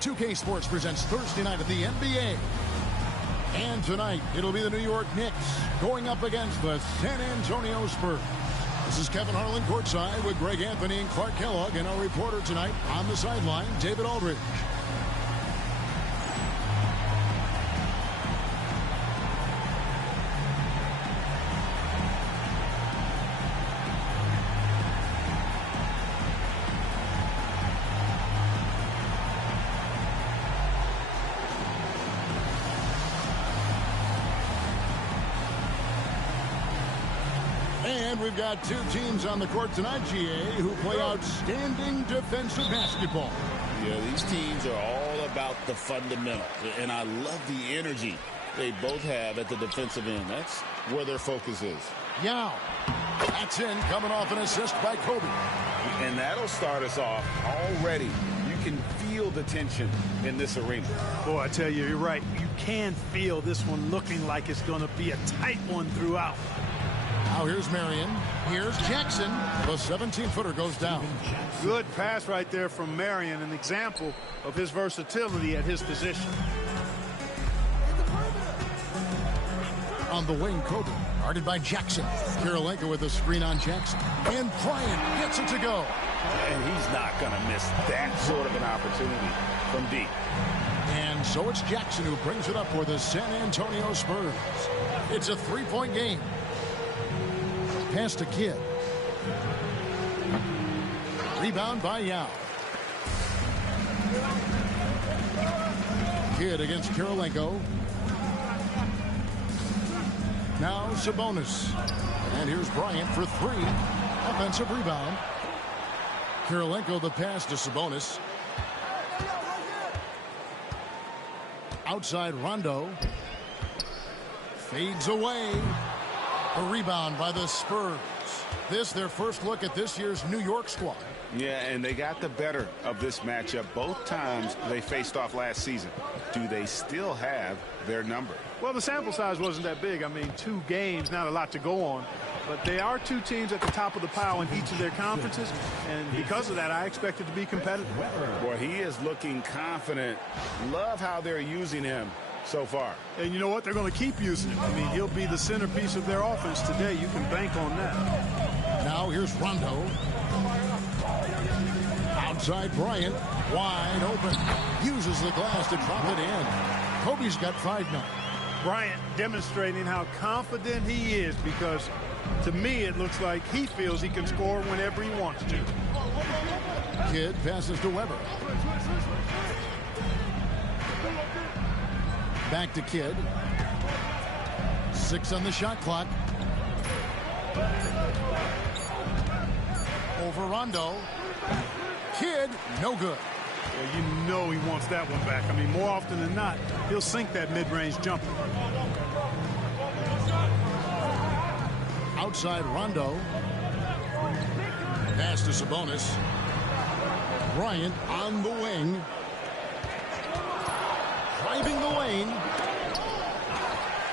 2K Sports presents Thursday night of the NBA. And tonight, it'll be the New York Knicks going up against the San Antonio Spurs. This is Kevin Harlan courtside with Greg Anthony and Clark Kellogg, and our reporter tonight on the sideline, David Aldridge. And we've got two teams on the court tonight, GA, who play outstanding defensive basketball. Yeah, these teams are all about the fundamentals, and I love the energy they both have at the defensive end. That's where their focus is. Yao. That's in, coming off an assist by Kobe. And that'll start us off already. You can feel the tension in this arena. Boy, I tell you, you're right. You can feel this one looking like it's going to be a tight one throughout. Now here's Marion. Here's Jackson. The 17-footer goes down. Good pass right there from Marion, an example of his versatility at his position. On the wing, Kobe, guarded by Jackson. Kirilenko with a screen on Jackson. And Bryant gets it to go. And he's not going to miss that sort of an opportunity from deep. And so it's Jackson who brings it up for the San Antonio Spurs. It's a three-point game. Pass to Kidd. Rebound by Yao. Kidd against Kirilenko. Now Sabonis. And here's Bryant for three. Offensive rebound. Kirilenko the pass to Sabonis. Outside Rondo. Fades away. A rebound by the Spurs. This their first look at this year's New York squad. Yeah, and they got the better of this matchup both times they faced off last season. Do they still have their number? Well, the sample size wasn't that big. I mean, 2 games, not a lot to go on. But they are 2 teams at the top of the pile in each of their conferences. And because of that, I expect it to be competitive. Boy, he is looking confident. Love how they're using him so far. And you know what? They're going to keep using him. I mean, he'll be the centerpiece of their offense today. You can bank on that. Now here's Rondo. Outside Bryant. Wide open. Uses the glass to drop it in. Kobe's got 5 now. Bryant demonstrating how confident he is, because to me it looks like he feels he can score whenever he wants to. Kidd passes to Weber. Back to Kidd. 6 on the shot clock. Over Rondo. Kidd, no good. Well, you know he wants that one back. I mean, more often than not, he'll sink that mid-range jumper. Outside Rondo. Pass to Sabonis. Bryant on the wing. Driving the lane.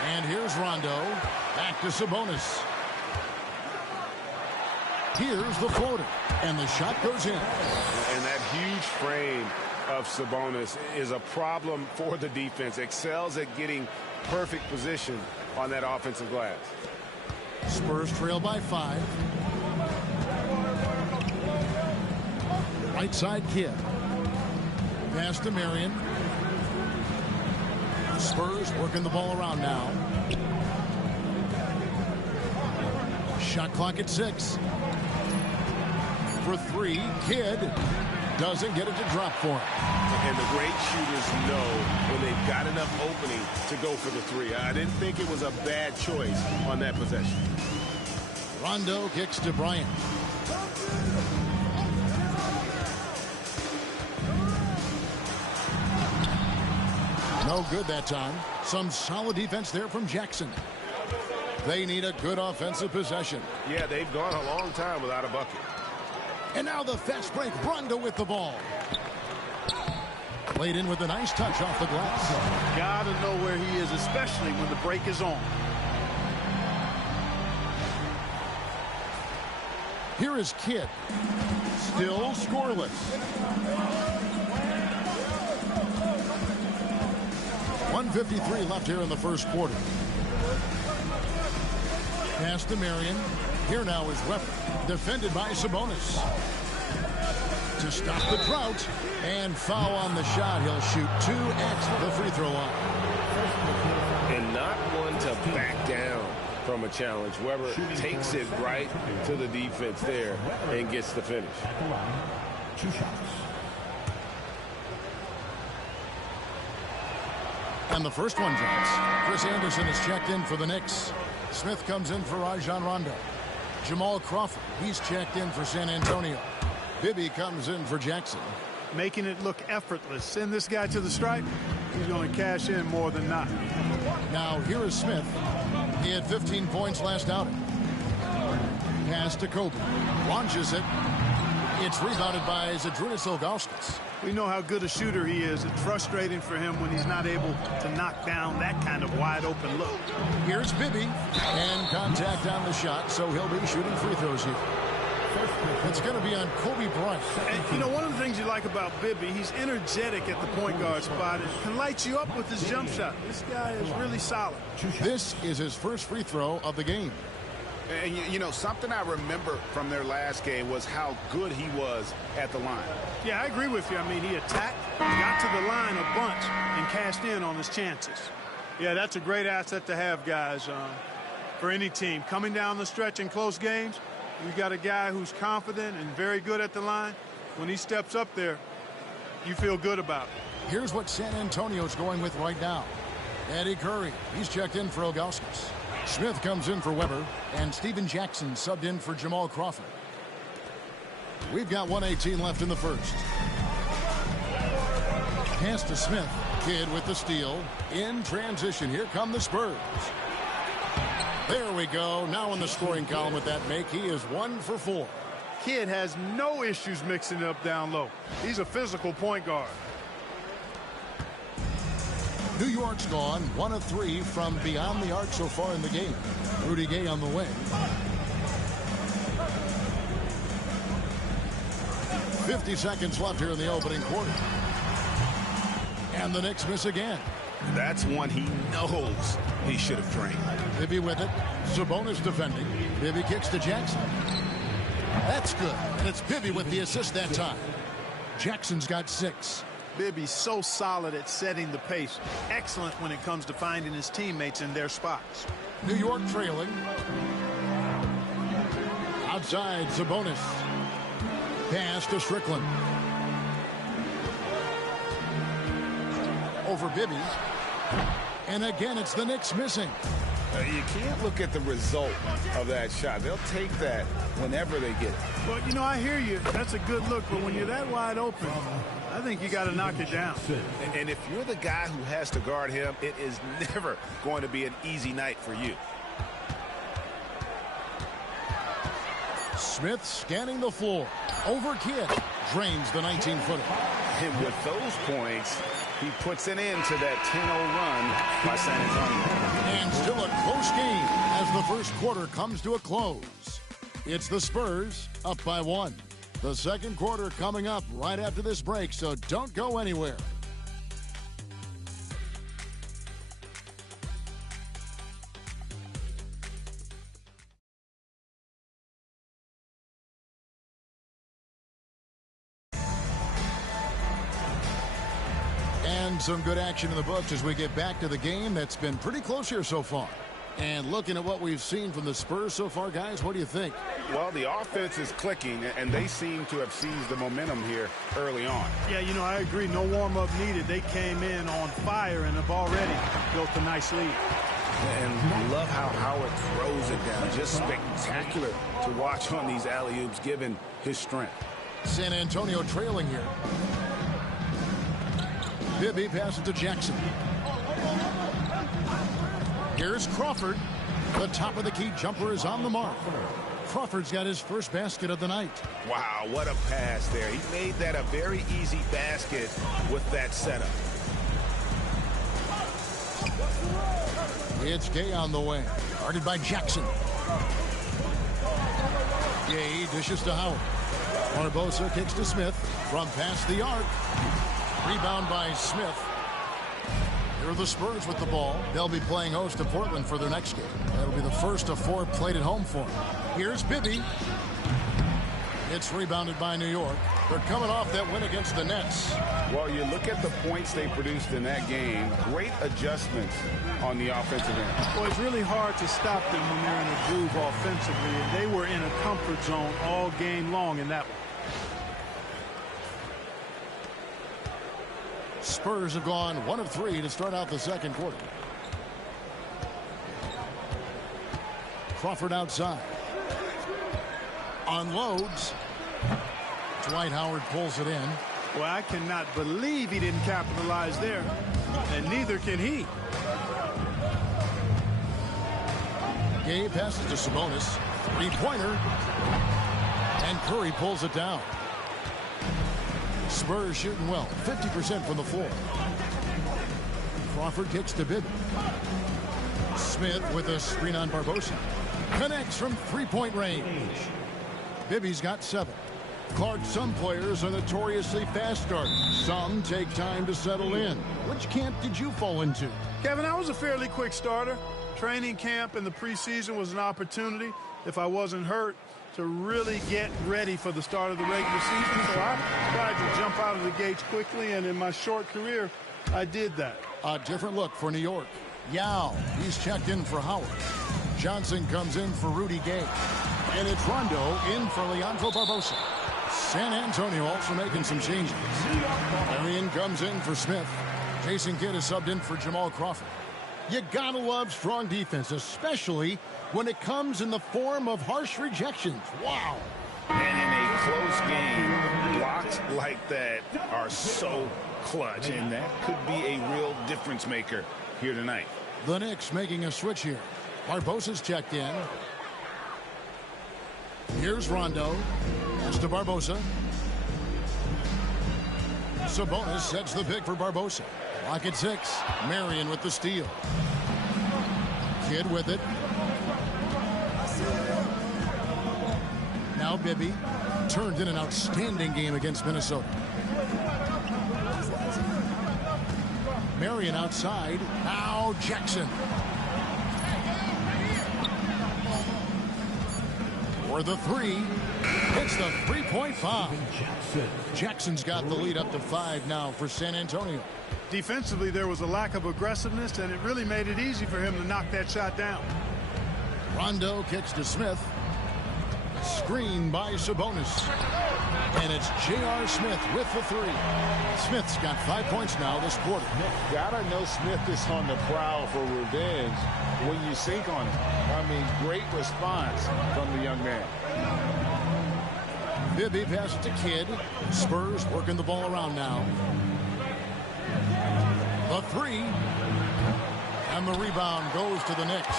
And here's Rondo. Back to Sabonis. Here's the floater. And the shot goes in. And that huge frame of Sabonis is a problem for the defense. Excels at getting perfect position on that offensive glass. Spurs trail by 5. Right side Kidd. Pass to Marion. Spurs working the ball around now. Shot clock at 6. For 3, Kidd doesn't get it to drop for him. And the great shooters know when they've got enough opening to go for the 3. I didn't think it was a bad choice on that possession. Rondo kicks to Bryant. No good that time. Some solid defense there from Jackson. They need a good offensive possession. Yeah, they've gone a long time without a bucket. And now the fast break. Rondo with the ball. Played in with a nice touch off the glass. Gotta know where he is, especially when the break is on. Here is Kidd. Still scoreless. 1:53 left here in the first quarter. Pass to Marion. Here now is Weber. Defended by Sabonis. To stop the drought. And foul on the shot. He'll shoot 2 at the free throw line. And not one to back down from a challenge. Weber takes it right to the defense there and gets the finish. 2 shots. And the first one drops. Chris Anderson is checked in for the Knicks. Smith comes in for Rajon Rondo. Jamal Crawford, he's checked in for San Antonio. Bibby comes in for Jackson. Making it look effortless. Send this guy to the stripe. He's going to cash in more than not. Now here is Smith. He had 15 points last outing. Pass to Kobe. Launches it. It's rebounded by Zydrunas Ilgauskas. We know how good a shooter he is. It's frustrating for him when he's not able to knock down that kind of wide open look. Here's Bibby. And contact on the shot, so he'll be shooting free throws here. It's going to be on Kobe Bryant. And, you know, one of the things you like about Bibby, he's energetic at the point guard spot and can light you up with his jump shot. This guy is really solid. This is his first free throw of the game. And, you know, something I remember from their last game was how good he was at the line. Yeah, I agree with you. I mean, he attacked, got to the line a bunch, and cashed in on his chances. Yeah, that's a great asset to have, guys, for any team. Coming down the stretch in close games, you've got a guy who's confident and very good at the line. When he steps up there, you feel good about it. Here's what San Antonio's going with right now. Eddie Curry, he's checked in for Ilgauskas. Smith comes in for Weber, and Steven Jackson subbed in for Jamal Crawford. We've got 1:18 left in the first. Pass to Smith. Kidd with the steal. In transition, here come the Spurs. There we go. Now in the scoring column with that make, he is 1 for 4. Kidd has no issues mixing it up down low. He's a physical point guard. New York's gone 1 of 3 from beyond the arc so far in the game. Rudy Gay on the wing. 50 seconds left here in the opening quarter. And the Knicks miss again. That's one he knows he should have drained. Bibby with it. Sabonis defending. Bibby kicks to Jackson. That's good. And it's Bibby with the assist that time. Jackson's got 6. Bibby's so solid at setting the pace. Excellent when it comes to finding his teammates in their spots. New York trailing. Outside, Sabonis. Pass to Strickland. Over Bibby. And again, it's the Knicks missing. You can't look at the result of that shot. They'll take that whenever they get it. Well, you know, I hear you. That's a good look, but when you're that wide open, I think you got to knock it down. And if you're the guy who has to guard him, it is never going to be an easy night for you. Smith scanning the floor. Over Kidd. Drains the 19-footer. And with those points, he puts an end to that 10-0 run by San Antonio. And still a close game as the first quarter comes to a close. It's the Spurs up by 1. The second quarter coming up right after this break, so don't go anywhere. And some good action in the books as we get back to the game that's been pretty close here so far. And looking at what we've seen from the Spurs so far, guys, what do you think? Well, the offense is clicking, and they seem to have seized the momentum here early on. Yeah, you know, I agree. No warm-up needed. They came in on fire and have already built a nice lead. And love how Howard throws it down. Just spectacular to watch on these alley-oops, given his strength. San Antonio trailing here. Bibby passes to Jackson. Here's Crawford. The top of the key jumper is on the mark. Crawford's got his first basket of the night. Wow, what a pass there. He made that a very easy basket with that setup. It's Gay on the way. Guarded by Jackson. Gay dishes to Howard. Barbosa kicks to Smith from past the arc. Rebound by Smith. Here are the Spurs with the ball. They'll be playing host to Portland for their next game. That'll be the first of 4 played at home for them. Here's Bibby. It's rebounded by New York. They're coming off that win against the Nets. Well, you look at the points they produced in that game. Great adjustments on the offensive end. Well, it's really hard to stop them when they're in a groove offensively, and they were in a comfort zone all game long in that one. Spurs have gone 1 of 3 to start out the second quarter. Crawford outside. Unloads. Dwight Howard pulls it in. Well, I cannot believe he didn't capitalize there, and neither can he. Gay passes to Sabonis. Three-pointer. And Curry pulls it down. Spurs shooting well, 50% from the floor. Crawford kicks to Bibby. Smith with a screen on Barbosa. Connects from three-point range. Bibby's got 7. Clark, some players are notoriously fast starters. Some take time to settle in. Which camp did you fall into? Kevin, I was a fairly quick starter. Training camp in the preseason was an opportunity, if I wasn't hurt, to really get ready for the start of the regular season. So I tried to jump out of the gates quickly, and in my short career, I did that. A different look for New York. Yao, he's checked in for Howard. Johnson comes in for Rudy Gay. And it's Rondo in for Leandro Barbosa. San Antonio also making some changes. Marion comes in for Smith. Jason Kidd is subbed in for Jamal Crawford. You gotta love strong defense, especially when it comes in the form of harsh rejections. Wow. And in a close game, blocks like that are so clutch, and that could be a real difference maker here tonight. The Knicks making a switch here. Barbosa's checked in. Here's Rondo. Pass to Barbosa. Sabonis sets the pick for Barbosa. Lock at 6. Marion with the steal. Kidd with it. Now Bibby turned in an outstanding game against Minnesota. Marion outside. Now Jackson. For the 3. It's the 3.5. Jackson's got the lead up to 5 now for San Antonio. Defensively, there was a lack of aggressiveness, and it really made it easy for him to knock that shot down. Rondo kicks to Smith. Screen by Sabonis. And it's J.R. Smith with the three. Smith's got 5 points now this quarter. Gotta know Smith is on the prowl for revenge when you sink on him. I mean, great response from the young man. Bibby passes to Kidd. Spurs working the ball around now. The three. And the rebound goes to the Knicks.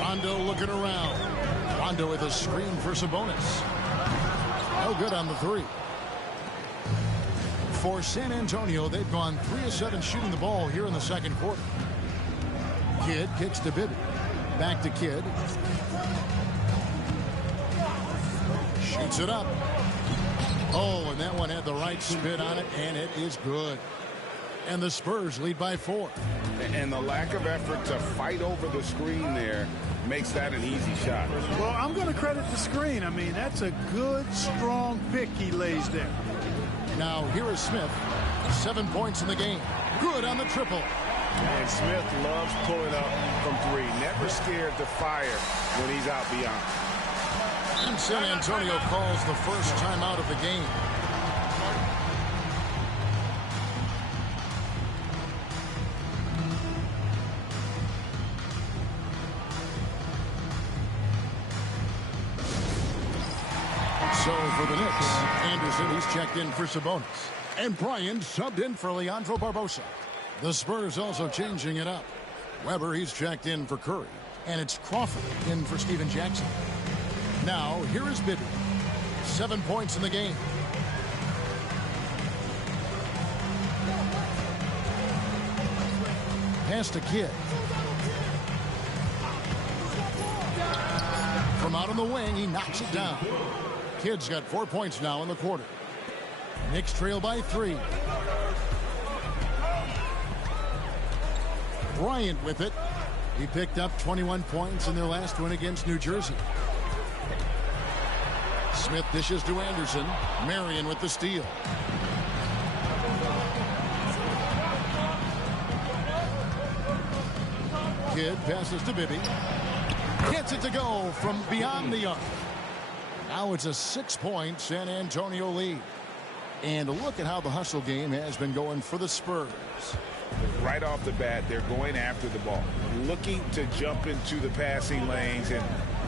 Rondo looking around. Rondo with a screen for Sabonis. No good on the three. For San Antonio, they've gone 3 of 7 shooting the ball here in the second quarter. Kidd kicks to Bibby. Back to Kidd. Shoots it up. Oh, and that one had the right spin on it, and it is good. And the Spurs lead by 4. And the lack of effort to fight over the screen there makes that an easy shot. Well, I'm going to credit the screen. I mean, that's a good, strong pick he lays there. Now, here is Smith. 7 points in the game. Good on the triple. And Smith loves pulling up from 3. Never scared to fire when he's out beyond. And San Antonio calls the first timeout of the game. So for the Knicks, Anderson, he's checked in for Sabonis. And Bryant subbed in for Leandro Barbosa. The Spurs also changing it up. Weber, he's checked in for Curry. And it's Crawford in for Steven Jackson. Now, here is Bibby. 7 points in the game. Pass to Kidd. From out on the wing, he knocks it down. Kidd's got 4 points now in the quarter. Knicks trail by 3. Bryant with it. He picked up 21 points in their last win against New Jersey. Smith dishes to Anderson. Marion with the steal. Kidd passes to Bibby. Gets it to go from beyond the arc. Now it's a 6-point San Antonio lead. And look at how the hustle game has been going for the Spurs. Right off the bat, they're going after the ball, looking to jump into the passing lanes and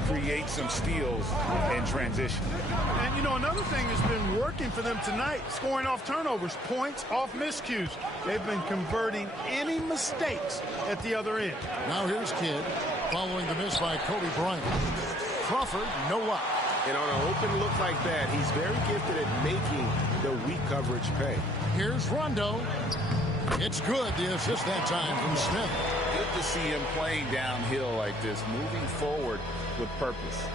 create some steals in transition. And, you know, another thing that's been working for them tonight, scoring off turnovers, points off miscues. They've been converting any mistakes at the other end. Now here's Kidd following the miss by Kobe Bryant. Crawford, no luck. And on an open look like that, he's very gifted at making the weak coverage pay. Here's Rondo. It's good, the assist that time from Smith. Good to see him playing downhill like this, moving forward with purpose.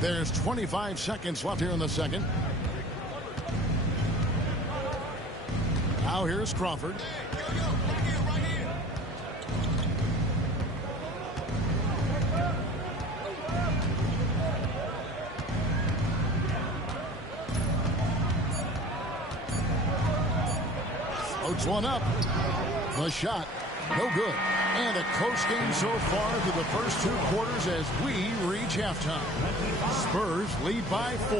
There's 25 seconds left here in the second. Now here's Crawford. Floats one up. The shot, no good. And a close game so far through the first 2 quarters as we reach halftime. Spurs lead by 4.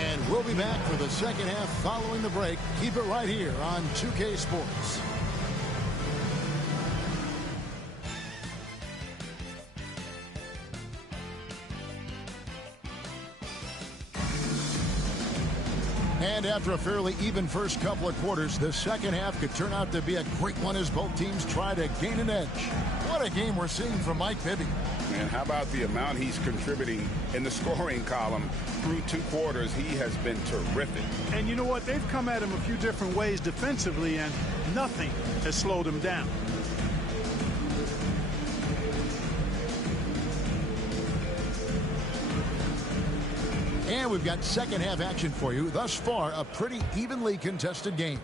And we'll be back for the second half following the break. Keep it right here on 2K Sports. And after a fairly even first couple of quarters, the second half could turn out to be a great one as both teams try to gain an edge. What a game we're seeing from Mike Bibby. And how about the amount he's contributing in the scoring column through 2 quarters? He has been terrific. And you know what? They've come at him a few different ways defensively, and nothing has slowed him down. And we've got second half action for you. Thus far, a pretty evenly contested game.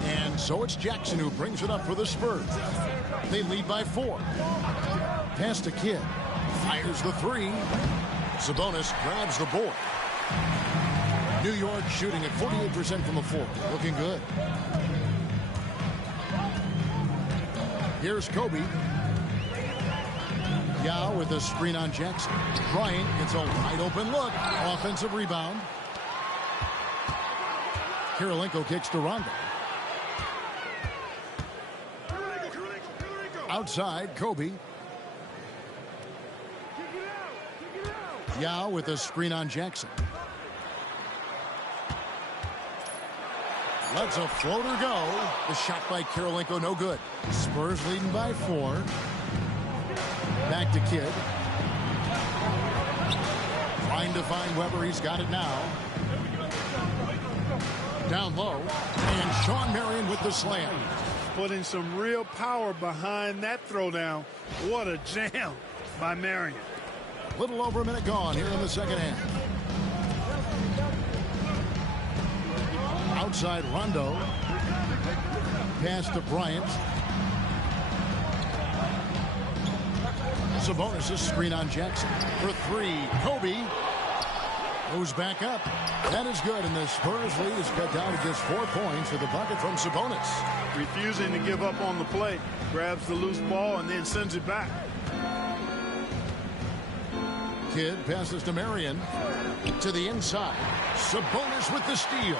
And so it's Jackson who brings it up for the Spurs. They lead by 4. Pass to Kidd. Fires the 3. Sabonis grabs the board. New York shooting at 48% from the floor. Looking good. Here's Kobe. Yao with a screen on Jackson. Bryant gets a wide open look. Offensive rebound. Kirilenko kicks to Rondo. Outside, Kobe. Yao with a screen on Jackson. Lets a floater go. The shot by Kirilenko, no good. Spurs leading by 4. Back to Kidd. Trying to find Weber. He's got it now. Down low. And Sean Marion with the slam. Putting some real power behind that throwdown. What a jam by Marion. Little over a minute gone here in the second half. Outside Rondo. Pass to Bryant. Sabonis' screen on Jackson. For 3, Kobe. Moves back up. That is good, and the Spurs lead is cut down to just 4 points with a bucket from Sabonis. Refusing to give up on the play. Grabs the loose ball and then sends it back. Kidd passes to Marion. To the inside. Sabonis with the steal.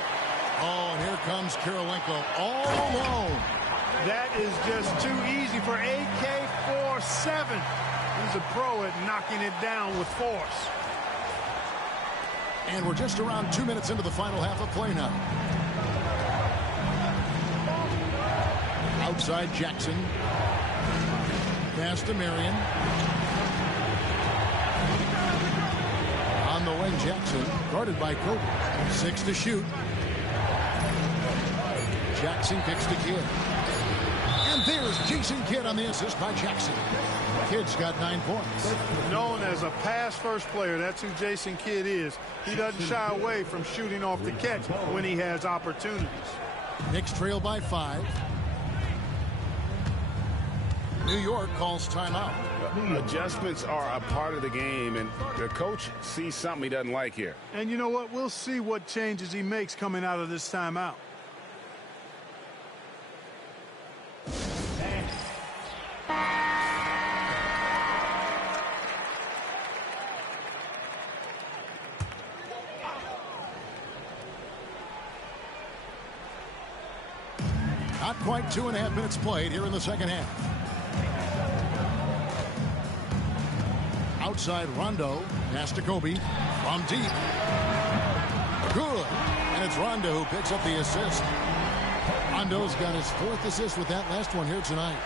Oh, and here comes Kirilenko all alone. That is just too easy for AK-47. He's a pro at knocking it down with force. And we're just around 2 minutes into the final half of play now. Outside Jackson. Pass to Marion. On the wing, Jackson, guarded by Kobe. 6 to shoot. Jackson kicks to Kidd. And there's Jason Kidd on the assist by Jackson. Kidd's got 9 points. Known as a pass-first player, that's who Jason Kidd is. He doesn't shy away from shooting off the catch when he has opportunities. Knicks trail by 5. New York calls timeout. Adjustments are a part of the game, and the coach sees something he doesn't like here. And you know what? We'll see what changes he makes coming out of this timeout. Not quite 2.5 minutes played here in the second half. Outside Rondo. Pass to Kobe. From deep. Good. And it's Rondo who picks up the assist. Rondo's got his 4th assist with that last one here tonight.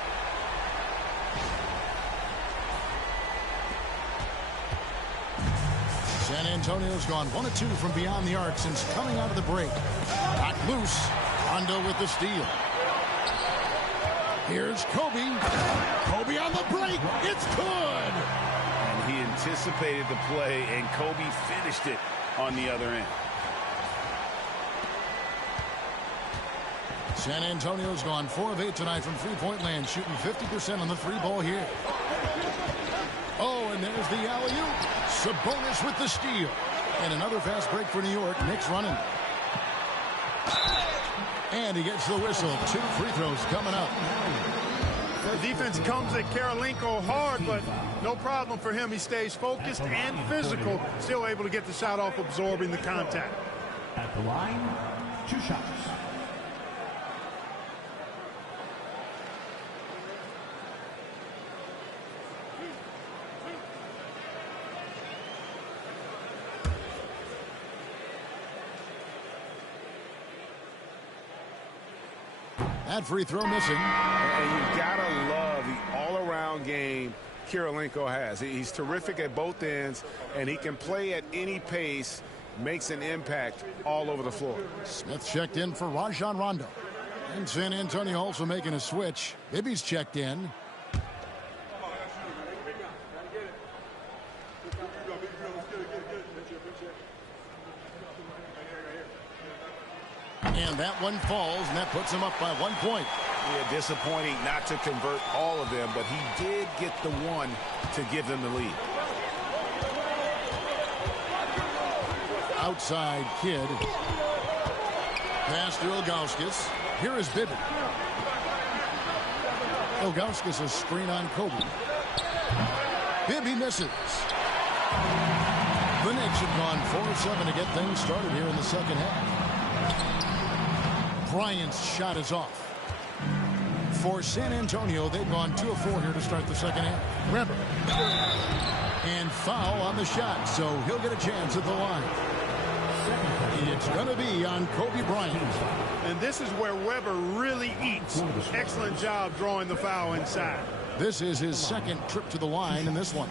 San Antonio's gone 1 of 2 from beyond the arc since coming out of the break. Got loose. Rondo with the steal. Here's Kobe. Kobe on the break. It's good. And he anticipated the play, and Kobe finished it on the other end. San Antonio's gone 4 of 8 tonight from three-point land, shooting 50% on the 3-ball here. Oh, and there's the alley-oop. Sabonis with the steal. And another fast break for New York. Knicks running. And he gets the whistle. 2 free throws coming up. The defense comes at Kirilenko hard, but no problem for him. He stays focused and physical, still able to get the shot off, absorbing the contact. At the line, 2 shots. That free throw missing. And you've got to love the all-around game Kirilenko has. He's terrific at both ends, and he can play at any pace, makes an impact all over the floor. Smith checked in for Rajon Rondo. And San Antonio also making a switch. Bibby's checked in. And that one falls, and that puts him up by 1 point. Yeah, disappointing not to convert all of them, but he did get the one to give them the lead. Outside Kidd. Pass to Ilgauskas. Here is Bibby. Ilgauskas a screen on Kobe. Bibby misses. The Knicks have gone 4 of 7 to get things started here in the second half. Bryant's shot is off. For San Antonio, they've gone 2 of 4 here to start the second half. Weber. And foul on the shot, so he'll get a chance at the line. It's going to be on Kobe Bryant. And this is where Weber really eats. Excellent job drawing the foul inside. This is his second trip to the line in this one.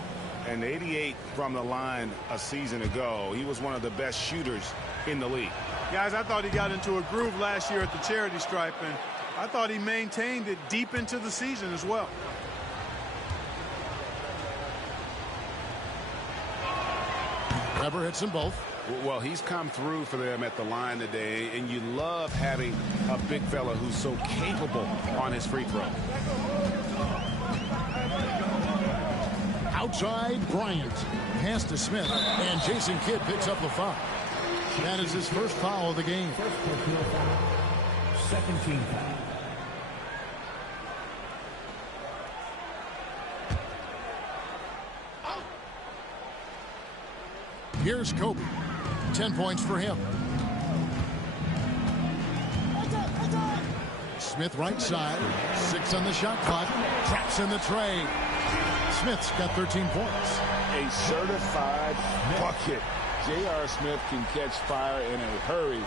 And 88 from the line a season ago. He was one of the best shooters in the league. Guys, I thought he got into a groove last year at the charity stripe, and I thought he maintained it deep into the season as well. Weber hits them both. Well, he's come through for them at the line today, and you love having a big fella who's so capable on his free throw. Outside, Bryant. Pass to Smith, and Jason Kidd picks up the foul. That is his first foul of the game. Second team foul. Here's Kobe. 10 points for him. Smith right side. 6 on the shot clock. Traps in the tray. Smith's got 13 points. A certified bucket. J.R. Smith can catch fire in a hurry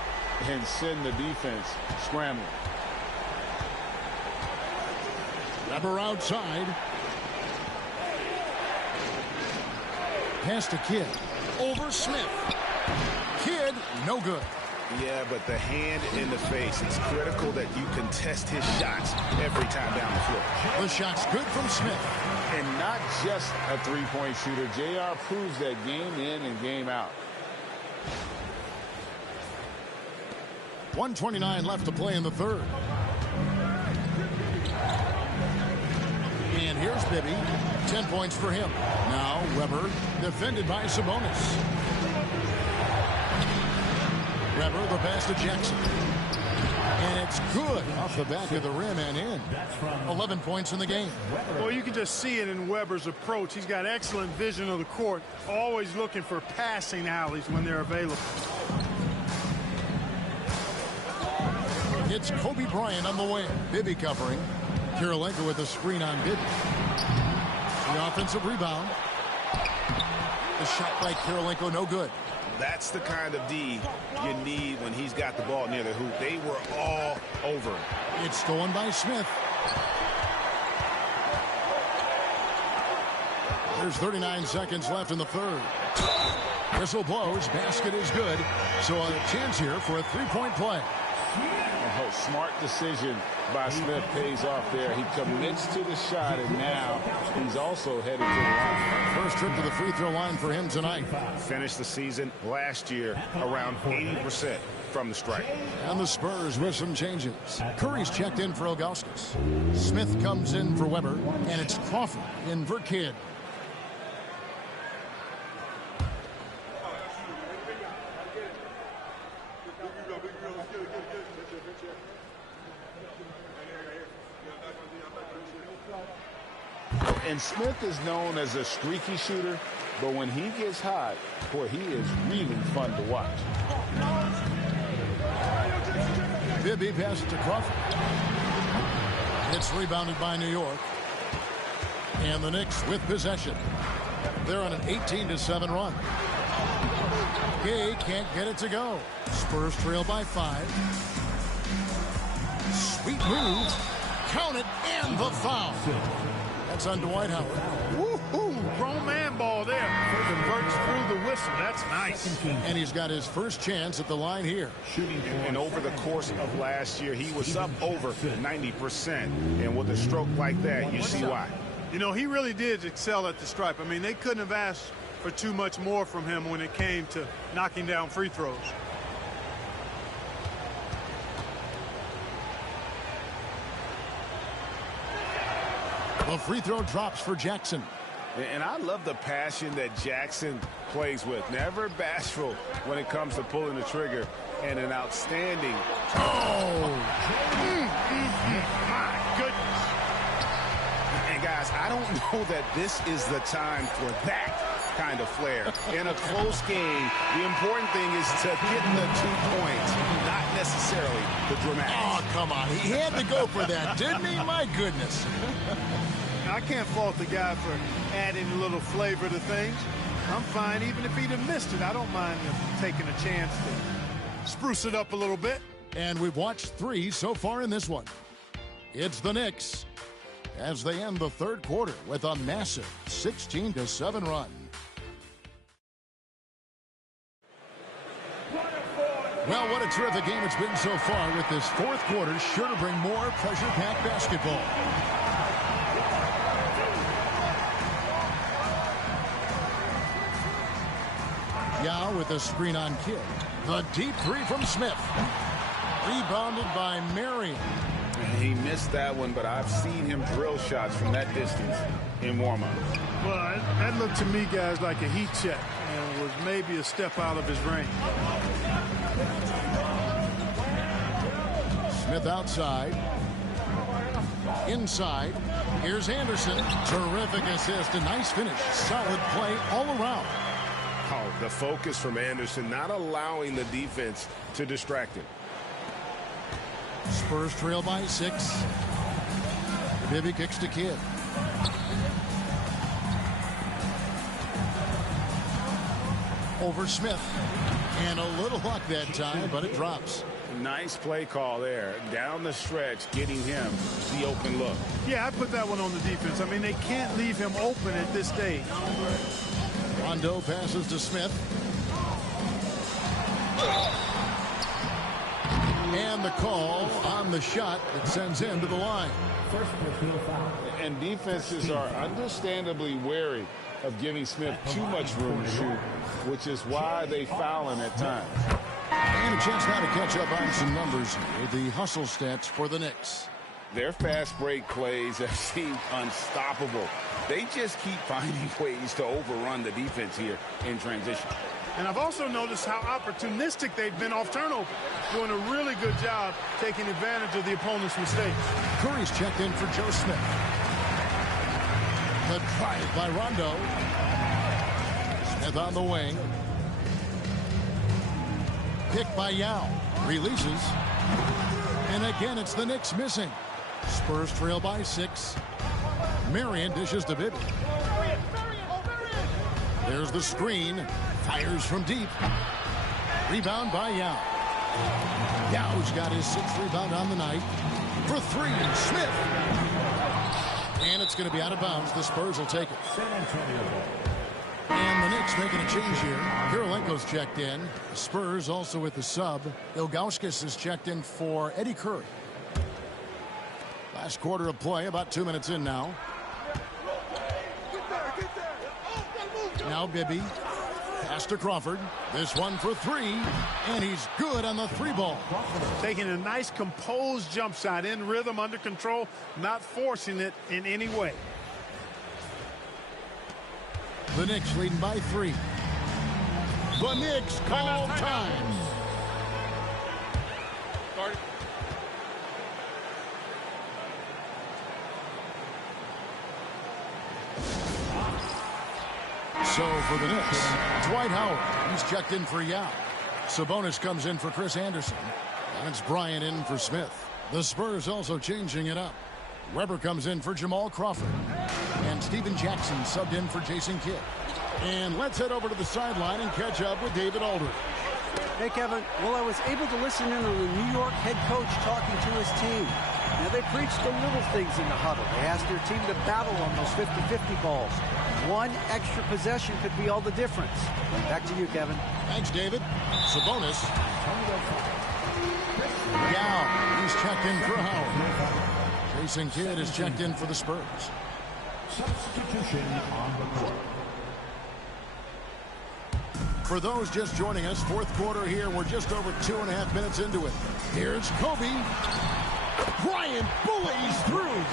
and send the defense scrambling. Weber outside. Pass to Kidd. Over Smith. Kidd, no good. Yeah, but the hand in the face, it's critical that you contest his shots every time down the floor. The shot's good from Smith. And not just a three-point shooter. J.R. proves that game in and game out. 1:29 left to play in the third. And here's Bibby. 10 points for him. Now Weber, defended by Sabonis. Weber, the pass to Jackson. And it's good off the back of the rim and in. 11 points in the game. Well, you can just see it in Weber's approach. He's got excellent vision of the court, always looking for passing alleys when they're available. It's Kobe Bryant on the wing. Bibby covering. Kirilenko with the screen on Bibby. The offensive rebound. The shot by Kirilenko, no good. That's the kind of D you need when he's got the ball near the hoop. They were all over him. It's stolen by Smith. There's 39 seconds left in the third. Whistle blows. Basket is good. So a chance here for a three-point play. Oh, smart decision by Smith pays off there. He commits to the shot, and now he's also headed to the line. First trip to the free throw line for him tonight. Finished the season last year around 80% from the stripe. And the Spurs with some changes. Curry's checked in for Ilgauskas. Smith comes in for Weber, and it's Crawford in for Kidd. And Smith is known as a streaky shooter, but when he gets hot, boy, he is really fun to watch. Bibby passes to Crawford. It's rebounded by New York. And the Knicks with possession. They're on an 18-7 run. Gay can't get it to go. Spurs trail by 5. Sweet move. Count it, and the foul. That's on Dwight Howard. Woo-hoo! Grown man ball there. Converts through the whistle. That's nice. And he's got his first chance at the line here. And over the course of last year, he was up over 90%. And with a stroke like that, you see why. You know, he really did excel at the stripe. I mean, they couldn't have asked for too much more from him when it came to knocking down free throws. The free throw drops for Jackson. And I love the passion that Jackson plays with. Never bashful when it comes to pulling the trigger. And an outstanding. Oh! My goodness. know that this is the time for that kind of flair. In a close game, the important thing is to get the 2 points, not necessarily the dramatic. Oh, come on. He had to go for that, didn't he? My goodness. Now, I can't fault the guy for adding a little flavor to things. I'm fine even if he'd have missed it. I don't mind him taking a chance to spruce it up a little bit. And we've watched 3 so far in this one. It's the Knicks as they end the third quarter with a massive 16-7 run. Well, what a terrific game it's been so far, with this fourth quarter sure to bring more pressure-packed basketball. Yao with a screen on Kidd. The deep 3 from Smith. Rebounded by Marion. He missed that one, but I've seen him drill shots from that distance in warm-up. Well, that looked to me, guys, like a heat check and was maybe a step out of his range. Smith outside. Inside. Here's Anderson. Terrific assist. A nice finish. Solid play all around. Oh, the focus from Anderson, not allowing the defense to distract him. Spurs trail by 6. Bibby kicks to Kidd. Over Smith. And a little luck that time, but it drops. Nice play call there. Down the stretch, getting him the open look. Yeah, I put that one on the defense. I mean, they can't leave him open at this stage. Rondo passes to Smith. And the call on the shot that sends him to the line. First personal foul. And defenses are understandably wary of giving Smith too much room to shoot, which is why they foul him at times. And a chance now to catch up on some numbers with the hustle stats for the Knicks. Their fast break plays have seemed unstoppable. They just keep finding ways to overrun the defense here in transition. And I've also noticed how opportunistic they've been off turnover, doing a really good job taking advantage of the opponent's mistakes. Curry's checked in for Joe Smith. The drive by Rondo. Smith on the wing. Picked by Yao. Releases. And again, it's the Knicks missing. Spurs trail by 6. Marion dishes to Bibby. There's the screen. Fires from deep. Rebound by Yao. Yao's got his 6th rebound on the night. For 3, Smith. And it's going to be out of bounds. The Spurs will take it. And the Knicks making a change here. Kirilenko's checked in. The Spurs also with the sub. Ilgauskas is checked in for Eddie Curry. Last quarter of play, about 2 minutes in now. Now Bibby. Pass to Crawford. This one for 3. And he's good on the 3-ball. Taking a nice composed jump shot, in rhythm, under control, not forcing it in any way. The Knicks leading by 3. The Knicks call time. So for the Knicks, Dwight Howard. He's checked in for Yao. Sabonis comes in for Chris Anderson. And it's Bryant in for Smith. The Spurs also changing it up. Weber comes in for Jamal Crawford. And Steven Jackson subbed in for Jason Kidd. And let's head over to the sideline and catch up with David Aldridge. Hey, Kevin. Well, I was able to listen in on the New York head coach talking to his team. Now, they preached the little things in the huddle. They asked their team to battle on those 50-50 balls. One extra possession could be all the difference. Back to you, Kevin. Thanks, David. Sabonis. Yao, he's checked in for Howard. Jason Kidd is checked in for the Spurs. Substitution on the court. For those just joining us, fourth quarter here. We're just over 2.5 minutes into it. Here's Kobe. Bryant bullies through.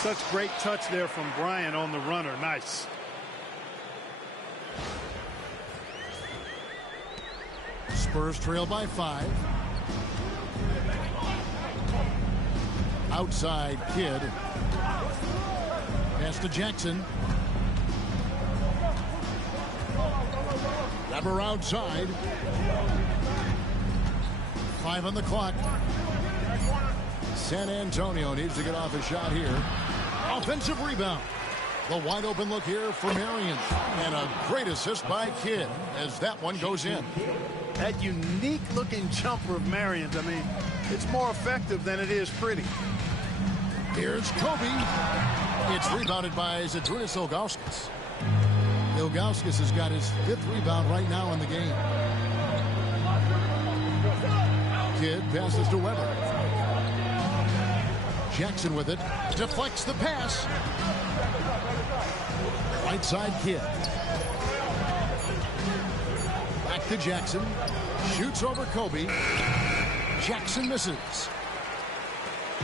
Such great touch there from Bryant on the runner. Nice. Spurs trail by 5. Outside Kidd. Pass to Jackson. Weber outside. 5 on the clock. San Antonio needs to get off a shot here. Offensive rebound. The wide open look here for Marion. And a great assist by Kidd as that one goes in. That unique looking jumper of Marion's, I mean, it's more effective than it is pretty. Here's Kobe. It's rebounded by Zydrunas Ilgauskas. Ilgauskas has got his 5th rebound right now in the game. Kidd passes to Weber. Jackson with it. Deflects the pass. Right side Kidd. Back to Jackson. Shoots over Kobe. Jackson misses.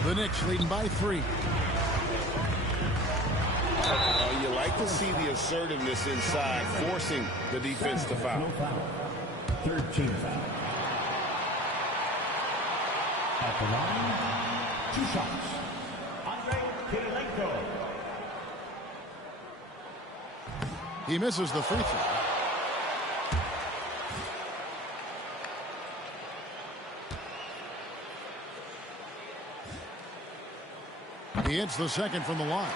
The Knicks leading by 3. You like to see the assertiveness inside, forcing the defense to foul. 13 foul. At the line, 2 shots. Andre Kirilenko. He misses the free throw. He hits the second from the line.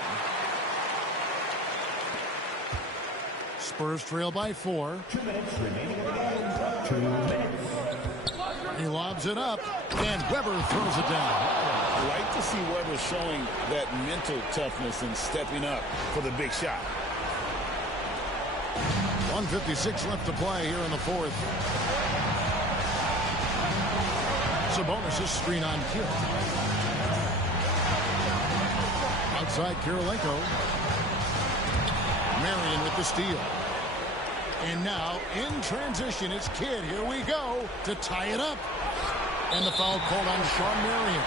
Spurs trail by 4. 2 minutes remaining in the game. 2 minutes. He lobs it up, and Weber throws it down. I like to see Weber showing that mental toughness and stepping up for the big shot. 1:56 left to play here in the 4th. Sabonis' screen on Kidd. Outside Kirilenko. Marion with the steal. And now in transition, it's Kidd. Here we go to tie it up. And the foul called on Shawn Marion.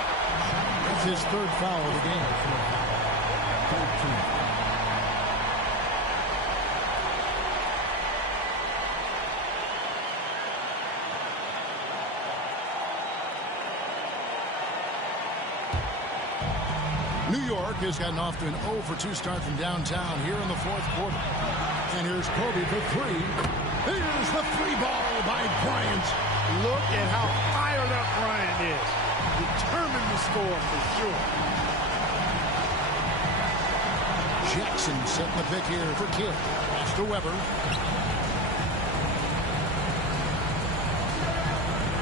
That's his 3rd foul of the game. 13. New York has gotten off to an 0 for 2 start from downtown here in the 4th quarter. And here's Kobe for 3. Here's the 3 ball by Bryant. Look at how fired up Bryant is. Determined to score for sure. Jackson setting the pick here for Kidd. Pass to Weber.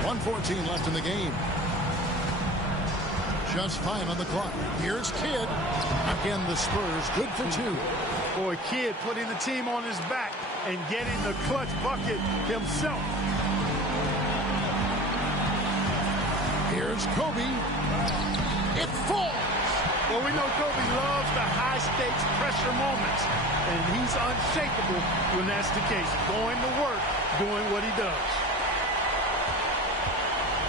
1:14 left in the game. Just 5 on the clock. Here's Kidd. Again, the Spurs good for 2. Boy, Kidd putting the team on his back and getting the clutch bucket himself. Here's Kobe. It falls. Well, we know Kobe loves the high-stakes pressure moments, and he's unshakable when that's the case. Going to work, doing what he does.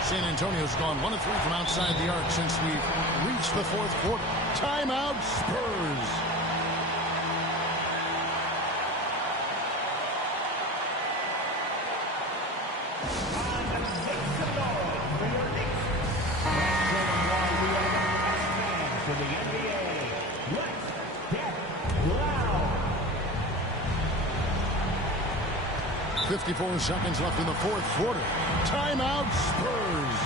San Antonio's gone 1 of 3 from outside the arc since we've reached the 4th quarter. Timeout, Spurs. For the NBA, let's get loud. 54 seconds left in the 4th quarter. Timeout, Spurs.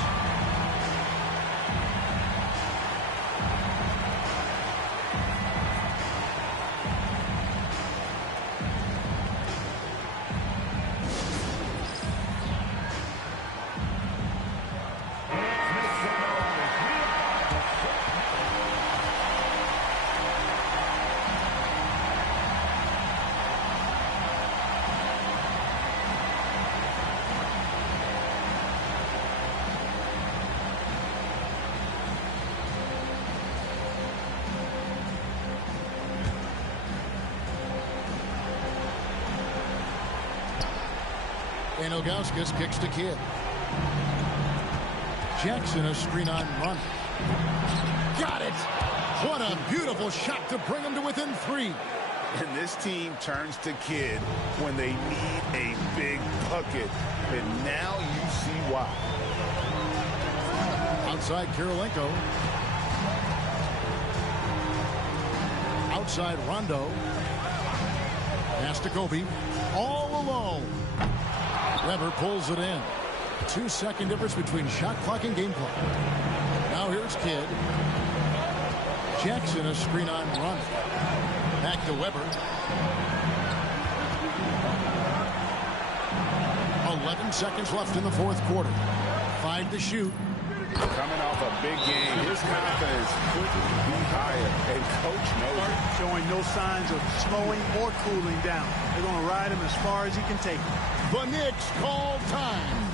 And Ilgauskas kicks to Kidd. Jackson a screen on run. Got it! What a beautiful shot to bring him to within 3. And this team turns to Kidd when they need a big bucket. And now you see why. Outside Kirilenko. outside Rondo. Pass to Kobe. All alone. Weber pulls it in. 2-second difference between shot clock and game clock. Now here's Kidd. Jackson, a screen on run. Back to Weber. 11 seconds left in the fourth quarter. 5 to shoot. Coming off a big game, his confidence couldn't be higher, and coach knows it. Showing no signs of slowing or cooling down. They're going to ride him as far as he can take him. The Knicks call time.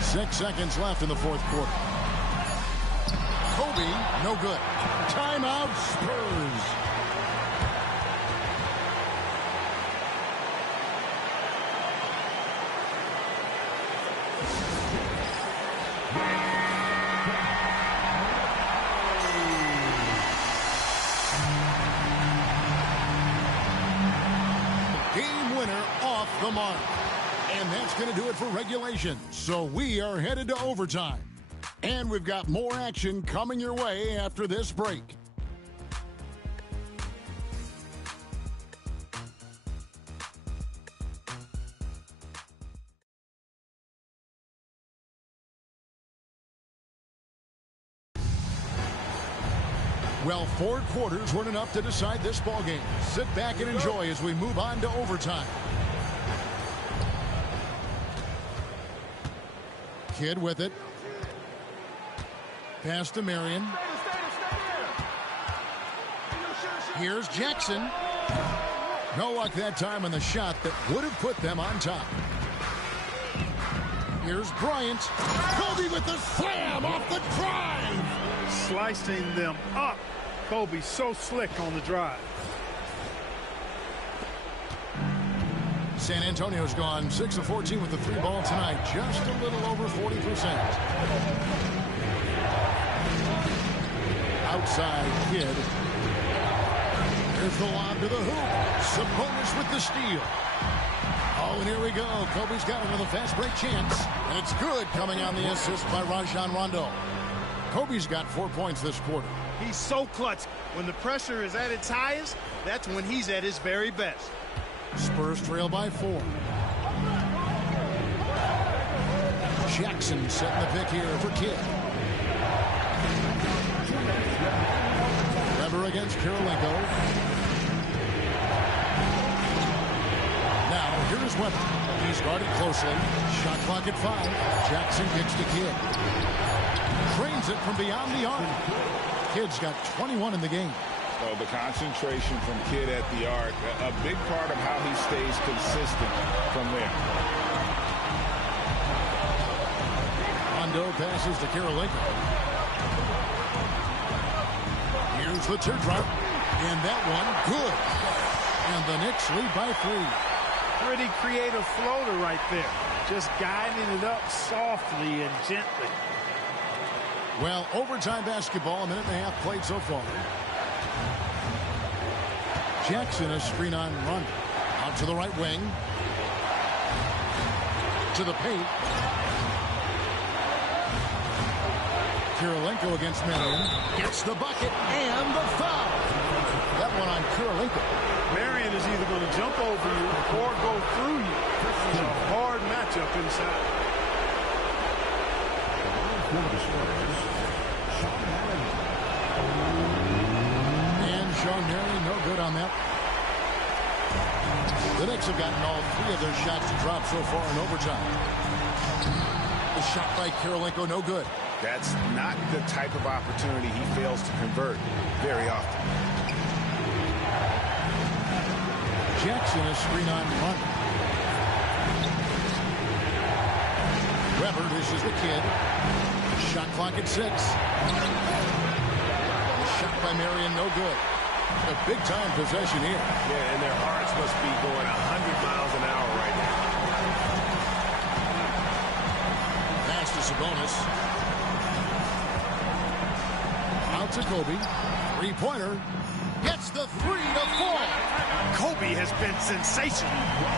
Six seconds left in the fourth quarter. Kobe, no good. Timeout, Spurs. Game winner off the mark. And that's going to do it for regulation. So we are headed to overtime. And we've got more action coming your way after this break. Well, 4 quarters weren't enough to decide this ballgame. Sit back and enjoy as we move on to overtime. Kidd with it. Pass to Marion. Here's Jackson. No luck that time on the shot that would have put them on top. Here's Bryant. Kobe with the slam off the drive. Slicing them up. Kobe so slick on the drive. San Antonio's gone 6 of 14 with the 3-ball tonight. Just a little over 40%. Outside Kidd. There's the lob to the hoop. Sabonis with the steal. Oh, and here we go. Kobe's got another fast break chance. And it's good, coming on the assist by Rajon Rondo. Kobe's got 4 points this quarter. He's so clutch. When the pressure is at its highest, that's when he's at his very best. Spurs trail by 4. Jackson setting the pick here for Kidd. Weber against Kirilenko. Now here's Weber. He's guarded closely. Shot clock at 5. Jackson kicks to Kidd. Trains it from beyond the arc. Kidd's got 21 in the game. So the concentration from Kidd at the arc, a big part of how he stays consistent from there. Rondo passes to Kirilenko. Here's the teardrop. And that one, good. And the Knicks lead by 3. Pretty creative floater right there. Just guiding it up softly and gently. Well, overtime basketball, a minute and a half played so far. Jackson, a screen on run. Out to the right wing. To the paint. Kirilenko against Marion. Gets the bucket and the foul. That one on Kirilenko. Marion is either going to jump over you or go through you. This is a hard matchup inside. And Sean Marion, no good on that. The Knicks have gotten all 3 of their shots to drop so far in overtime. The shot by Kirilenko, no good. That's not the type of opportunity he fails to convert very often. Jackson, a screen on run. Weber dishes the Kidd. Shot clock at 6. The shot by Marion, no good. A big-time possession here. Yeah, and their hearts must be going 100 miles an hour right now. Pass to Sabonis. Out to Kobe. 3-pointer. Gets the 3 to fall. Kobe has been sensational.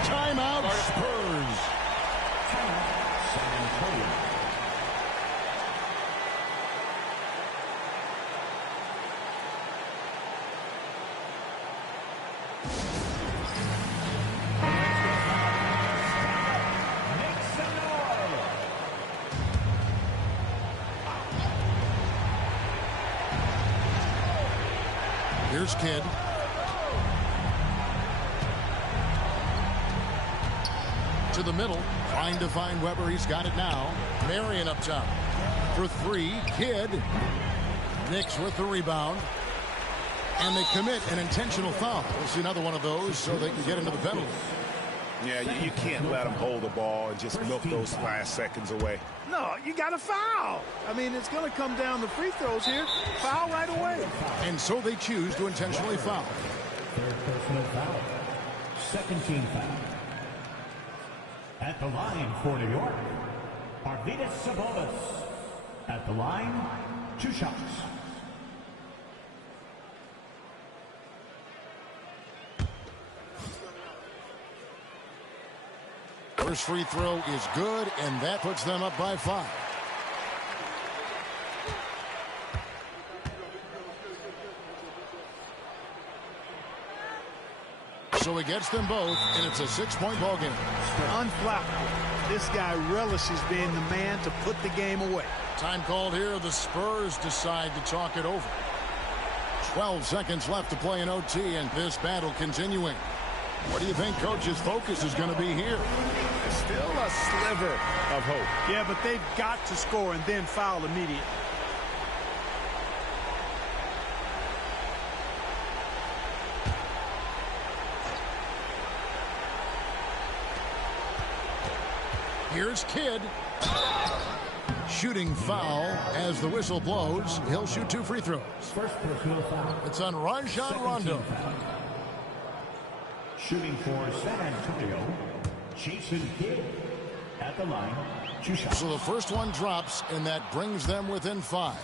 Timeout Spurs. San Antonio. Make some noise. Here's Kidd. To the middle, trying to find Weber. He's got it now. Marion up top for 3. Kidd. Knicks with the rebound. And they commit an intentional foul. We'll see another one of those so they can get into the penalty. Yeah, you can't let them hold the ball and just milk those last seconds away. No, you got to foul. I mean, it's going to come down to free throws here. Foul right away. And so they choose to intentionally foul. Third personal foul. Second team foul. At the line for New York, Arvydas Sabonis. At the line, 2 shots. First free throw is good, and that puts them up by 5. So he gets them both, and it's a 6-point ball game. Unflappable. This guy relishes being the man to put the game away. Time called here. The Spurs decide to talk it over. 12 seconds left to play in OT, and this battle continuing. What do you think Coach's focus is going to be here? Still a sliver of hope. Yeah, but they've got to score and then foul immediately. Here's Kidd. Shooting foul as the whistle blows. He'll shoot 2 free throws. First personal foul. It's on Rajon Rondo. Shooting for San Antonio, Jason Kidd. At the line, 2 shots. So the first one drops, and that brings them within 5.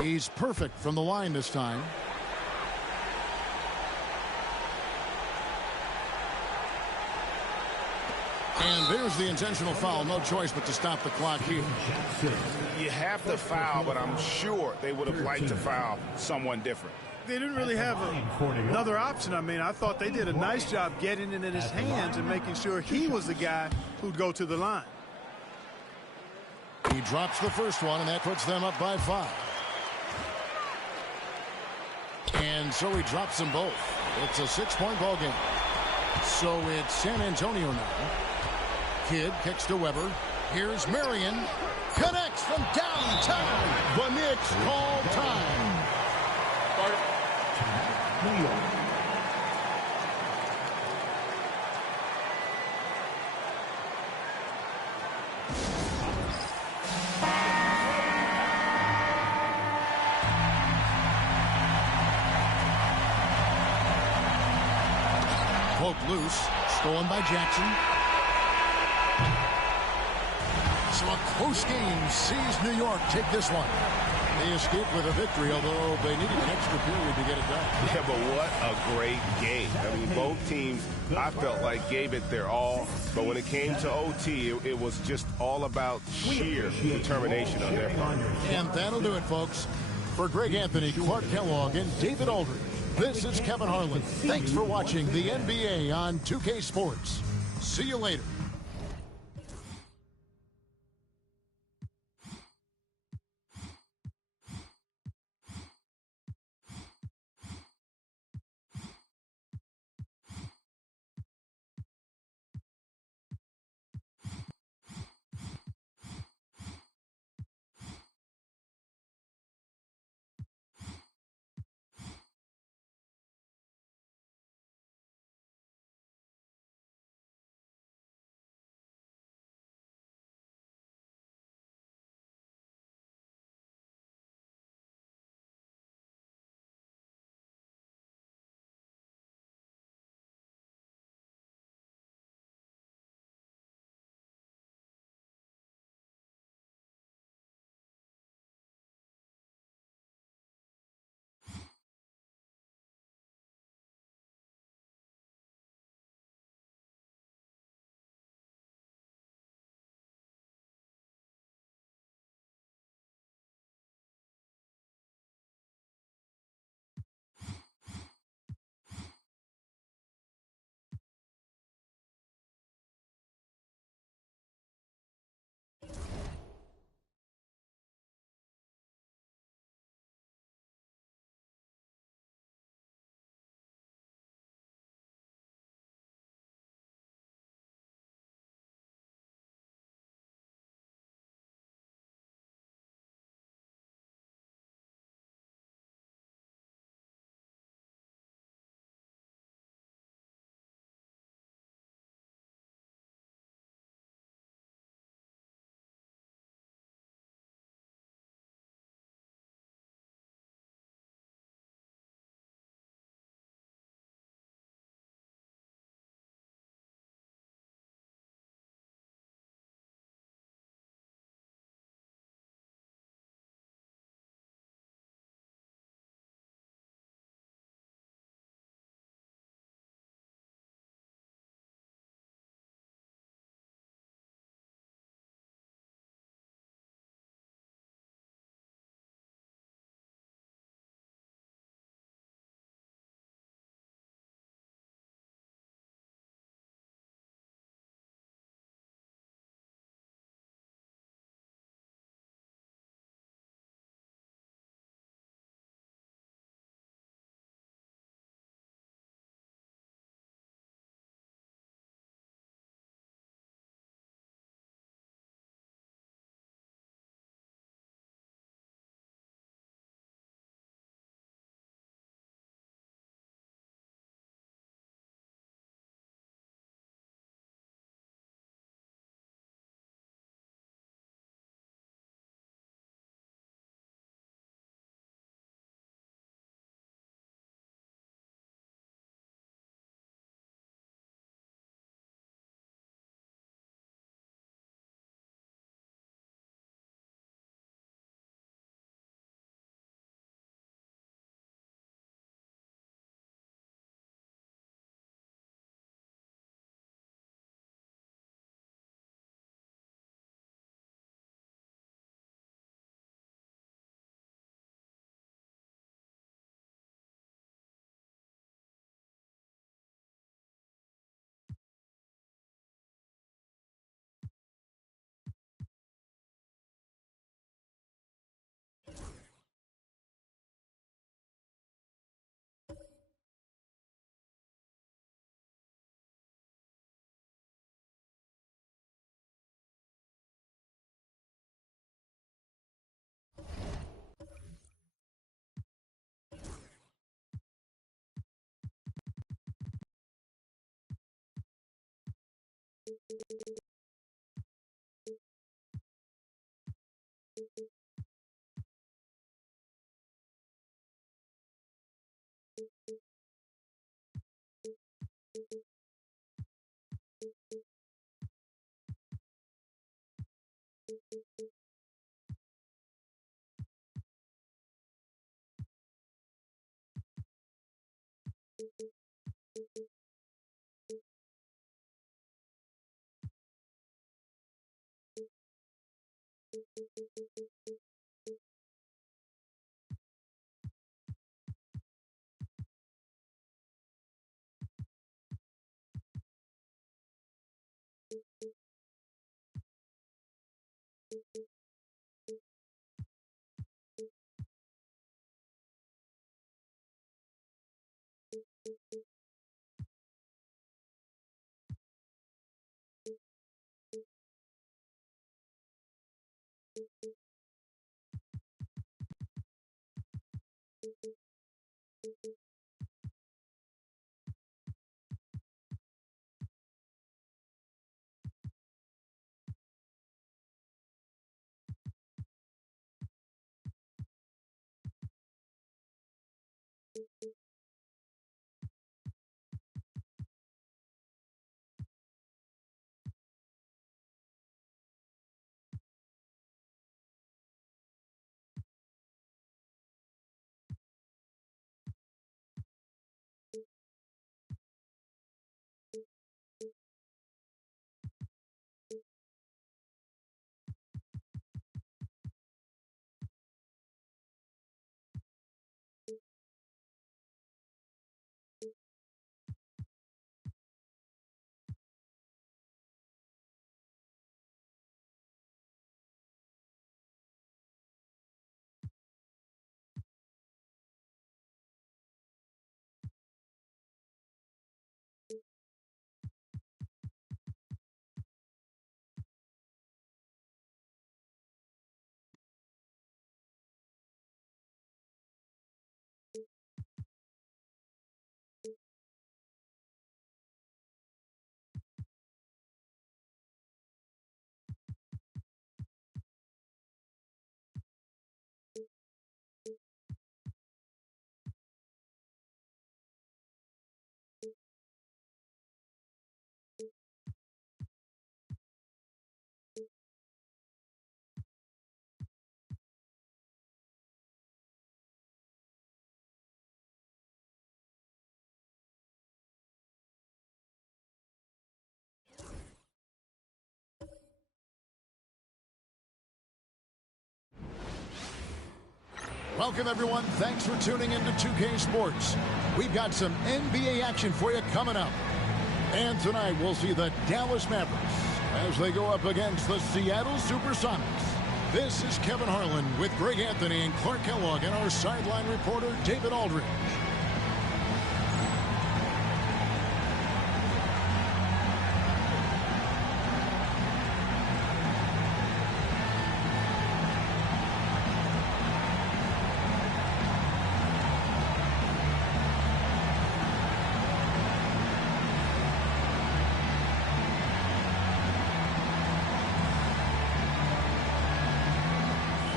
He's perfect from the line this time. And there's the intentional foul. No choice but to stop the clock here. You have to foul, but I'm sure they would have liked to foul someone different. They didn't really have another option. I mean, I thought they did a nice job getting it in his hands and making sure he was the guy who'd go to the line. He drops the first one, and that puts them up by 5. And so he drops them both. It's a 6-point ball game. So it's San Antonio now. Kidd kicks to Weber. Here's Marion. Connects from downtown. The Knicks call time. New York. Poked loose. Stolen by Jackson. So a close game sees New York take this one. They escaped with a victory, although they needed an extra period to get it done. Yeah, but what a great game. I mean, both teams, I felt like, gave it their all. But when it came to OT, it was just all about sheer determination on their part. And that'll do it, folks. For Greg Anthony, Clark Kellogg, and David Aldridge, this is Kevin Harlan. Thanks for watching the NBA on 2K Sports. See you later. Welcome, everyone. Thanks for tuning into 2K Sports. We've got some NBA action for you coming up. And tonight, we'll see the Dallas Mavericks as they go up against the Seattle Supersonics. This is Kevin Harlan with Greg Anthony and Clark Kellogg and our sideline reporter, David Aldridge.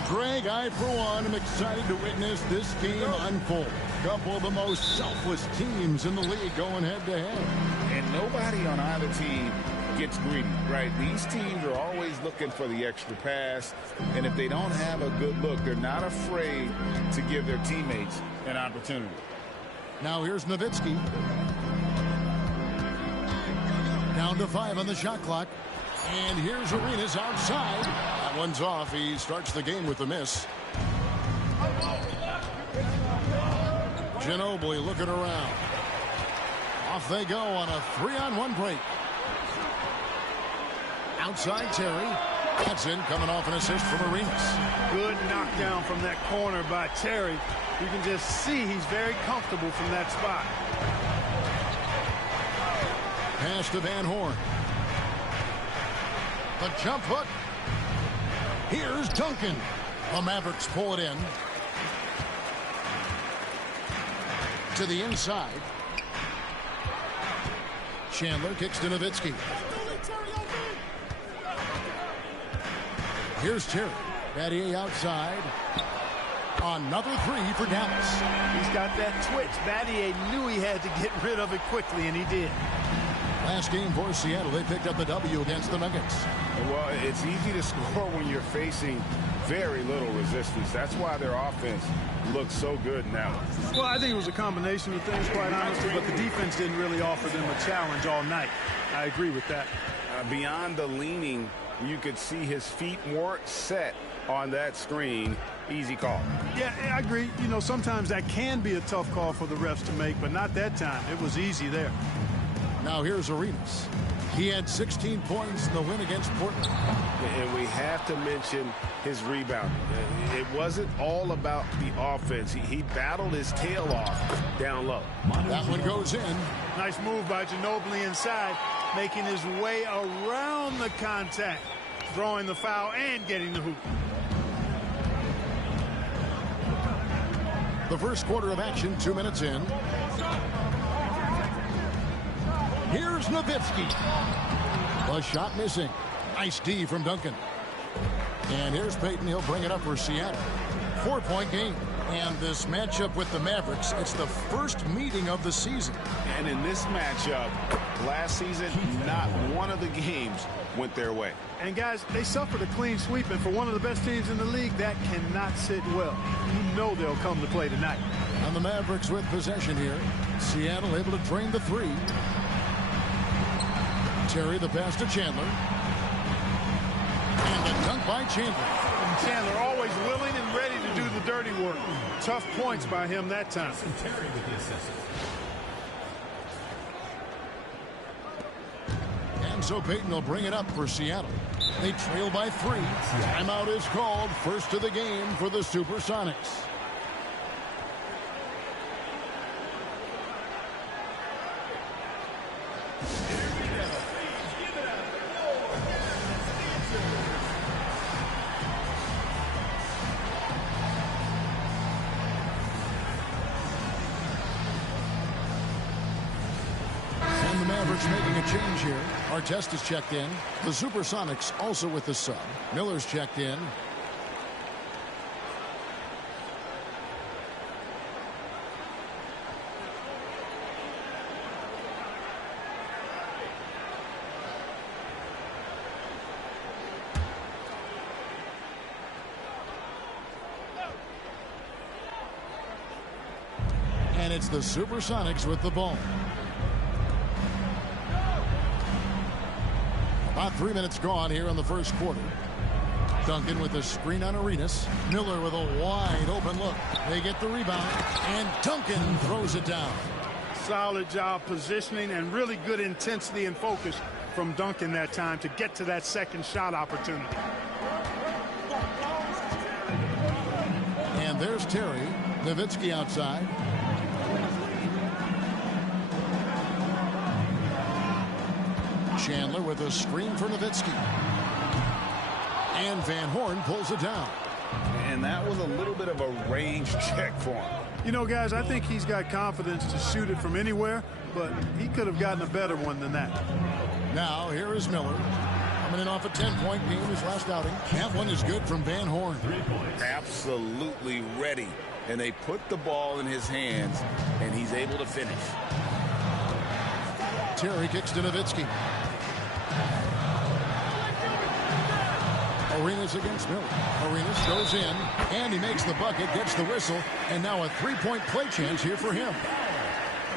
Greg, I, for one, am excited to witness this game unfold. A couple of the most selfless teams in the league going head-to-head. And nobody on either team gets greedy, right? These teams are always looking for the extra pass, and if they don't have a good look, they're not afraid to give their teammates an opportunity. Now here's Nowitzki. Down to 5 on the shot clock. And here's Arenas outside. That one's off. He starts the game with a miss. Ginobili looking around. Off they go on a 3-on-1 break. Outside Terry. That's in, coming off an assist from Arenas. Good knockdown from that corner by Terry. You can just see he's very comfortable from that spot. Pass to Van Horn. The jump hook. Here's Duncan. The Mavericks pull it in. To the inside. Chandler kicks to Nowitzki. Here's Terry. Battier outside. Another three for Dallas. He's got that twitch. Battier knew he had to get rid of it quickly, and he did. Last game for Seattle, they picked up the W against the Nuggets. Well, it's easy to score when you're facing very little resistance. That's why their offense looks so good now. Well, I think it was a combination of things, quite honestly, but the defense didn't really offer them a challenge all night. I agree with that. Beyond the leaning, you could see his feet weren't set on that screen. Easy call. Yeah, I agree. You know, sometimes that can be a tough call for the refs to make, but not that time. It was easy there. Now here's Arenas. He had 16 points in the win against Portland. And we have to mention his rebound. It wasn't all about the offense. He battled his tail off down low. That one goes in. Nice move by Ginobili inside, making his way around the contact, throwing the foul and getting the hoop. The first quarter of action, 2 minutes in. Here's Nowitzki. The shot missing. Nice D from Duncan. And here's Payton. He'll bring it up for Seattle. 4-point game. And this matchup with the Mavericks, it's the first meeting of the season. And in this matchup, last season, not one of the games went their way. And guys, they suffered a clean sweep, and for one of the best teams in the league, that cannot sit well. You know they'll come to play tonight. And the Mavericks with possession here. Seattle able to drain the three. Terry the pass to Chandler. And the dunk by Chandler. And Chandler always willing and ready to do the dirty work. Tough points by him that time. Terry with the assist. And so Payton will bring it up for Seattle. They trail by 3. Timeout is called. First of the game for the Supersonics. Making a change here. Artest is checked in. The Supersonics also with the sub. Miller's checked in. And it's the Supersonics with the ball. About 3 minutes gone here in the first quarter. Duncan with a screen on Arenas. Miller with a wide open look. They get the rebound, and Duncan throws it down. Solid job positioning and really good intensity and focus from Duncan that time to get to that second shot opportunity. And there's Terry. Nowitzki outside. Chandler with a screen for Nowitzki. And Van Horn pulls it down. And that was a little bit of a range check for him. You know, guys, I think he's got confidence to shoot it from anywhere, but he could have gotten a better one than that. Now, here is Miller. Coming in off a 10-point game his last outing. That one is good from Van Horn. Absolutely ready. And they put the ball in his hands, and he's able to finish. Terry kicks to Nowitzki. Arenas against Miller. Arenas goes in, and he makes the bucket, gets the whistle, and now a three-point play chance here for him.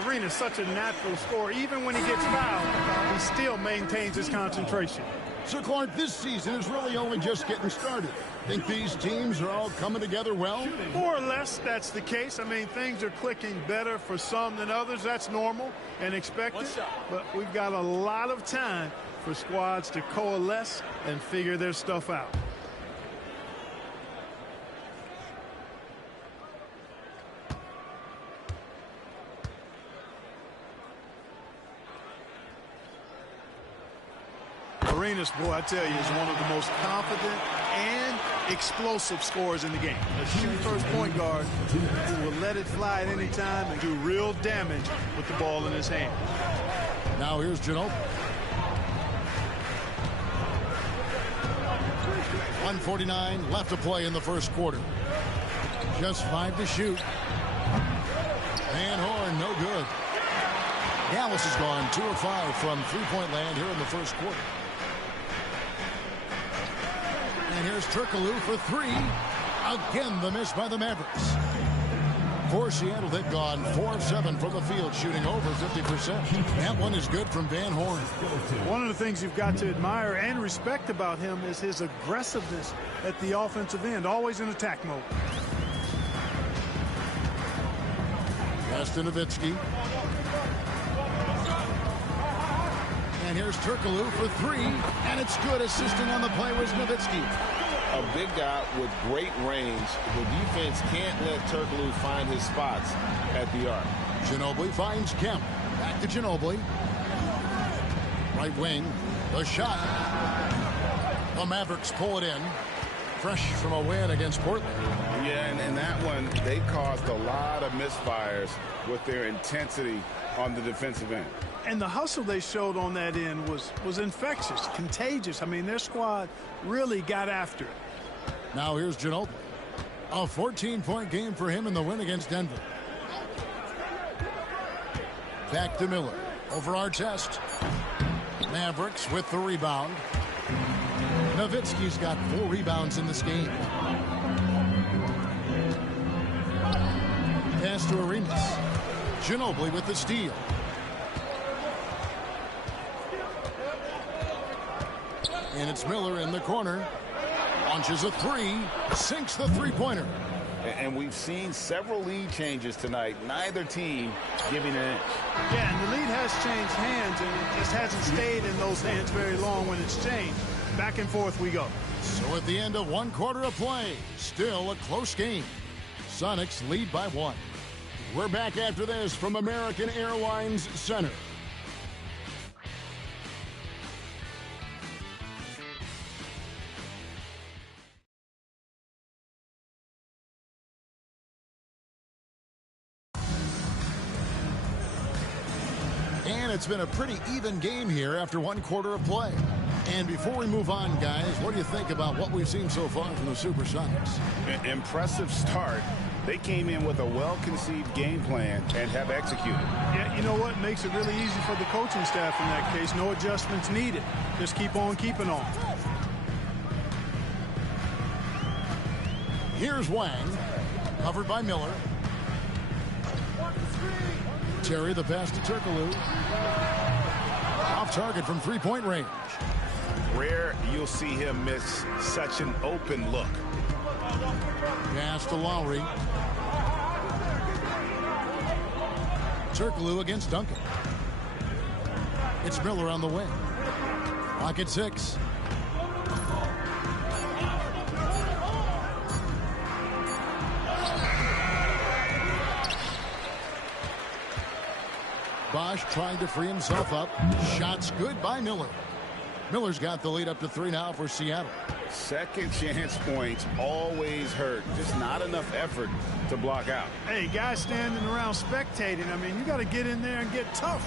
Arenas such a natural scorer. Even when he gets fouled, he still maintains his concentration. So, Clark, this season is really only just getting started. Think these teams are all coming together well? More or less, that's the case. I mean, things are clicking better for some than others. That's normal and expected. But we've got a lot of time for squads to coalesce and figure their stuff out. Arenas, boy, I tell you, is one of the most confident and explosive scorers in the game. A shoot-first point guard who will let it fly at any time and do real damage with the ball in his hand. Now here's Ginobili. 1:49 left to play in the first quarter. Just 5 to shoot. Van Horn, no good. Dallas has gone 2 of 5 from three-point land here in the first quarter. And here's Turkoglu for 3. Again, the miss by the Mavericks. For Seattle, they've gone 4 of 7 from the field, shooting over 50%. That one is good from Van Horn. One of the things you've got to admire and respect about him is his aggressiveness at the offensive end, always in attack mode. Nowitzki. And here's Turkoglu for 3, and it's good. Assisting on the play was Nowitzki. A big guy with great range. The defense can't let Turkoglu find his spots at the arc. Ginobili finds Kemp. Back to Ginobili. Right wing. The shot. The Mavericks pull it in. Fresh from a win against Portland. Yeah, and that one, they caused a lot of misfires with their intensity on the defensive end. And the hustle they showed on that end was infectious, contagious. I mean, their squad really got after it. Now here's Ginobili. A 14-point game for him in the win against Denver. Back to Miller. Over Artest. Mavericks with the rebound. Nowitzki's got 4 rebounds in this game. Pass to Arenas. Ginobili with the steal. And it's Miller in the corner. Launches a 3. Sinks the three-pointer. And we've seen several lead changes tonight. Neither team giving an inch. Yeah, and the lead has changed hands, and it just hasn't stayed in those hands very long when it's changed. Back and forth we go. So at the end of 1 quarter of play, still a close game. Sonics lead by 1. We're back after this from American Airlines Center. And it's been a pretty even game here after 1 quarter of play. And before we move on, guys, what do you think about what we've seen so far from the Supersonics? Impressive start. They came in with a well-conceived game plan and have executed. Yeah, you know what? Makes it really easy for the coaching staff in that case. No adjustments needed. Just keep on keeping on. Here's Wang. Covered by Miller. Terry, the pass to Turkoglu. Off target from three-point range. Rare you'll see him miss such an open look. Pass to Lowry. Turkoglu against Duncan. It's Miller on the wing. Clock at 6. Bosch trying to free himself up. Shots good by Miller. Miller's got the lead up to 3 now for Seattle. Second chance points always hurt. Just not enough effort to block out. Hey, guys standing around spectating. I mean, you got to get in there and get tough.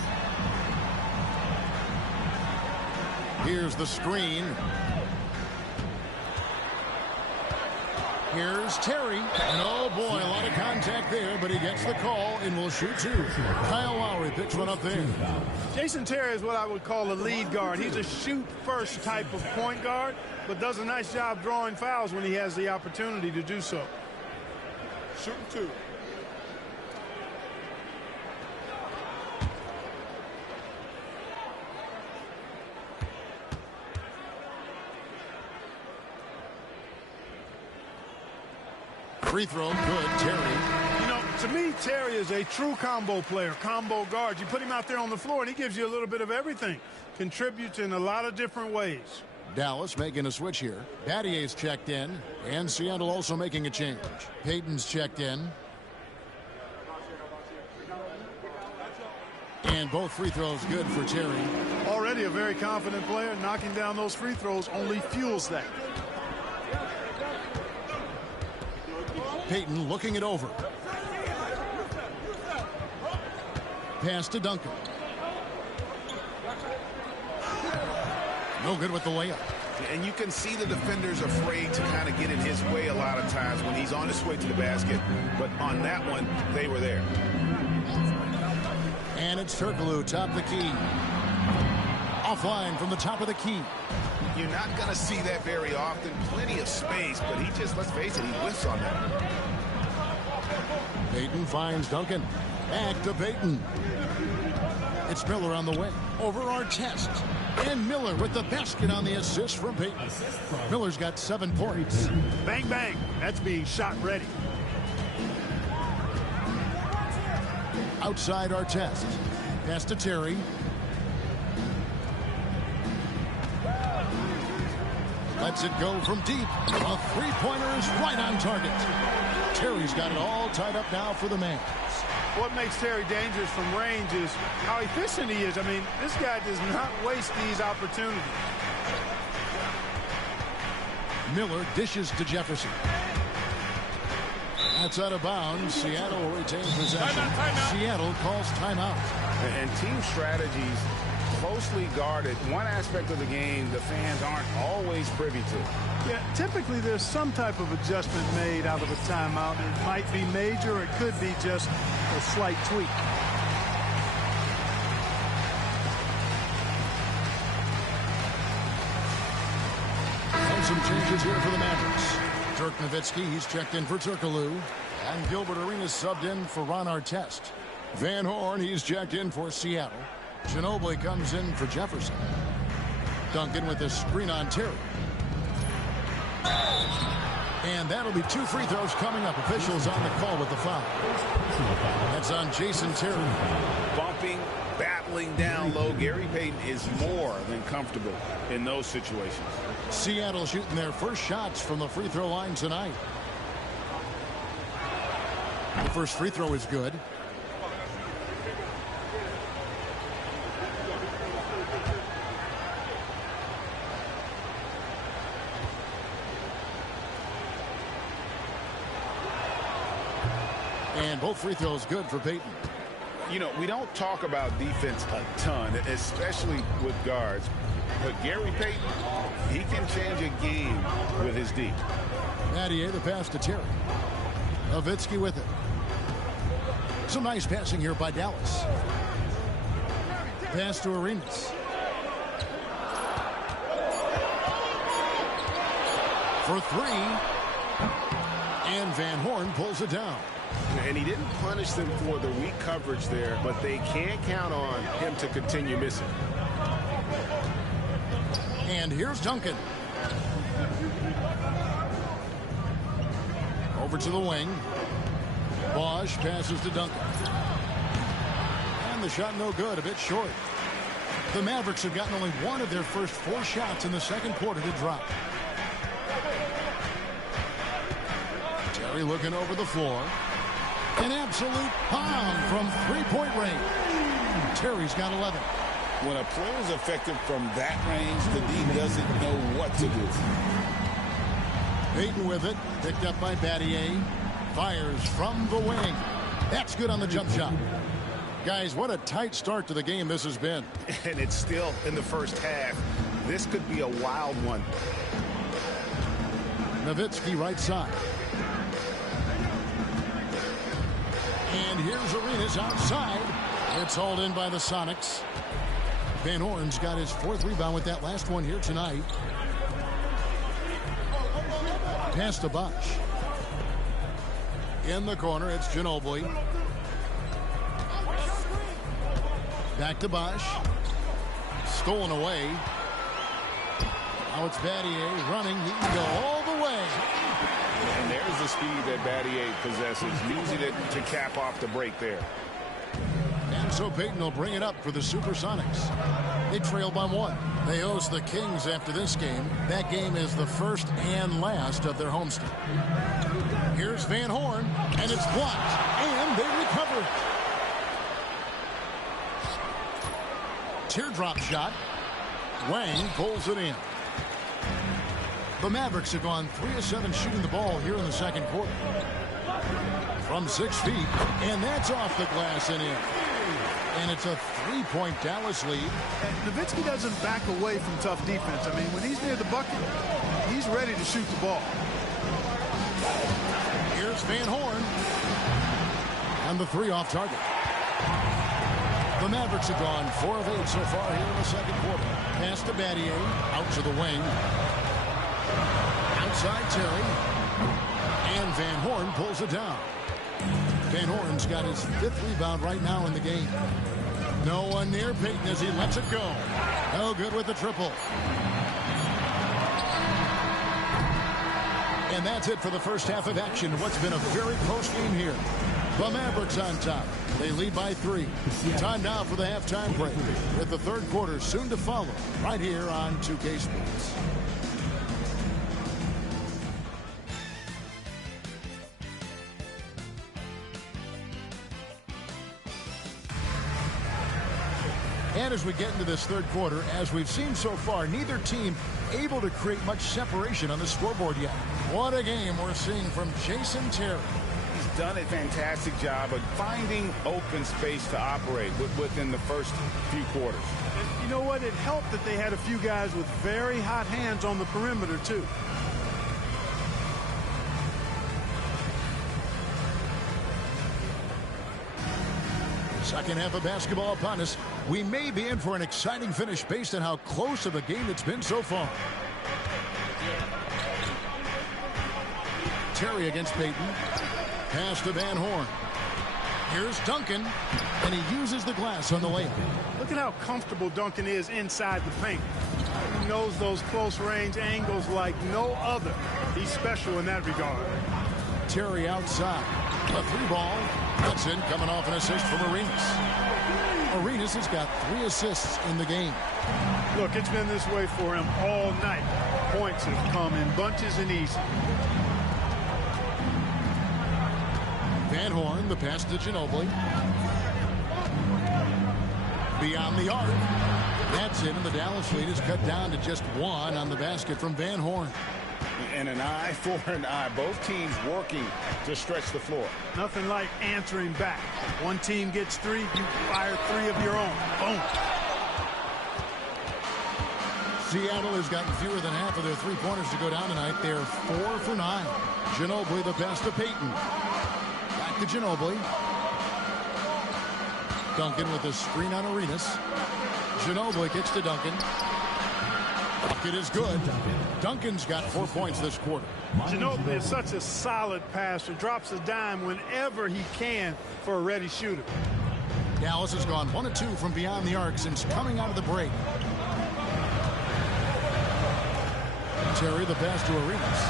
Here's the screen. Here's Terry. And oh boy, a lot of contact there, but he gets the call and will shoot 2. Kyle Lowry picks one up there. Jason Terry is what I would call a lead guard. He's a shoot-first type of point guard, but does a nice job drawing fouls when he has the opportunity to do so. Shooting 2. Free throw, good, Terry. You know, to me, Terry is a true combo player, combo guard. You put him out there on the floor, and he gives you a little bit of everything. Contributes in a lot of different ways. Dallas making a switch here. Battier's checked in, and Seattle also making a change. Payton's checked in. And both free throws good for Terry. Already a very confident player. Knocking down those free throws only fuels that. Payton looking it over. Pass to Duncan. No good with the layup. And you can see the defenders afraid to kind of get in his way a lot of times when he's on his way to the basket. But on that one, they were there. And it's Turkoglu, top of the key. Offline from the top of the key. You're not going to see that very often. Plenty of space, but he just, let's face it, he whiffs on that. Payton finds Duncan. Back to Payton. It's Miller on the wing. Over Artest. And Miller with the basket on the assist from Payton. Miller's got 7 points. Bang, bang. That's being shot ready. Outside Artest. Pass to Terry. Lets it go from deep. A three-pointer is right on target. Terry's got it all tied up now for the man. What makes Terry dangerous from range is how efficient he is. I mean, this guy does not waste these opportunities. Miller dishes to Jefferson. That's out of bounds. Seattle will retain possession. Timeout. Seattle calls timeout. And team strategies closely guarded. One aspect of the game the fans aren't always privy to. Yeah, typically there's some type of adjustment made out of a timeout. It might be major, or it could be just a slight tweak. And some changes here for the Mavericks. Dirk Nowitzki, he's checked in for Turkoglu. And Gilbert Arenas subbed in for Ron Artest. Van Horn, he's checked in for Seattle. Ginobili comes in for Jefferson. Duncan with a screen on Terry. And that'll be 2 free throws coming up. Officials on the call with the foul. That's on Jason Terry. Bumping, battling down low. Gary Payton is more than comfortable in those situations. Seattle shooting their first shots from the free throw line tonight. The first free throw is good. And both free throws good for Payton. You know, we don't talk about defense a ton, especially with guards. But Gary Payton, he can change a game with his D. Battier, the pass to Terry. Nowitzki with it. Some nice passing here by Dallas. Pass to Arenas. For 3. And Van Horn pulls it down. And he didn't punish them for the weak coverage there, but they can't count on him to continue missing. And here's Duncan. Over to the wing. Bosch passes to Duncan. And the shot no good, a bit short. The Mavericks have gotten only one of their first 4 shots in the second quarter to drop. Terry looking over the floor. An absolute bomb from 3-point range. Terry's got 11. When a player is effective from that range, the D doesn't know what to do. Payton with it. Picked up by Battier. Fires from the wing. That's good on the jump shot. Guys, what a tight start to the game this has been. And it's still in the first half. This could be a wild one. Nowitzki right side. And here's Arenas outside. It's hauled in by the Sonics. Van Horn's got his 4th rebound with that last one here tonight. Pass to Bosch. In the corner, it's Ginobili. Back to Bosch. Stolen away. Now it's Battier running. He can go all the way. And there's the speed that Battier possesses, using it to cap off the break there. And so Payton will bring it up for the Supersonics. They trail by 1. They host the Kings after this game. That game is the first and last of their homestand. Here's Van Horn, and it's blocked, and they recover. Teardrop shot. Wang pulls it in. The Mavericks have gone 3 of 7 shooting the ball here in the second quarter. From 6 feet, and that's off the glass and in. And it's a 3-point Dallas lead. And Nowitzki doesn't back away from tough defense. I mean, when he's near the bucket, he's ready to shoot the ball. Here's Van Horn. And the 3 off target. The Mavericks have gone 4 of 8 so far here in the second quarter. Pass to Battier. Out to the wing. Outside Terry. And Van Horn pulls it down. Van Horn's got his 5th rebound right now in the game. No one near Payton as he lets it go. No good with the triple. And that's it for the first half of action. What's been a very close game here. The Mavericks on top. They lead by 3. Time now for the halftime break, with the third quarter soon to follow, right here on 2K Sports. And as we get into this third quarter, as we've seen so far, neither team able to create much separation on the scoreboard yet. What a game we're seeing from Jason Terry. He's done a fantastic job of finding open space to operate within the first few quarters. And you know what? It helped that they had a few guys with very hot hands on the perimeter, too. Second half of basketball upon us. We may be in for an exciting finish based on how close of a game it's been so far. Terry against Payton. Pass to Van Horn. Here's Duncan, and he uses the glass on the layup. Look at how comfortable Duncan is inside the paint. He knows those close range angles like no other. He's special in that regard. Terry outside. A 3-ball. That's in, coming off an assist from Arenas. Arenas has got 3 assists in the game. Look, it's been this way for him all night. Points have come in bunches and easy. Van Horn, the pass to Ginobili. Beyond the arc. That's it, and the Dallas lead is cut down to just 1 on the basket from Van Horn. And an eye for an eye. Both teams working to stretch the floor. Nothing like answering back. One team gets 3, you fire 3 of your own. Boom. Seattle has gotten fewer than half of their 3-pointers to go down tonight. They're 4 for 9. Ginobili, the pass to Payton. Back to Ginobili. Duncan with a screen on Arenas. Ginobili kicks to Duncan. Bucket is good. Duncan's got 4 points this quarter. Ginobili is such a solid passer. Drops a dime whenever he can for a ready shooter. Dallas has gone 1 of 2 from beyond the arc since coming out of the break. Terry, the pass to Arenas.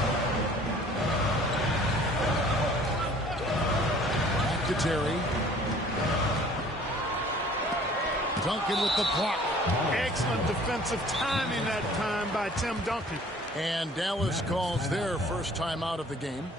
Back to Terry. Duncan with the block. Excellent defensive timing that time by Tim Duncan. And Dallas calls their first time out of the game.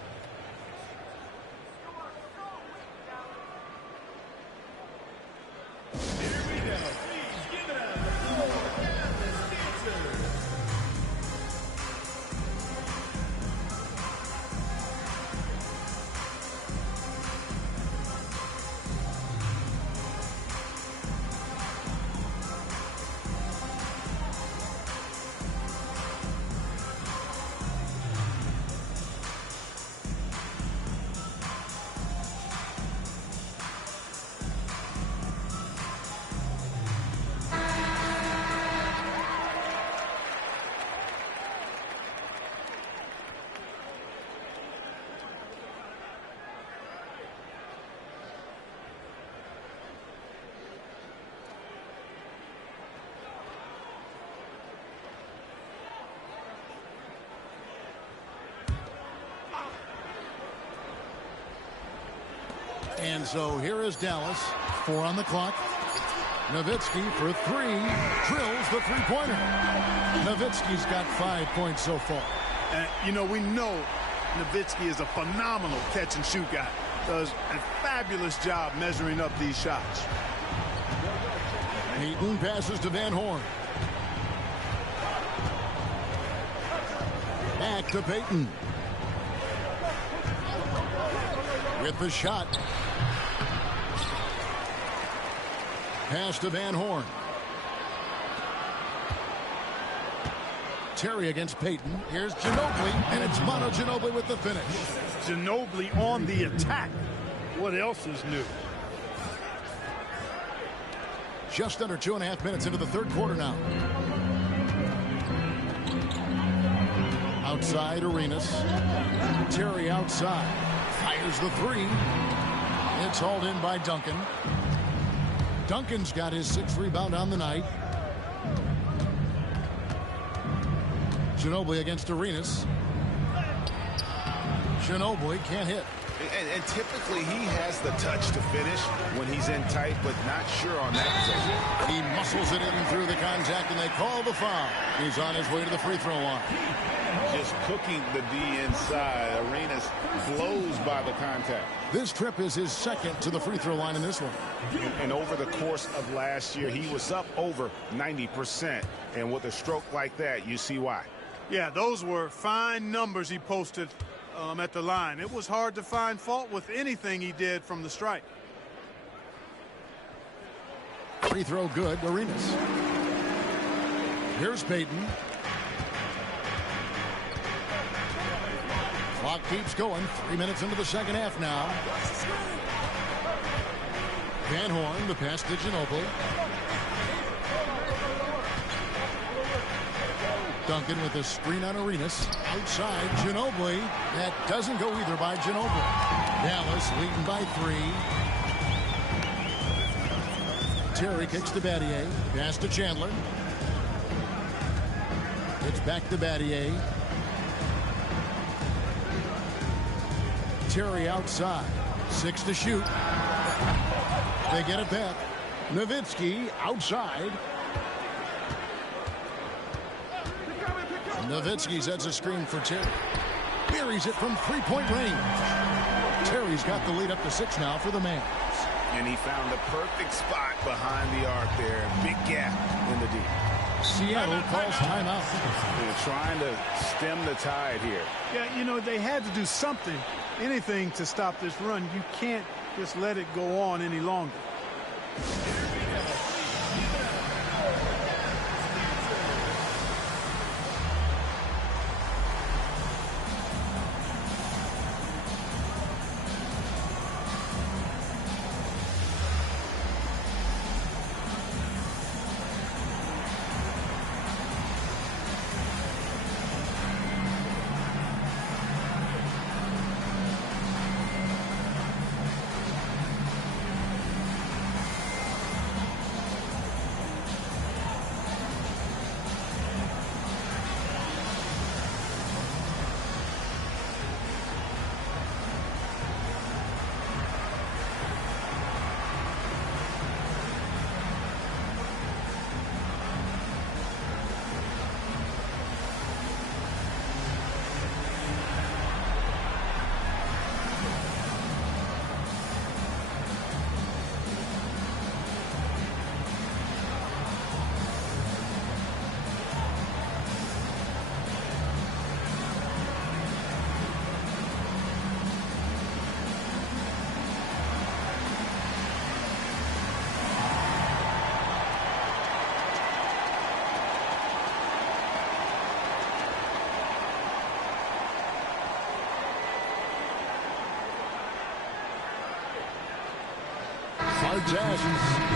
And so here is Dallas. 4 on the clock. Nowitzki for 3. Drills the 3-pointer. Nowitzki's got 5 points so far. You know, we know Nowitzki is a phenomenal catch-and-shoot guy. Does a fabulous job measuring up these shots. Payton passes to Van Horn. Back to Payton. With the shot. Pass to Van Horn. Terry against Payton. Here's Ginobili, and it's Mono Ginobili with the finish. Ginobili on the attack. What else is new? Just under 2.5 minutes into the third quarter now. Outside Arenas. Terry outside. Fires the three. It's hauled in by Duncan. Duncan's got his 6th rebound on the night. Ginobili against Arenas. Ginobili can't hit. And typically he has the touch to finish when he's in tight, but not sure on that possession. He muscles it in through the contact, and they call the foul. He's on his way to the free throw line. Just cooking the D inside. Arenas blows by the contact. This trip is his 2nd to the free throw line in this one. And over the course of last year, he was up over 90%. And with a stroke like that, you see why. Yeah, those were fine numbers he posted at the line. It was hard to find fault with anything he did from the stripe. Free throw good, Arenas. Here's Payton. Clock keeps going. 3 minutes into the second half now. Van Horn, the pass to Ginobili. Duncan with a screen on Arenas. Outside, Ginobili. That doesn't go either by Ginobili. Dallas leading by 3. Terry kicks to Battier. Pass to Chandler. It's back to Battier. Terry outside. 6 to shoot. They get it back. Nowitzki outside. Nowitzki sets a screen for Terry. Buries it from 3-point range. Terry's got the lead up to 6 now for the Mavs. And he found the perfect spot behind the arc there. Big gap in the D. Seattle calls timeout. They're trying to stem the tide here. Yeah, you know, they had to do something, anything to stop this run. You can't just let it go on any longer.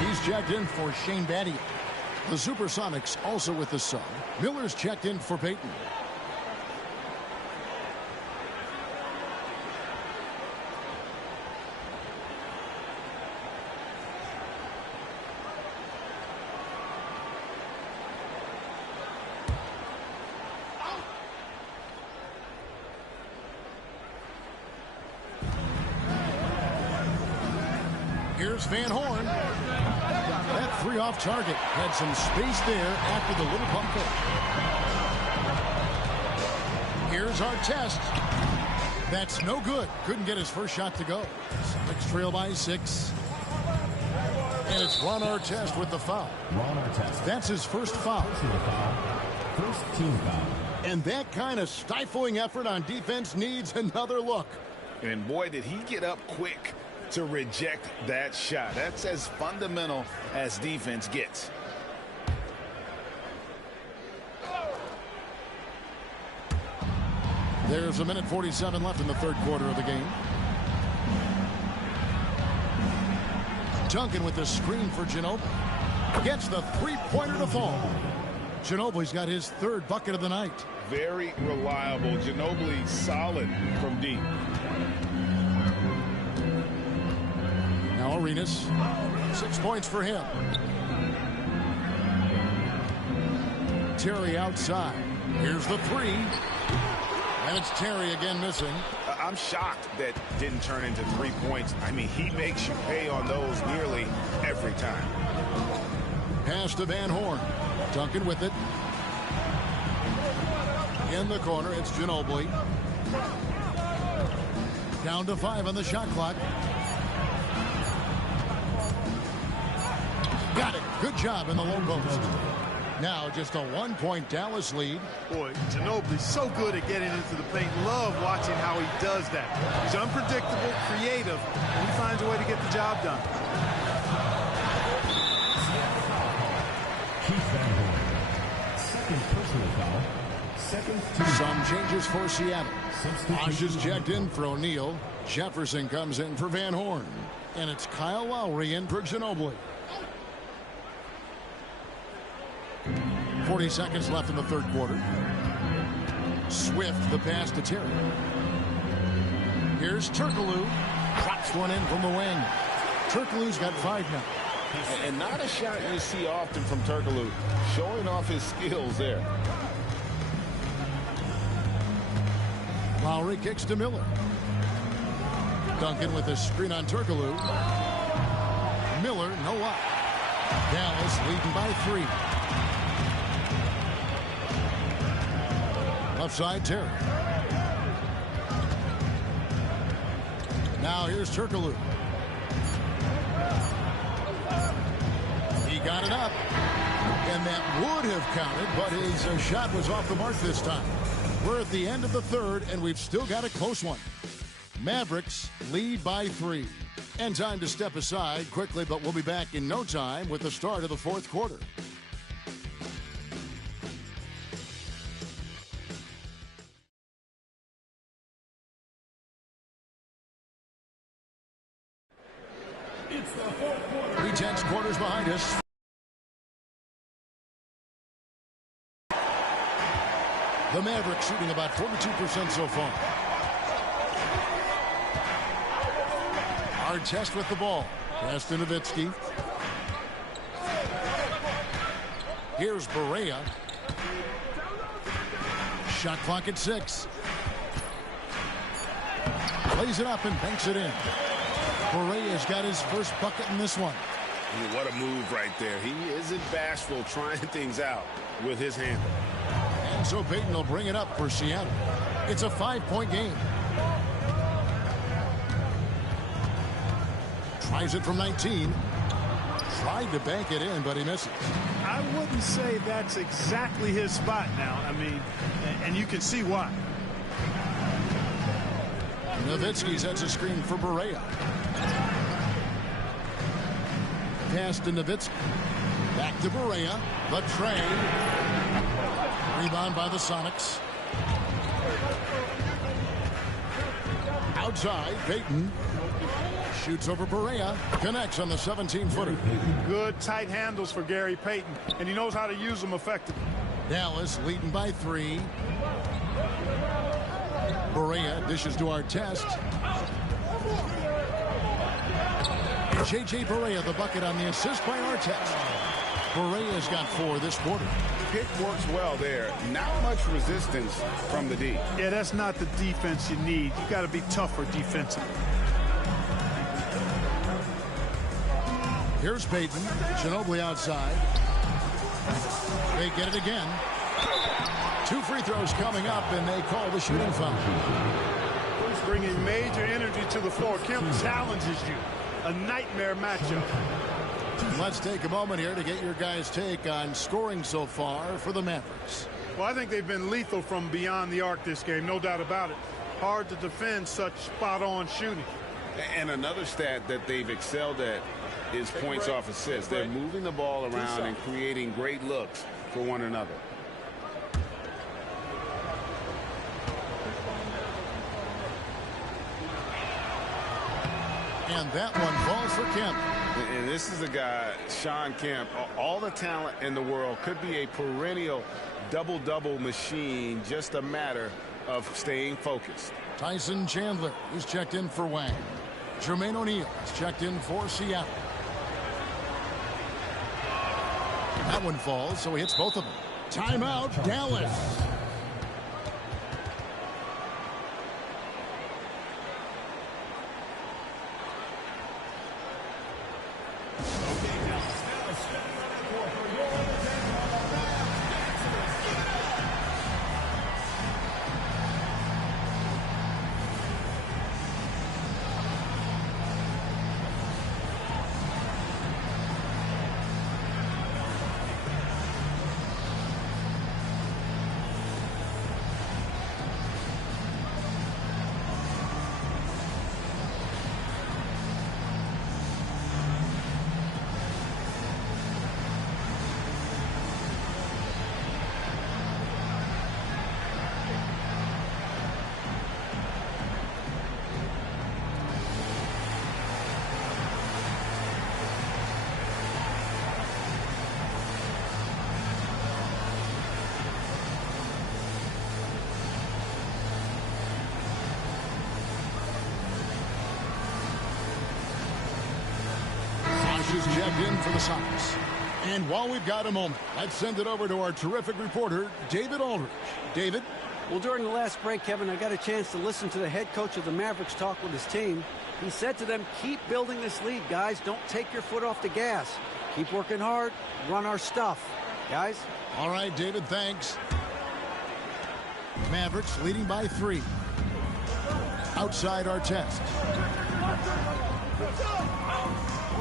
He's checked in for Shane Battier. The Supersonics also with the sub. Miller's checked in for Payton. Here's Van Horn. That 3 off target. Had some space there after the little pump fake. Here's our test. That's no good. Couldn't get his first shot to go. Sonics trail by 6. And it's Ron Artest with the foul. Ron Artest. That's his first foul. First team foul. And that kind of stifling effort on defense needs another look. And boy, did he get up quick to reject that shot. That's as fundamental as defense gets. There's a minute 47 left in the third quarter of the game. Duncan with the screen for Ginobili. Gets the three-pointer to fall. Ginobili's got his third bucket of the night. Very reliable. Ginobili solid from deep. Now Arenas. 6 points for him. Terry outside. Here's the three. And it's Terry again missing. I'm shocked that didn't turn into 3 points. I mean, he makes you pay on those nearly every time. Pass to Van Horn. Duncan with it. In the corner, it's Ginobili. Down to 5 on the shot clock. Got it. Good job in the low post. Now just a 1-point Dallas lead. Boy, Ginobili's so good at getting into the paint. Love watching how he does that. He's unpredictable, creative, and he finds a way to get the job done. Second personal foul. Second team. Some changes for Seattle. Osh is checked in for O'Neal. Jefferson comes in for Van Horn. And it's Kyle Lowry in for Ginobili. 40 seconds left in the third quarter. Swift the pass to Terry. Here's Turkoglu. Drops one in from the wing. Turkoglu's got 5 now. And not a shot you see often from Turkoglu, showing off his skills there. Lowry kicks to Miller. Duncan with a screen on Turkoglu. Miller, no luck. Dallas leading by 3. Left side, Terry. Now here's Turkoglu. He got it up. And that would have counted, but his shot was off the mark this time. We're at the end of the third, and we've still got a close one. Mavericks lead by 3. And time to step aside quickly, but we'll be back in no time with the start of the fourth quarter. It's the fourth quarter. 3 quarters behind us. The Mavericks shooting about 42% so far. Artest with the ball. Pass to Nowitzki. Here's Barea. Shot clock at 6. Plays it up and banks it in. Barea's got his first bucket in this one. What a move right there. He isn't bashful trying things out with his handle. And so Payton will bring it up for Seattle. It's a 5-point game. Tries it from 19. Tried to bank it in, but he misses. I wouldn't say that's exactly his spot now. I mean, and you can see why. Nowitzki sets a screen for Barea. Pass to Nowitzki. Back to Barea. The tray. Rebound by the Sonics. Outside, Payton. Shoots over Barea. Connects on the 17-footer. Good tight handles for Gary Payton, and he knows how to use them effectively. Dallas leading by 3. Barea dishes to Artest. J.J. Barea the bucket on the assist by Artest. Barea's got 4 this quarter. Pick works well there. Not much resistance from the D. Yeah, that's not the defense you need. You got to be tougher defensively. Here's Payton. Ginobili outside. They get it again. 2 free throws coming up, and they call the shooting foul. Bringing major energy to the floor. Kemp challenges you. A nightmare matchup. Let's take a moment here to get your guys' take on scoring so far for the Mavericks. Well, I think they've been lethal from beyond the arc this game, no doubt about it. Hard to defend such spot-on shooting. And another stat that they've excelled at is points off assists. They're moving the ball around and creating great looks for one another. And that one falls for Kemp. And this is a guy, Sean Kemp, all the talent in the world, could be a perennial double-double machine, just a matter of staying focused. Tyson Chandler is checked in for Wang. Jermaine O'Neal is checked in for Seattle. That one falls, so he hits both of them. Timeout, Dallas. Is checked in for the Sox. And while we've got a moment, let's send it over to our terrific reporter, David Aldridge. David? Well, during the last break, Kevin, I got a chance to listen to the head coach of the Mavericks talk with his team. He said to them, keep building this lead, guys. Don't take your foot off the gas. Keep working hard. Run our stuff. Guys? All right, David, thanks. Mavericks leading by 3. Outside our test.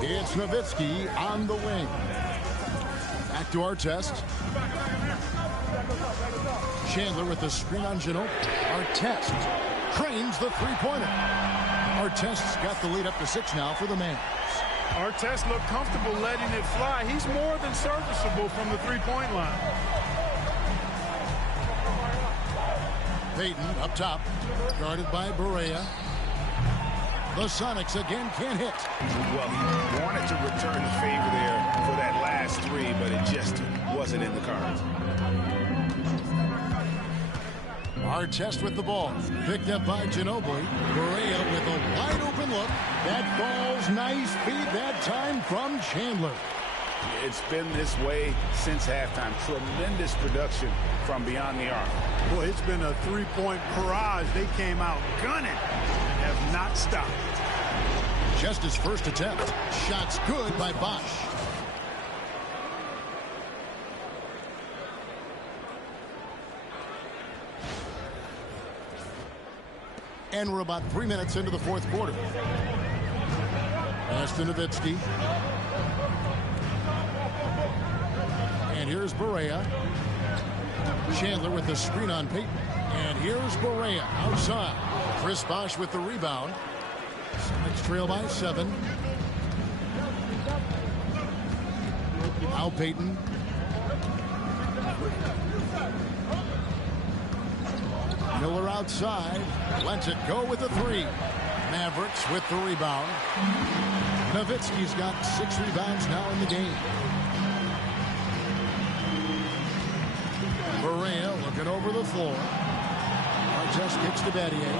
It's Nowitzki on the wing. Back to our test. Chandler with the screen on Ginobili. Our test cranes the three-pointer. Our test's got the lead up to 6 now for the Mavs. Artest looked comfortable letting it fly. He's more than serviceable from the three-point line. Payton up top, guarded by Barea. The Sonics again can't hit. Well, he wanted to return the favor there for that last 3, but it just wasn't in the cards. Our test with the ball. Picked up by Ginobili. Barea with a wide open look. That falls nice feed that time from Chandler. It's been this way since halftime. Tremendous production from beyond the arc. Boy, it's been a three-point barrage. They came out gunning and have not stopped. Just his first attempt. Shots good by Bosch. And we're about 3 minutes into the fourth quarter. Pass to Nowitzki. And here's Barea. Chandler with the screen on Payton. And here's Barea outside. Chris Bosch with the rebound. Sonics trail by 7. Now Payton. Miller outside. Lets it go with the 3. Mavericks with the rebound. Nowitzki's got 6 rebounds now in the game. Barea looking over the floor. Artest kicks to Battier.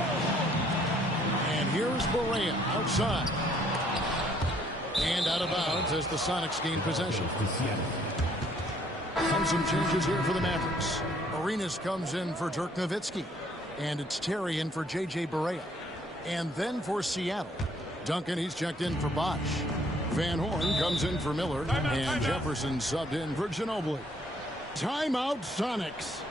And here's Barea outside. And out of bounds as the Sonics gain possession. And some changes here for the Mavericks. Arenas comes in for Dirk Nowitzki. And it's Terry in for J.J. Barea. And then for Seattle, Duncan, he's checked in for Bosch. Van Horn comes in for Miller. And Jefferson subbed in for Ginobili. Timeout, Sonics.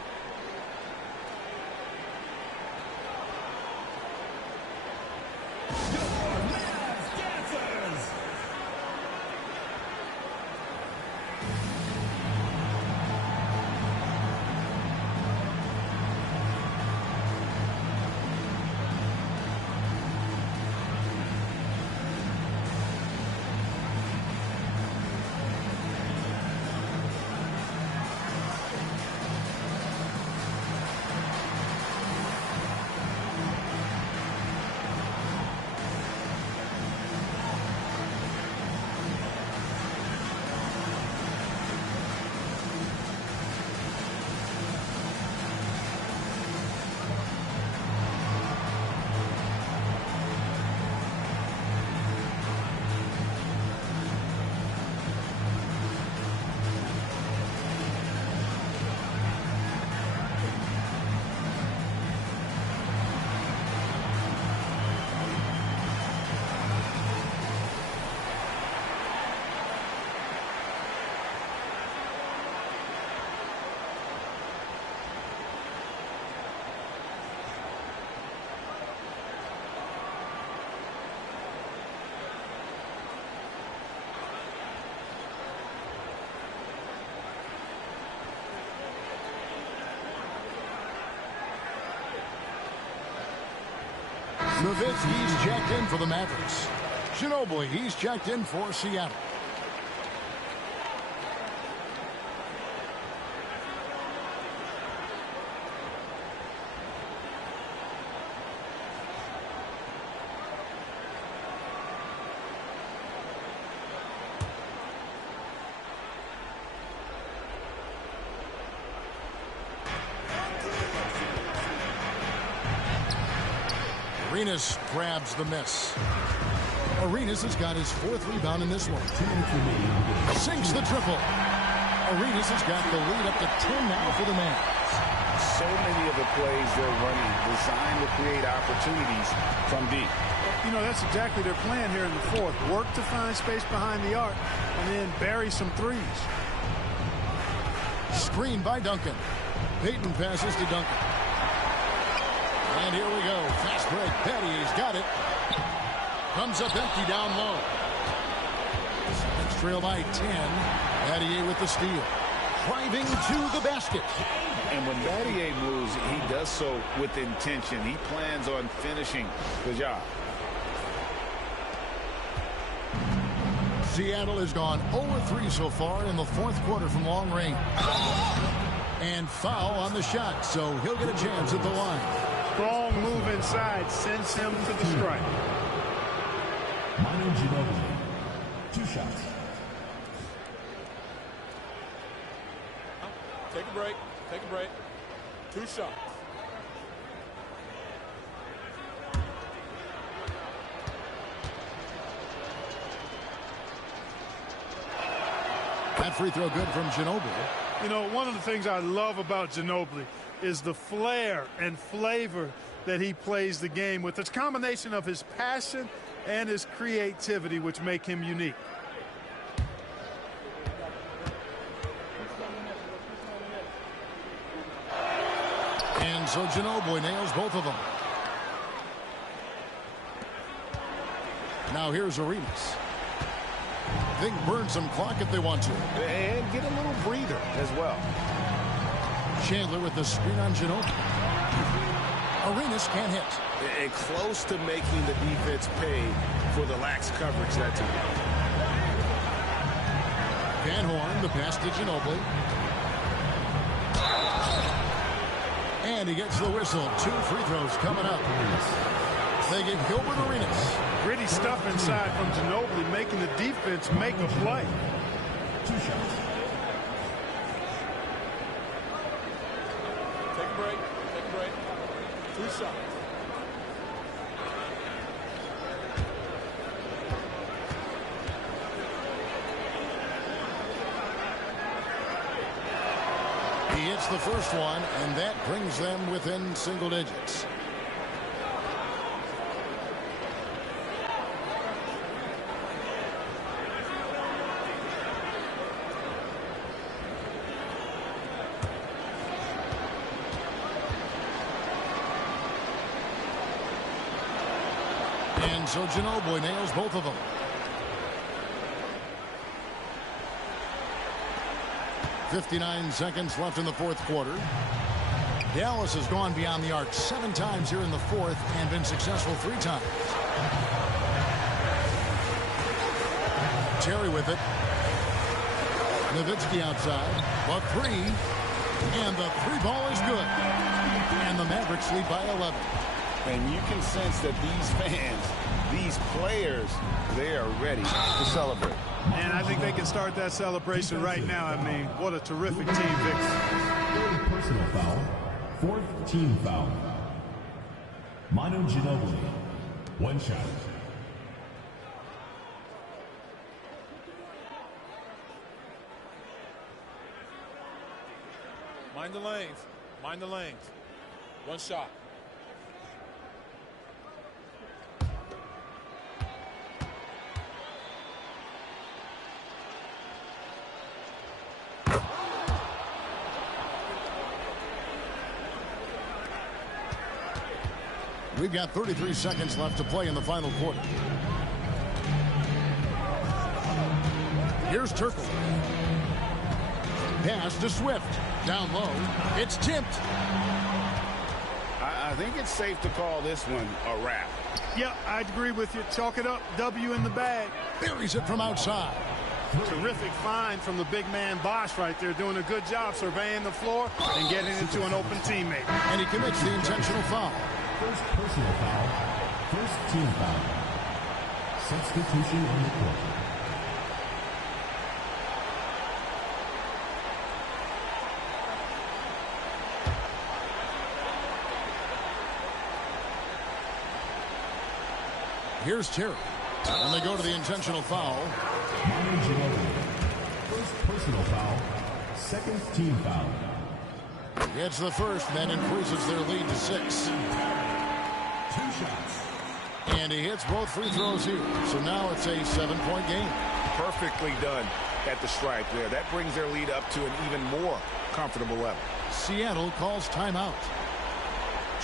Nowitzki's checked in for the Mavericks. Ginobili, he's checked in for Seattle. Arenas grabs the miss. Arenas has got his 4th rebound in this one. Sinks the triple. Arenas has got the lead up to 10 now for the Mavs. So many of the plays they're running designed to create opportunities from deep. You know, that's exactly their plan here in the 4th. Work to find space behind the arc and then bury some threes. Screen by Duncan. Payton passes to Duncan. And here we go. Fast break. Petty's got it. Comes up empty down low. Trail by 10. Battier with the steal. Driving to the basket. And when Battier moves, he does so with intention. He plans on finishing the job. Seattle has gone 0-3 so far in the 4th quarter from long range. And foul on the shot, so he'll get a chance at the line. Strong move inside sends him to the strike. Manu Ginobili, 2 shots. Take a break. Take a break. 2 shots. That free throw good from Ginobili. You know, one of the things I love about Ginobili is the flair and flavor that he plays the game with. It's a combination of his passion and his creativity which make him unique. And so Ginobili nails both of them. Now here's Arenas. They can burn some clock if they want to. And get a little breather as well. Chandler with the screen on Ginobili. Arenas can't hit. And close to making the defense pay for the lax coverage that time. Van Horn, the pass to Ginobili. And he gets the whistle. 2 free throws coming up. They give Gilbert Arenas. Gritty stuff inside from Ginobili, making the defense make a play. 2 shots. Take a break. Take a break. 2 shots. He hits the first one, and that brings them within single digits. And so Ginobili nails both of them. .59 seconds left in the 4th quarter. Dallas has gone beyond the arc 7 times here in the 4th and been successful 3 times. Terry with it. Nowitzki outside. A 3. And the 3 ball is good. And the Mavericks lead by 11. And you can sense that these fans, these players, they are ready to celebrate. And I think they can start that celebration right now. I mean, what a terrific team victory. 3rd personal foul. 4th team foul. Manu Ginobili, 1 shot. Mind the lanes. Mind the lanes. 1 shot. We've got 33 seconds left to play in the final quarter. Here's Turkle. Pass to Swift. Down low. It's tipped. I I think it's safe to call this one a wrap. Yeah, I'd agree with you. Chalk it up. W in the bag. Buries it from outside. Terrific find from the big man Bosch right there, doing a good job surveying the floor and getting it to an open teammate. And he commits the intentional foul. First personal foul. First team foul. Substitution on the court. Here's Terry. And they go to the intentional foul. First personal foul. Second team foul. Gets the first, then increases their lead to 6. 2 shots. And he hits both free throws here. So now it's a 7-point game. Perfectly done at the stripe there. That brings their lead up to an even more comfortable level. Seattle calls timeout.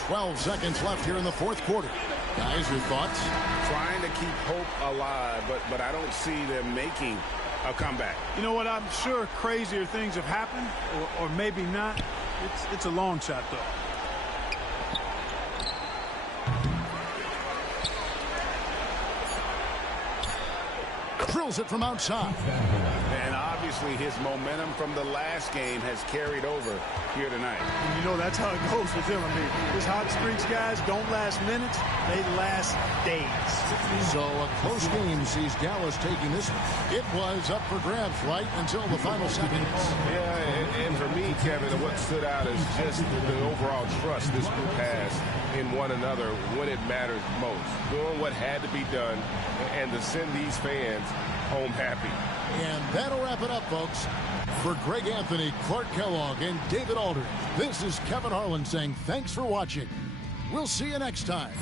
12 seconds left here in the fourth quarter. Guys, your thoughts? Trying to keep hope alive, but I don't see them making a comeback. You know what? I'm sure crazier things have happened, or maybe not. It's a long shot, though. Drills it from outside. And obviously his momentum from the last game has carried over here tonight. And you know, that's how it goes with him. I mean, his hot streaks, guys, don't last minutes. They last days. So a close game sees Dallas taking this one. It was up for grabs right until the final seconds. Yeah, and for me, Kevin, what stood out is just the overall trust this group has in one another when it matters most. Doing what had to be done and to send these fans home happy. And that'll wrap it up, folks. For Greg Anthony, Clark Kellogg, and David Aldridge, this is Kevin Harlan saying thanks for watching. We'll see you next time.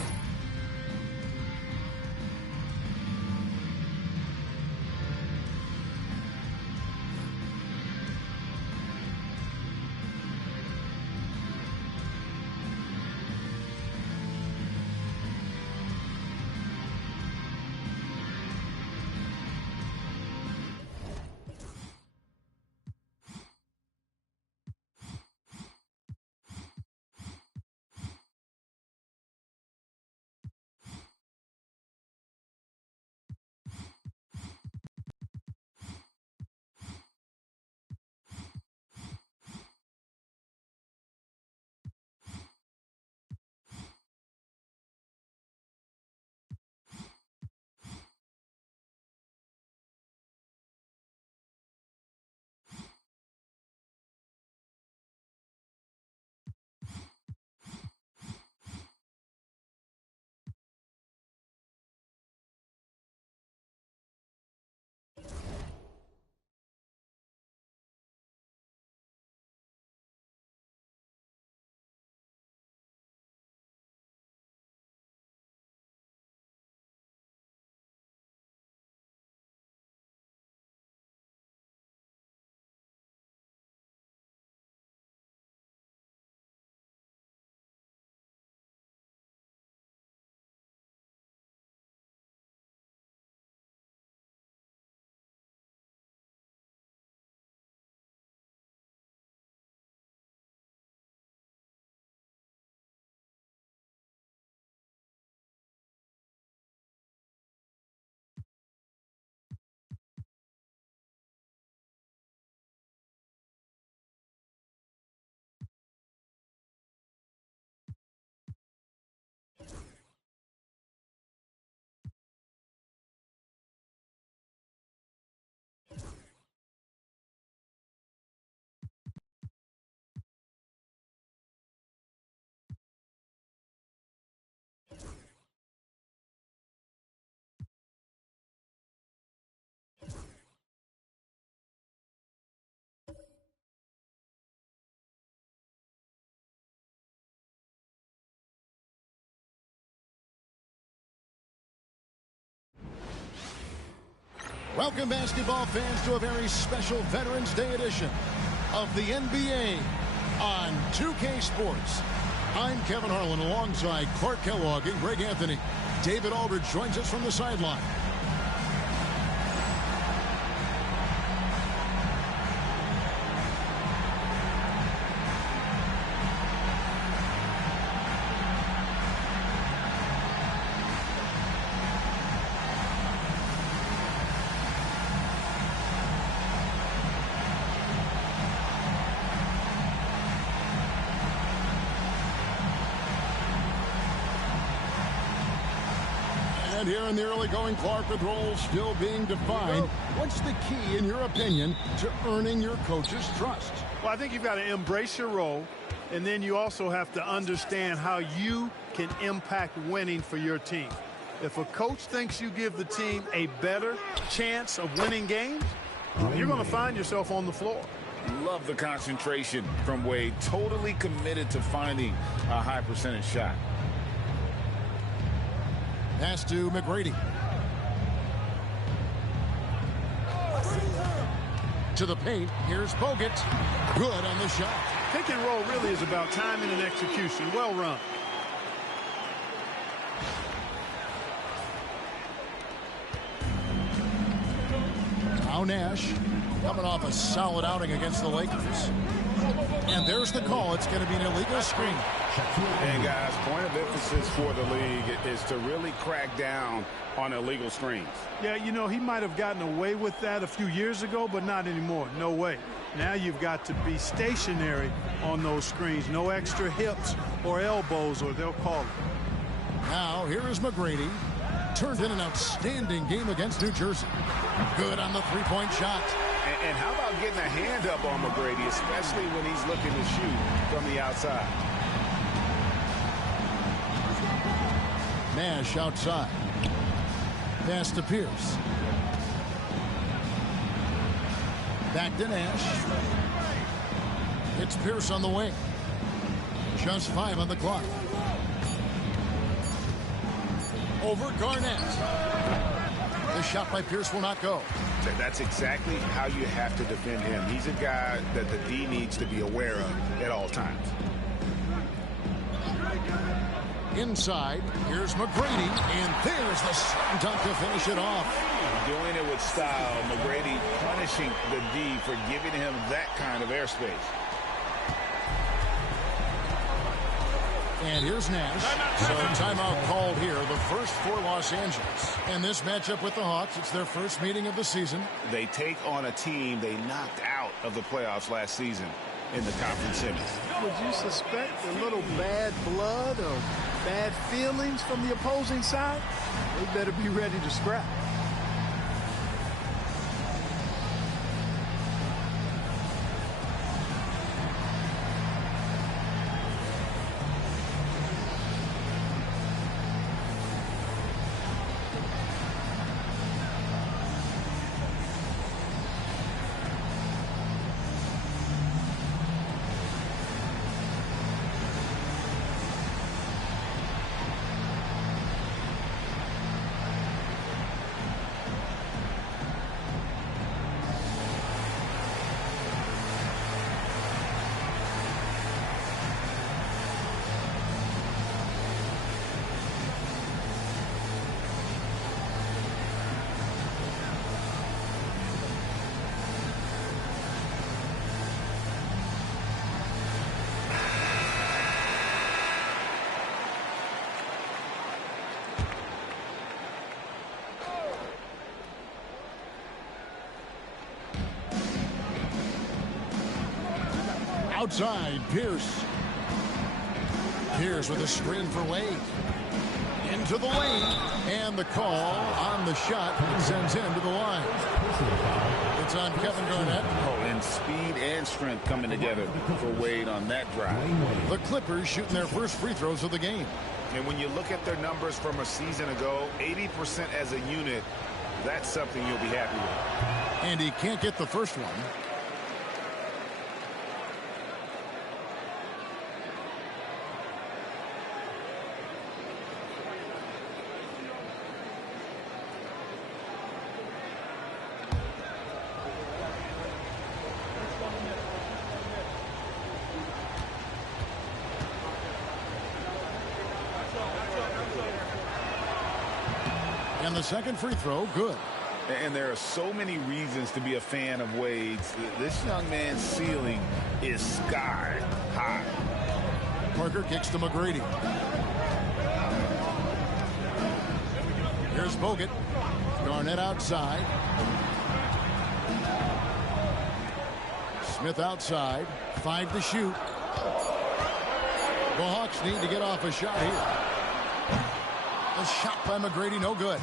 Welcome, basketball fans, to a very special Veterans Day edition of the NBA on 2K Sports. I'm Kevin Harlan alongside Clark Kellogg and Greg Anthony. David Aldridge joins us from the sideline. And here in the early going, Clark, with roles still being defined. What's the key, in your opinion, to earning your coach's trust? Well, I think you've got to embrace your role, and then you also have to understand how you can impact winning for your team. If a coach thinks you give the team a better chance of winning games, you're going to find yourself on the floor. Love the concentration from Wade. Totally committed to finding a high percentage shot. Pass to McGrady. To the paint. Here's Bogut. Good on the shot. Pick and roll really is about timing and execution. Well run. Now Nash coming off a solid outing against the Lakers. And there's the call. It's going to be an illegal screen. And guys, point of emphasis for the league is to really crack down on illegal screens. Yeah, you know, he might have gotten away with that a few years ago, but not anymore. No way. Now you've got to be stationary on those screens. No extra hips or elbows, or they'll call it. Now here is McGrady. Turned in an outstanding game against New Jersey. Good on the three-point shot. And how about getting a hand up on McGrady, especially when he's looking to shoot from the outside? Nash outside. Pass to Pierce. Back to Nash. It's Pierce on the wing. Just 5 on the clock. Over Garnett. The shot by Pierce will not go. That's exactly how you have to defend him. He's a guy that the D needs to be aware of at all times. Inside, here's McGrady, and there's the slam dunk to finish it off. Doing it with style. McGrady punishing the D for giving him that kind of airspace. And here's Nash. So timeout called here, the first for Los Angeles. And this matchup with the Hawks, it's their first meeting of the season. They take on a team they knocked out of the playoffs last season in the conference semis. Would you suspect a little bad blood or bad feelings from the opposing side? They better be ready to scrap. Outside, Pierce. Pierce with a screen for Wade. Into the lane. And the call on the shot sends him to the line. It's on Kevin Garnett. Oh, and speed and strength coming together for Wade on that drive. The Clippers shooting their first free throws of the game. And when you look at their numbers from a season ago, 80% as a unit, that's something you'll be happy with. And he can't get the first one. And the second free throw, good. And there are so many reasons to be a fan of Wade's. This young man's ceiling is sky high. Parker kicks to McGrady. Here's Bogut. Garnett outside. Smith outside. 5 to shoot. The Hawks need to get off a shot here. A shot by McGrady, no good.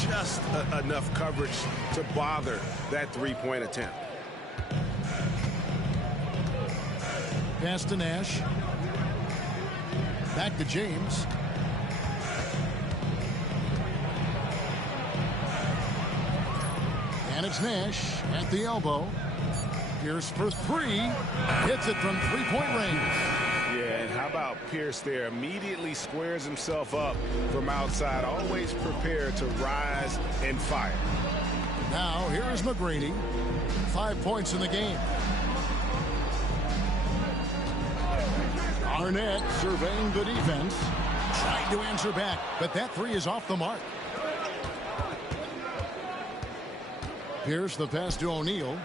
Just enough coverage to bother that three-point attempt. Pass to Nash. Back to James. And it's Nash at the elbow. Pierce for three. Hits it from three-point range. Yeah, and how about Pierce there? Immediately squares himself up from outside. Always prepared to rise and fire. Now, here is McGrady. 5 points in the game. Arnett surveying the defense. Trying to answer back, but that three is off the mark. Pierce the pass to O'Neal.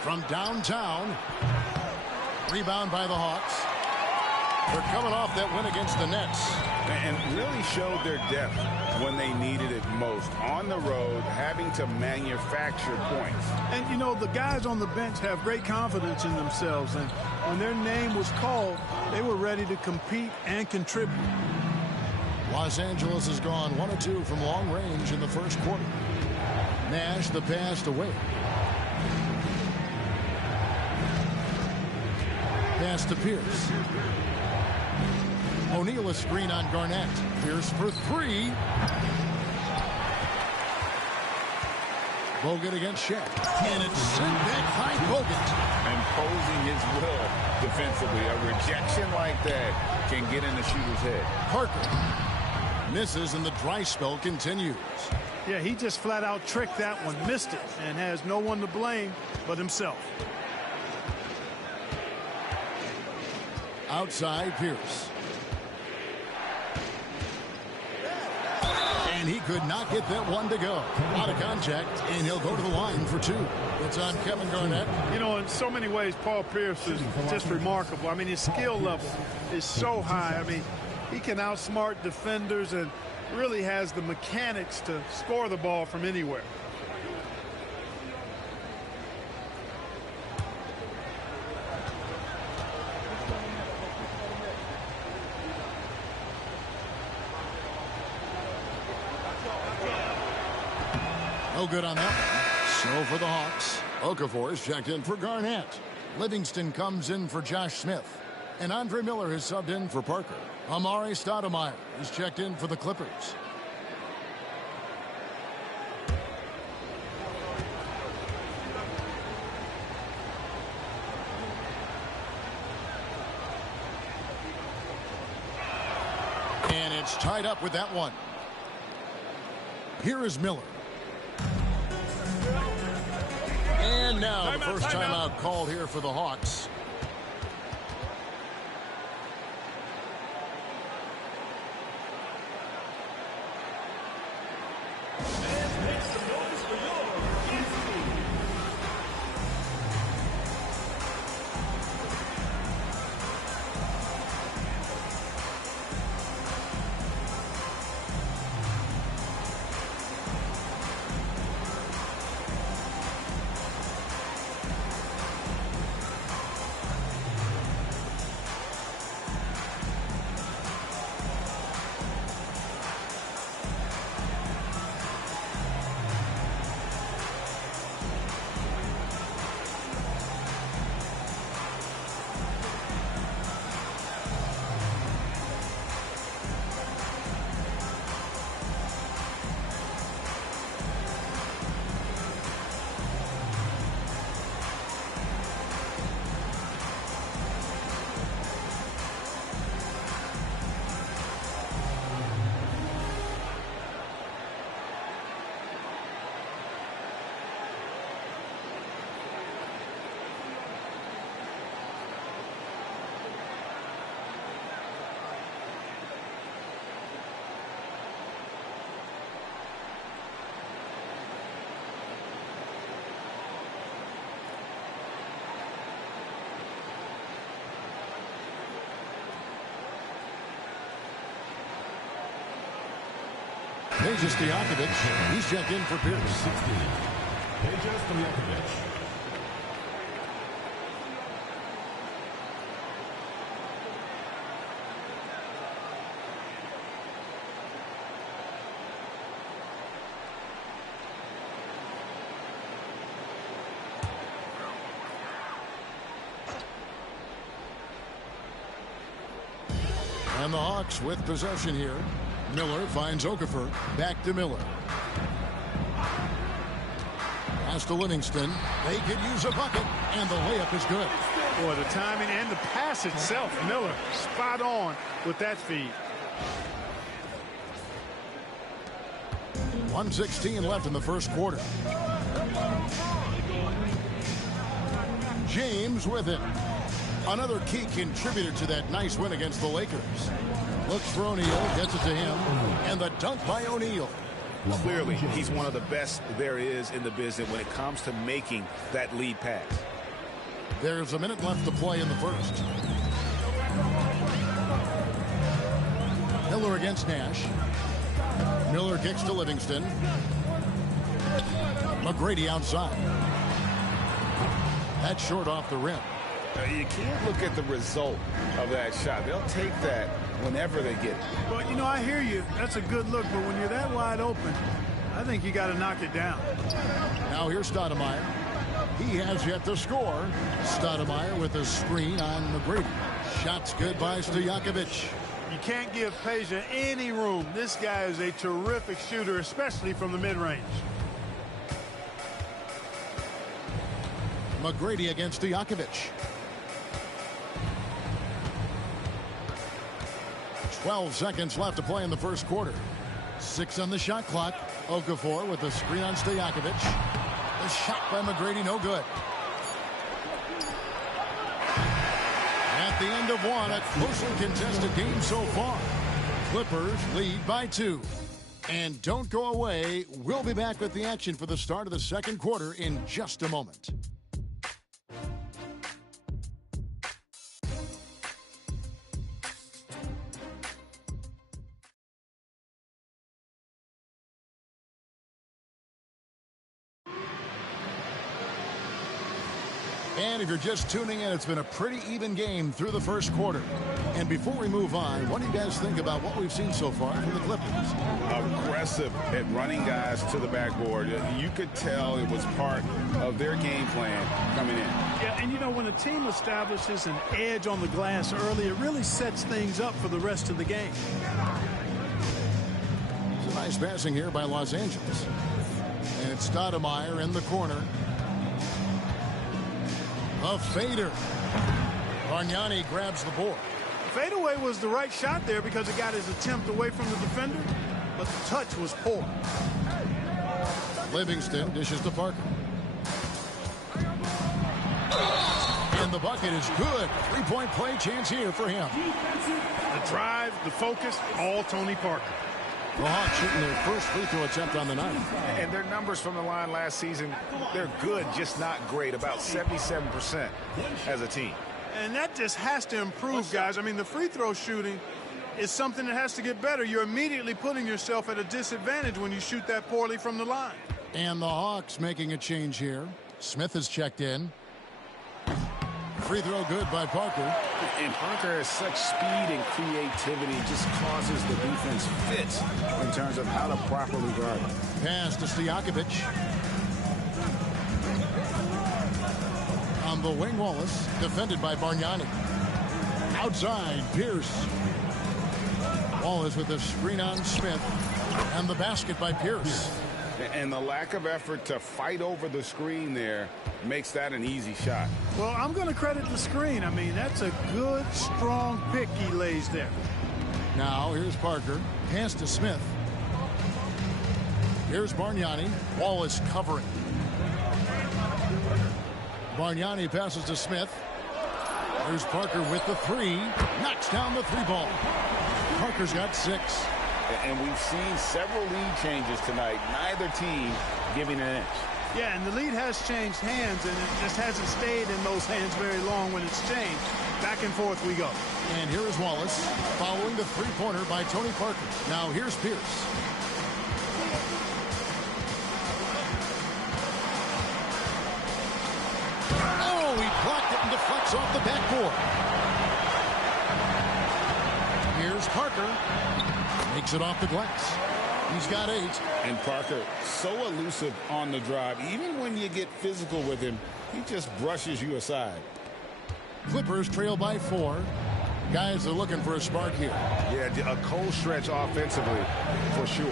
From downtown. Rebound by the Hawks. They're coming off that win against the Nets. And really showed their depth when they needed it most. On the road, having to manufacture points. And, you know, the guys on the bench have great confidence in themselves. And when their name was called, they were ready to compete and contribute. Los Angeles has gone 1 of 2 from long range in the first quarter. Nash the pass to Wade. Pass to Pierce. O'Neal a screen on Garnett. Pierce for three. Bogut against Shaq. And it's sent back by Bogut. Imposing his will defensively. A rejection like that can get in the shooter's head. Parker misses and the dry spell continues. Yeah, he just flat out tricked that one, missed it, and has no one to blame but himself. Outside Pierce. And he could not get that one to go. Out of contact, and he'll go to the line for two. It's on Kevin Garnett. You know, in so many ways, Paul Pierce is just remarkable. I mean, his skill level is so high. I mean, he can outsmart defenders and really has the mechanics to score the ball from anywhere. No good on that one. So for the Hawks, Okafor is checked in for Garnett. Livingston comes in for Josh Smith. And Andre Miller has subbed in for Parker. Amari Stoudemire is checked in for the Clippers. And it's tied up with that one. Here is Miller. And now the first timeout called here for the Hawks. Peja Stojakovic, he's checked in for Pierce. 16. Peja Stojakovic. And the Hawks with possession here. Miller finds Okafor. Back to Miller. Pass to Livingston. They could use a bucket, and the layup is good. Boy, the timing and the pass itself, Miller, spot on with that feed. 1:16 left in the first quarter. James with it. Another key contributor to that nice win against the Lakers. Looks for O'Neal, gets it to him, and the dunk by O'Neal. Clearly, he's one of the best there is in the business when it comes to making that lead pass. There's a minute left to play in the first. Miller against Nash. Miller kicks to Livingston. McGrady outside. That's short off the rim. You can't look at the result of that shot. They'll take that whenever they get it. Well, you know, I hear you. That's a good look, but when you're that wide open, I think you got to knock it down. Now here's Stoudemire. He has yet to score. Stoudemire with a screen on McGrady. Shots good by Stojakovic. You can't give Peja any room. This guy is a terrific shooter, especially from the mid-range. McGrady against Stojakovic. 12 seconds left to play in the first quarter. 6 on the shot clock. Okafor with a screen on Stojakovic. The shot by McGrady, no good. At the end of one, a closely contested game so far. Clippers lead by 2. And don't go away. We'll be back with the action for the start of the second quarter in just a moment. And if you're just tuning in, it's been a pretty even game through the first quarter. And before we move on, what do you guys think about what we've seen so far from the Clippers? Aggressive at running guys to the backboard. You could tell it was part of their game plan coming in. Yeah, and you know, when a team establishes an edge on the glass early, it really sets things up for the rest of the game. It's a nice passing here by Los Angeles. And it's Stoudemire in the corner. A fader. Bargnani grabs the board. Fadeaway was the right shot there because it got his attempt away from the defender, but the touch was poor. Livingston dishes to Parker. And the bucket is good. Three-point play chance here for him. The drive, the focus, all Tony Parker. The Hawks shooting their first free throw attempt on the night. And their numbers from the line last season, they're good, just not great. About 77% as a team. And that just has to improve, guys. I mean, the free throw shooting is something that has to get better. You're immediately putting yourself at a disadvantage when you shoot that poorly from the line. And the Hawks making a change here. Smith has checked in. Free throw good by Parker. And Parker has such speed and creativity, just causes the defense fits in terms of how to properly guard. Pass to Stojakovic. On the wing, Wallace, defended by Bargnani. Outside, Pierce. Wallace with a screen on Smith. And the basket by Pierce. And the lack of effort to fight over the screen there makes that an easy shot. Well, I'm going to credit the screen. I mean, that's a good, strong pick he lays there. Now, here's Parker. Pass to Smith. Here's Bargnani. Wallace covering. Bargnani passes to Smith. There's Parker with the three. Knocks down the three ball. Parker's got 6. And we've seen several lead changes tonight. Neither team giving an inch. Yeah, and the lead has changed hands, and it just hasn't stayed in those hands very long when it's changed. Back and forth we go. And here is Wallace following the three-pointer by Tony Parker. Now here's Pierce. Oh, he blocked it and deflects off the backboard. Here's Parker. Makes it off the glass. He's got 8. And Parker, so elusive on the drive. Even when you get physical with him, he just brushes you aside. Clippers trail by 4. Guys are looking for a spark here. Yeah, a cold stretch offensively for sure.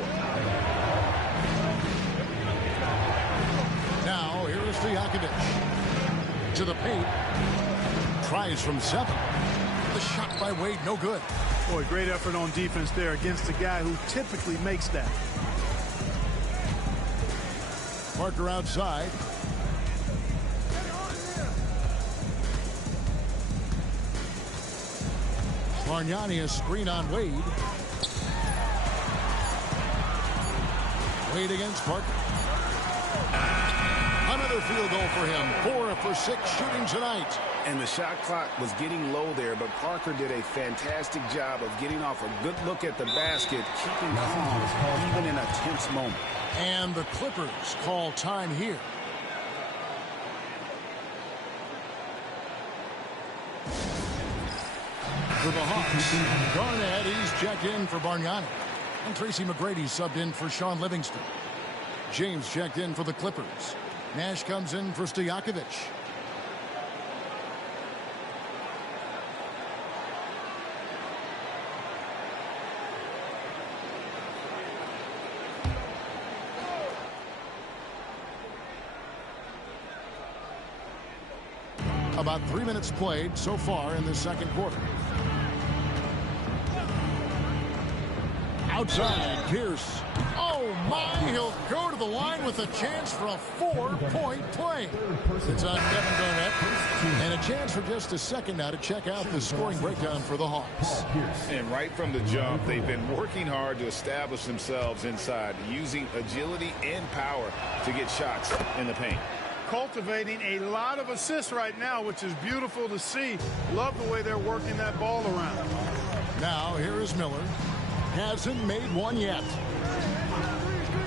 Now, here is Stojakovic. To the paint. Tries from 7. The shot by Wade, no good. Boy, great effort on defense there against a guy who typically makes that. Parker outside. Bargnani a screen on Wade. Wade against Parker. Another field goal for him. 4 for 6 shooting tonight. And the shot clock was getting low there, but Parker did a fantastic job of getting off a good look at the basket, keeping calm even in a tense moment. And the Clippers call time here. For the Hawks, Garnett, he's checked in for Bargnani. And Tracy McGrady subbed in for Sean Livingston. James checked in for the Clippers. Nash comes in for Stojakovic. About 3 minutes played so far in the second quarter. Outside, Pierce. Oh, my. He'll go to the line with a chance for a 4-point play. It's on Kevin Garnett. And a chance for just a second now to check out the scoring breakdown for the Hawks. And right from the jump, they've been working hard to establish themselves inside, using agility and power to get shots in the paint. Cultivating a lot of assists right now, which is beautiful to see. Love the way they're working that ball around. Now, here is Miller. Hasn't made one yet.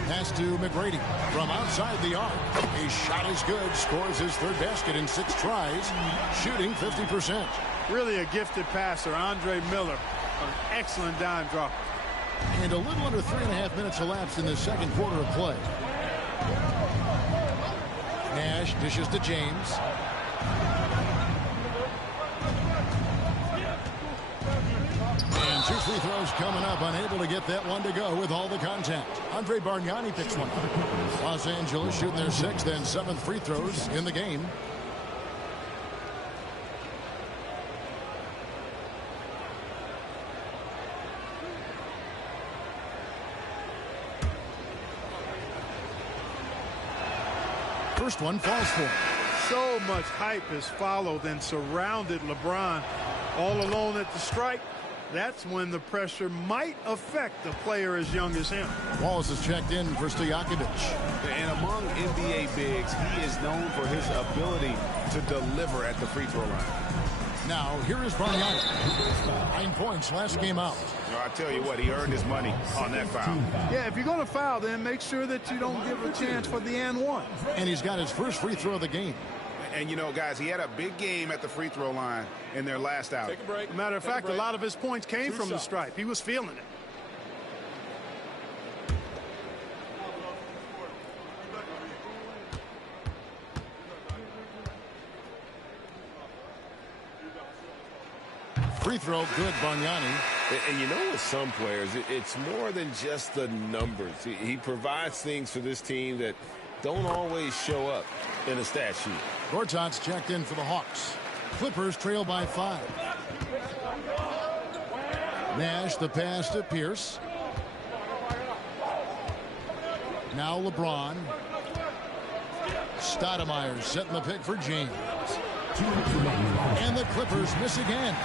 Pass to McGrady from outside the arc. His shot is good. Scores his third basket in 6 tries. Shooting 50%. Really a gifted passer, Andre Miller. An excellent dime dropper. And a little under 3.5 minutes elapsed in the second quarter of play. Nash dishes to James. And 2 free throws coming up. Unable to get that one to go with all the contact. Andre Bargnani picks one up. Los Angeles shooting their 6th and 7th free throws in the game. First one falls for him. So much hype has followed and surrounded LeBron all alone at the stripe. That's when the pressure might affect a player as young as him. Wallace is checked in for Stojakovic. And among NBA bigs, he is known for his ability to deliver at the free throw line. Now, here is Bargnani. 9 points last game out. I tell you what, he earned his money on that foul. Yeah, if you're going to foul, then make sure that you don't give a chance for the and one. And he's got his first free throw of the game. And, you know, guys, he had a big game at the free throw line in their last outing. Take a break. Matter of fact, a lot of his points came from the stripe. He was feeling it. Free throw, good, Bargnani. And you know, with some players, it's more than just the numbers. He provides things for this team that don't always show up in a stat sheet. Gortat's checked in for the Hawks. Clippers trail by 5. Nash the pass to Pierce. Now LeBron. Stoudemire setting the pick for James. And the Clippers miss again.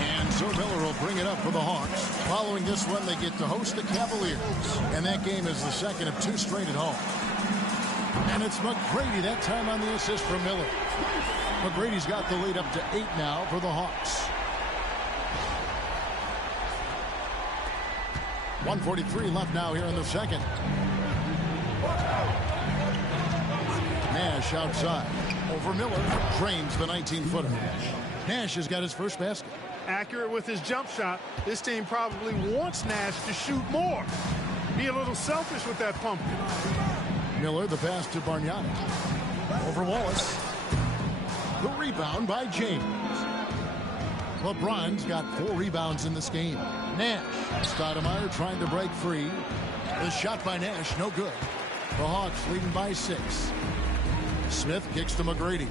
And so Miller will bring it up for the Hawks. Following this one, they get to host the Cavaliers. And that game is the second of 2 straight at home. And it's McGrady that time on the assist from Miller. McGrady's got the lead up to 8 now for the Hawks. 1:43 left now here in the second. Nash outside. Over Miller. Drains the 19-footer. Nash has got his first basket. Accurate with his jump shot. This team probably wants Nash to shoot more. Be a little selfish with that pump. Miller the pass to Bargnani. Over Wallace. The rebound by James. LeBron's got 4 rebounds in this game. Nash. Stoudemire trying to break free. The shot by Nash, no good. The Hawks leading by 6. Smith kicks to McGrady.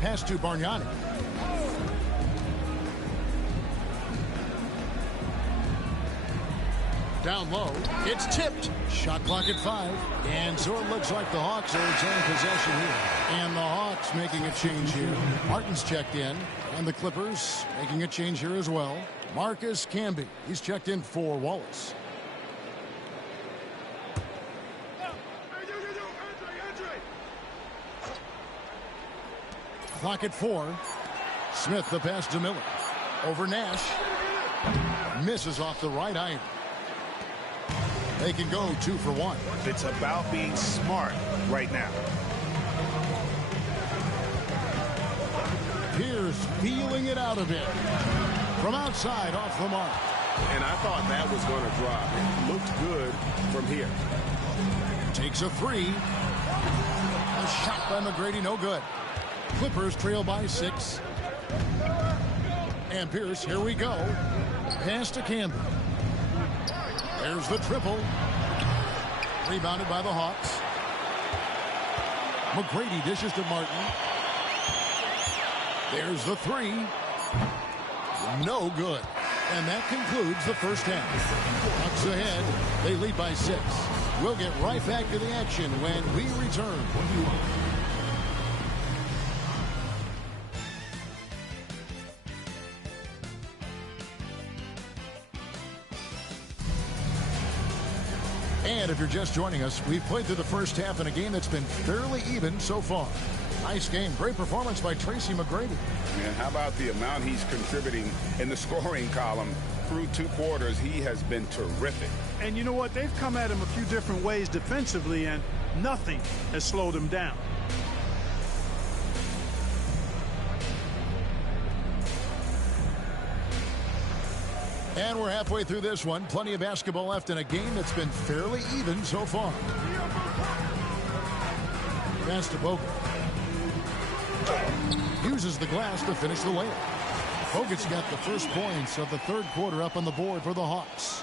Pass to Bargnani. Down low. It's tipped. Shot clock at 5. And so it looks like the Hawks are retaining possession here. And the Hawks making a change here. Martin's checked in. And the Clippers making a change here as well. Marcus Camby. He's checked in for Wallace. Clock at 4. Smith the pass to Miller. Over Nash. Misses off the right iron. They can go 2 for 1. It's about being smart right now. Pierce feeling it out a bit. From outside, off the mark. And I thought that was going to drop. It looked good from here. Takes a 3. A shot by McGrady, no good. Clippers trail by 6. And Pierce, here we go. Pass to Campbell. There's the triple. Rebounded by the Hawks. McGrady dishes to Martin. There's the 3. No good. And that concludes the first half. Hawks ahead. They lead by 6. We'll get right back to the action when we return. And if you're just joining us, we've played through the first half in a game that's been fairly even so far. Nice game. Great performance by Tracy McGrady. And how about the amount he's contributing in the scoring column through 2 quarters? He has been terrific. And you know what? They've come at him a few different ways defensively, and nothing has slowed him down. And we're halfway through this one. Plenty of basketball left in a game that's been fairly even so far. Pass to Bogut. Uses the glass to finish the layup. Bogut's got the first points of the 3rd quarter up on the board for the Hawks.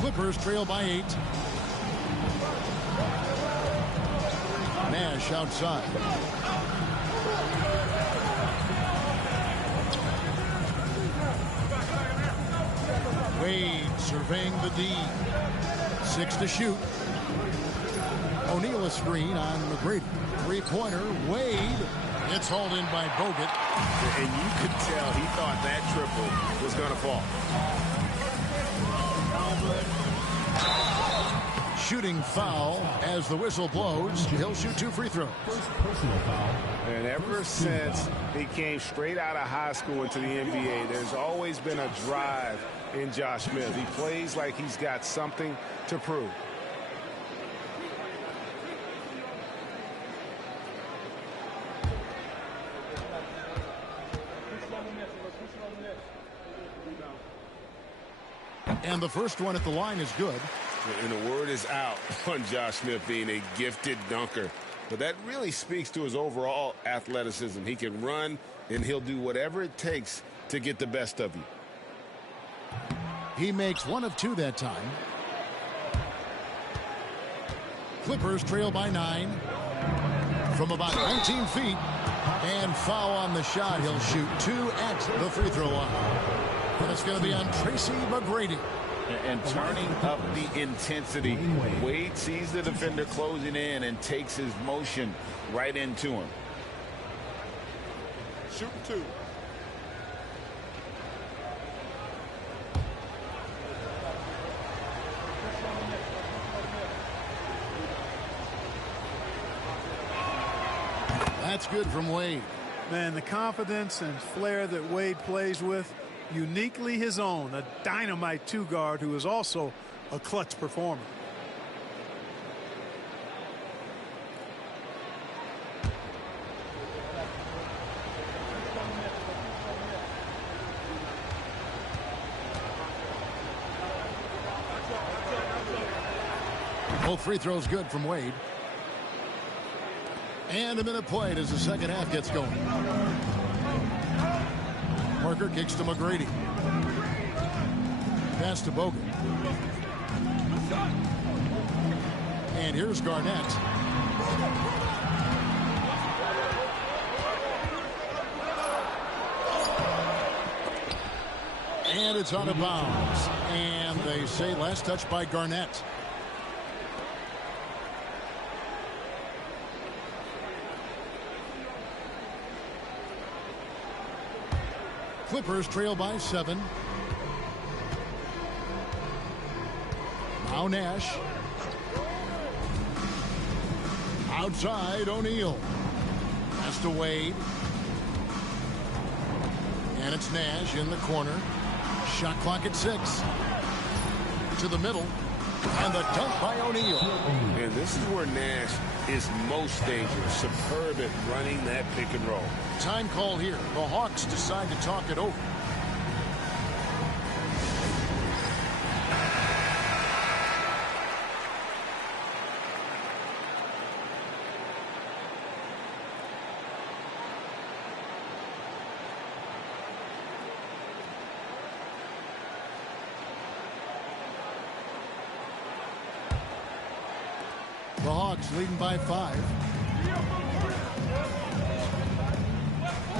Clippers trail by 8. Nash outside. Wade surveying the D. 6 to shoot. O'Neal a screen on McGrady. 3-pointer. Wade. It's hauled in by Bogut. And you could tell he thought that triple was going to fall. Shooting foul as the whistle blows. He'll shoot 2 free throws. Personal foul. And ever since he came straight out of high school into the NBA, there's always been a drive in Josh Smith. He plays like he's got something to prove. And the first one at the line is good. And the word is out on Josh Smith being a gifted dunker. But that really speaks to his overall athleticism. He can run, and he'll do whatever it takes to get the best of you. He makes 1 of 2 that time. Clippers trail by 9. From about 19 feet. And foul on the shot. He'll shoot 2 at the free throw line. And it's going to be on Tracy McGrady. And turning up the intensity. Wade sees the defender closing in and takes his motion right into him. Shooting 2. That's good from Wade. Man, the confidence and flair that Wade plays with, uniquely his own. A dynamite 2-guard who is also a clutch performer. Both free throws good from Wade. And a minute played as the second half gets going. Parker kicks to McGrady. Pass to Bogan. And here's Garnett. And it's out of bounds. And they say last touch by Garnett. Clippers trail by 7. Now Nash. Outside, O'Neal. Pass to Wade. And it's Nash in the corner. Shot clock at 6. To the middle. And the dunk by O'Neal. And this is where Nash is most dangerous. Superb at running that pick and roll. Time call here. The Hawks decide to talk it over. The Hawks leading by 5.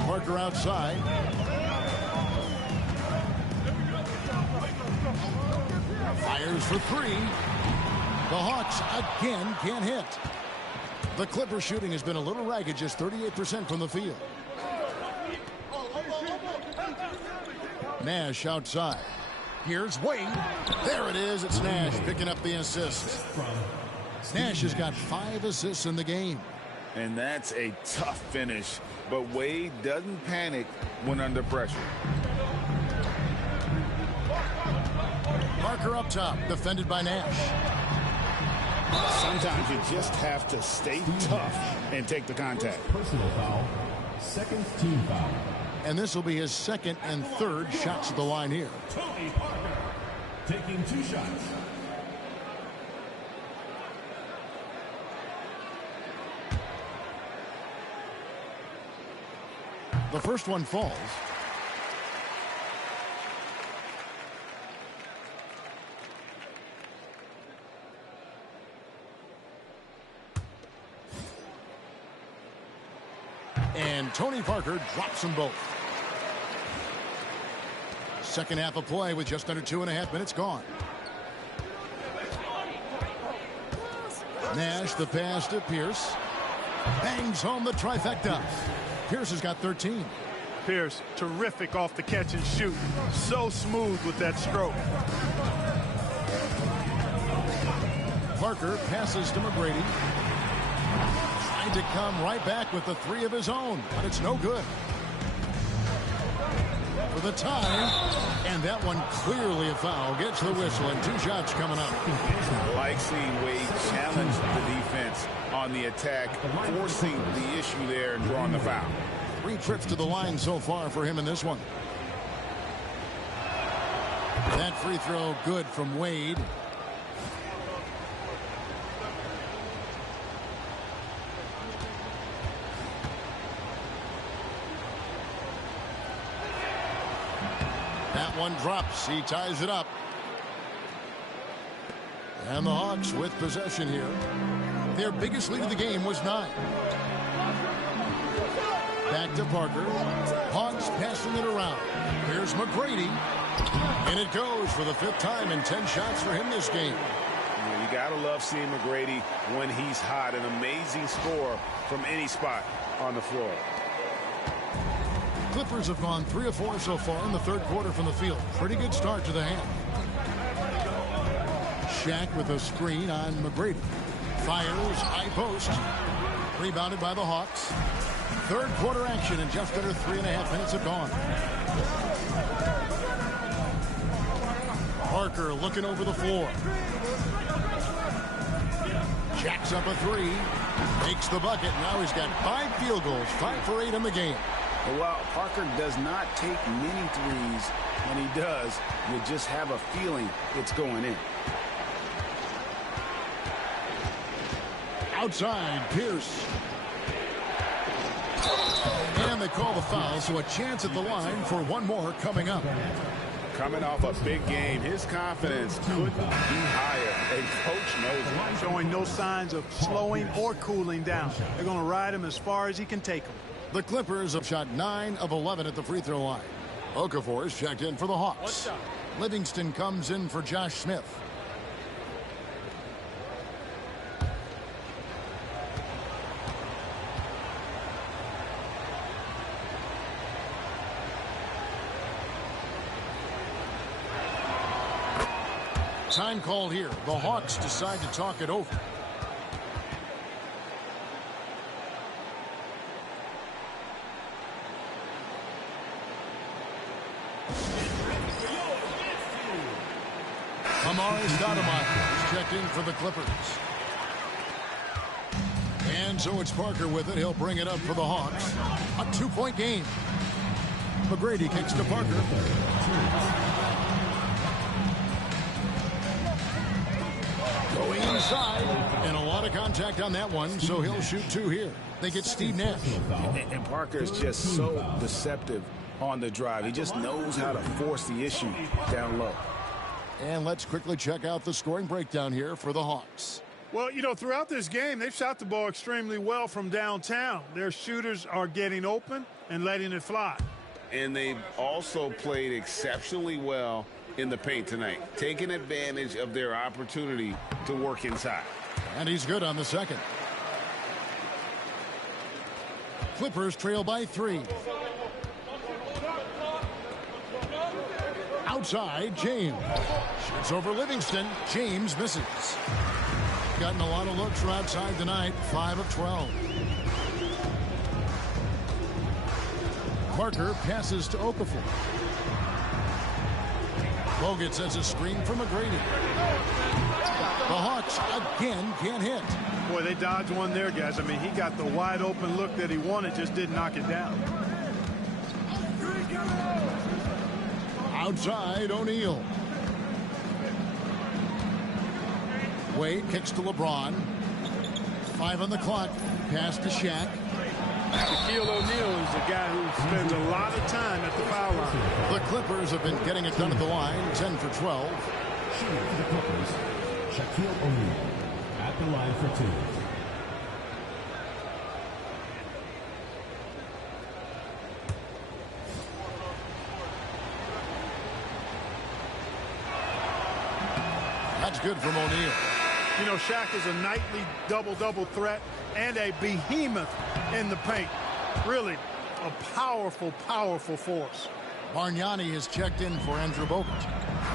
Parker outside. Fires for 3. The Hawks again can't hit. The Clippers shooting has been a little ragged, just 38% from the field. Nash outside. Here's Wade. There it is. It's Nash picking up the assist. Nash has got 5 assists in the game. And that's a tough finish. But Wade doesn't panic when under pressure. Parker up top, defended by Nash. Sometimes you just have to stay tough and take the contact. Personal foul. Second team foul. And this will be his second and third shots at the line here. Tony Parker taking 2 shots. The first one falls. And Tony Parker drops them both. Second half of play with just under 2.5 minutes gone. Nash, the pass to Pierce. Bangs home the trifecta. Pierce has got 13. Pierce, terrific off the catch and shoot. So smooth with that stroke. Parker passes to McGrady. Trying to come right back with the 3 of his own, but it's no good. For the tie, and that one clearly a foul. Gets the whistle, and 2 shots coming up. I like seeing Wade challenge the defense on the attack, forcing the issue there and drawing the foul. 3 trips to the line so far for him in this one. That free throw good from Wade. That one drops. He ties it up. And the Hawks with possession here. Their biggest lead of the game was 9. Back to Parker. Hawks passing it around. Here's McGrady. And it goes for the 5th time in 10 shots for him this game. You gotta love seeing McGrady when he's hot. An amazing score from any spot on the floor. Clippers have gone 3 of 4 so far in the 3rd quarter from the field. Pretty good start to the half. Shaq with a screen on McGrady. Fires, high post. Rebounded by the Hawks. 3rd quarter action in just under 3.5 minutes have gone. Parker looking over the floor. Jacks up a 3. Makes the bucket. Now he's got 5 field goals. 5 for 8 in the game. Well, Parker does not take many threes. When he does, you just have a feeling it's going in. Outside, Pierce. they call the foul, so a chance at the line for one more coming up. Coming off a big game, his confidence couldn't be higher, and coach knows it. Showing no signs of slowing or cooling down. They're going to ride him as far as he can take him. The Clippers have shot 9 of 11 at the free throw line. Okafor is checked in for the Hawks. Livingston comes in for Josh Smith. Time called here. The Hawks decide to talk it over. Amari Stoudemire is checked in for the Clippers. And so it's Parker with it. He'll bring it up for the Hawks. A 2-point game. McGrady kicks to Parker. Going inside, and a lot of contact on that one, so he'll shoot 2 here. They get Steve Nash. And Parker is just so deceptive on the drive. He just knows how to force the issue down low. And let's quickly check out the scoring breakdown here for the Hawks. Well, you know, throughout this game, they've shot the ball extremely well from downtown. Their shooters are getting open and letting it fly. And they've also played exceptionally well in the paint tonight, taking advantage of their opportunity to work inside. And he's good on the second. Clippers trail by 3. Outside, James. Shoots over Livingston. James misses. Gotten a lot of looks from outside tonight. 5 of 12. Parker passes to Okafor. Bogut sets a screen for McGrady. The Hawks again can't hit. Boy, they dodged one there, guys. I mean, he got the wide open look that he wanted, just didn't knock it down. Outside, O'Neal. Wade kicks to LeBron. 5 on the clock. Pass to Shaq. Shaquille O'Neal is a guy who spends a lot of time at the foul line. The Clippers have been getting it done at the line. 10 for 12. Shooting for the Clippers, Shaquille O'Neal at the line for 2. That's good from O'Neal. You know, Shaq is a nightly double-double threat and a behemoth in the paint. Really a powerful, powerful force. Bargnani is checked in for Andrew Bogut.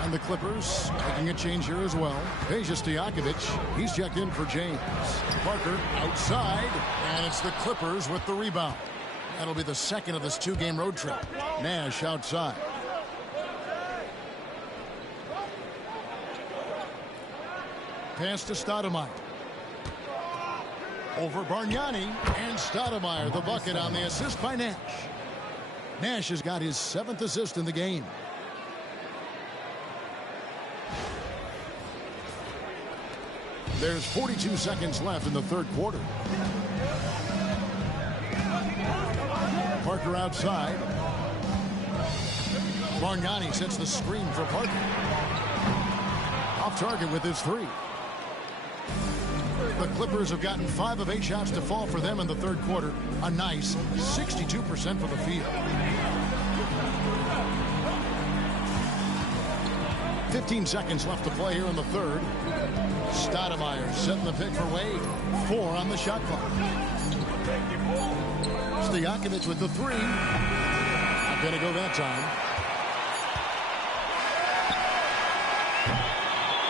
And the Clippers making a change here as well. Peja Stojakovic, he's checked in for James. Parker outside, and it's the Clippers with the rebound. That'll be the second of this 2-game road trip. Nash outside. Pass to Stoudemire. Over Bargnani, and Stoudemire the bucket on the assist by Nash. Nash has got his 7th assist in the game. There's 42 seconds left in the 3rd quarter. Parker outside. Bargnani sets the screen for Parker. Off target with his 3. The Clippers have gotten 5 of 8 shots to fall for them in the 3rd quarter. A nice 62% for the field. 15 seconds left to play here in the 3rd. Stoudemire setting the pick for Wade. 4 on the shot clock. Stojakovic with the 3. Not going to go that time.